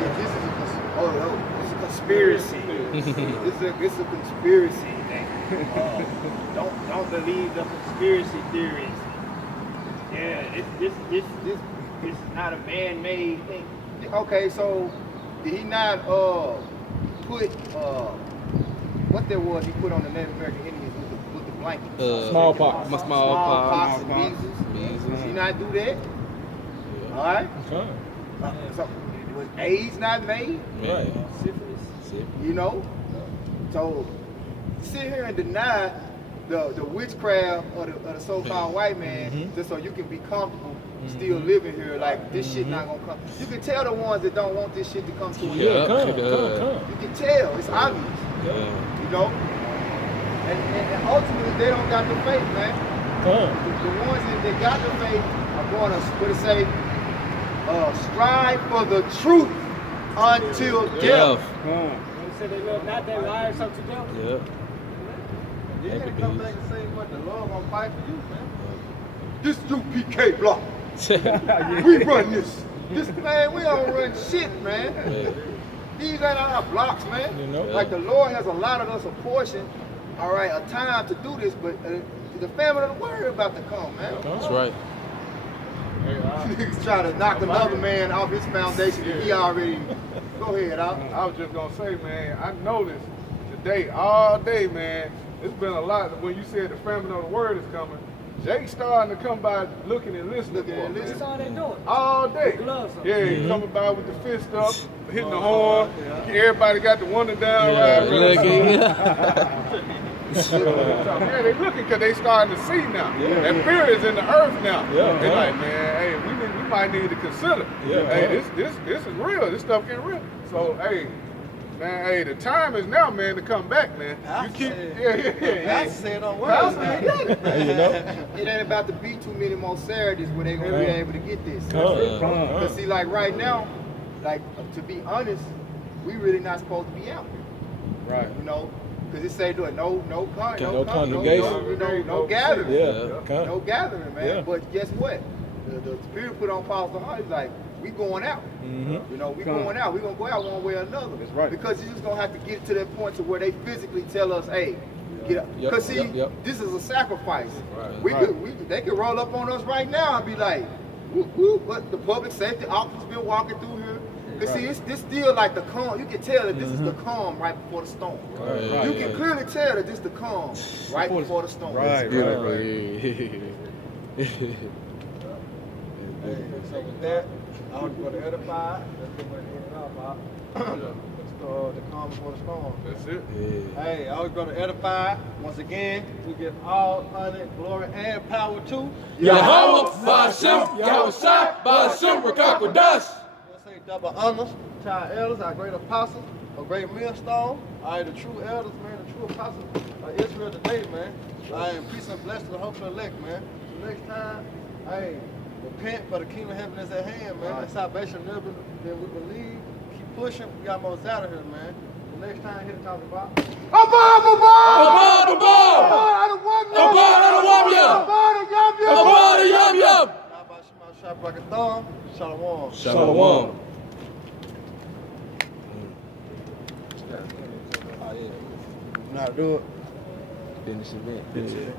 this is a conspiracy. It's a conspiracy. Don't believe the conspiracy theories. Yeah, this is not a man-made thing. Okay, so did he not put what there was he put on the Native American Indians with the blanket? Smallpox. Smallpox and measles. Did he not do that? Yeah. All right. Okay. So was AIDS not made? Right. Syphilis. You know. So sit here and deny the witchcraft of the so-called white man just so you can be comfortable still living here like this shit not gonna come. You can tell the ones that don't want this shit to come to an end. You can tell, it's obvious. You know? And ultimately they don't got the faith, man. The ones that got the faith are going to, what it say, strive for the truth until death. They said they love not their lives unto death. You ain't come back and say what the Lord gonna fight for you, man. This UPK block. We run this. This man, we don't run shit, man. These ain't our blocks, man. You know? Like the Lord has allotted us a portion, all right, a time to do this, but the family of the word about to come, man. That's right. Niggas try to knock another man off his foundation and he already. Go ahead, I was just gonna say, man, I noticed today, all day, man, it's been a lot. When you said the family of the word is coming, Jake's starting to come by looking and listening. That's all they doing. All day. Yeah, he coming by with the fist up, hitting the horn. Everybody got the wonder down right. Yeah, they looking because they starting to see now. Yeah, that yeah. fear is in the earth now. Yeah, They yeah. like, man, hey, we might need to consider. Yeah, Hey, this is real. This stuff getting real. So, hey, man, hey, the time is now, man, to come back, man. You keep, I said don't worry. You know? It ain't about to be too many more Saturdays where they gonna be able to get this. Come. Cause see, like right now, like to be honest, we really not supposed to be out here. Right. You know, cause it say doing no congregation. no gathering. Yeah. No gathering, man. Yeah. But guess what? The Spirit put on Pastor Hunt. He's like, we going out. Mm-hmm. You know, we going out. We gonna go out one way or another. That's right. Because you're just gonna have to get to that point to where they physically tell us, hey, get up. Yep, Cause see, yep. this is a sacrifice. Right. They could roll up on us right now and be like, whoop, whoop, but the public safety officer's been walking through here. Cause see, this still like the calm. You can tell that this is the calm right before the storm. Right. You can clearly tell that this is the calm right before the storm. Right. So with that, I'm going to edify. That's the way to end it off. The calm before the storm. That's it. Hey, I was going to edify. Once again, we give all honor, glory, and power to Yahweh, Ba'ashem, Yahushua, Ba'ashem, Rakakwadash. We'll say double honors to our elders, our great apostles, a great millstone. All right, the true elders, man, the true apostles of Israel today, man. And peace and blessings to hope to elect, man. So next time, hey, repent for the kingdom of heaven is at hand, man. And salvation never that we believe. Keep pushing. We got most out of here, man. The next time, here to talk about. Abad, yum yum. Shalom. Shalom. Now do it. Finish it.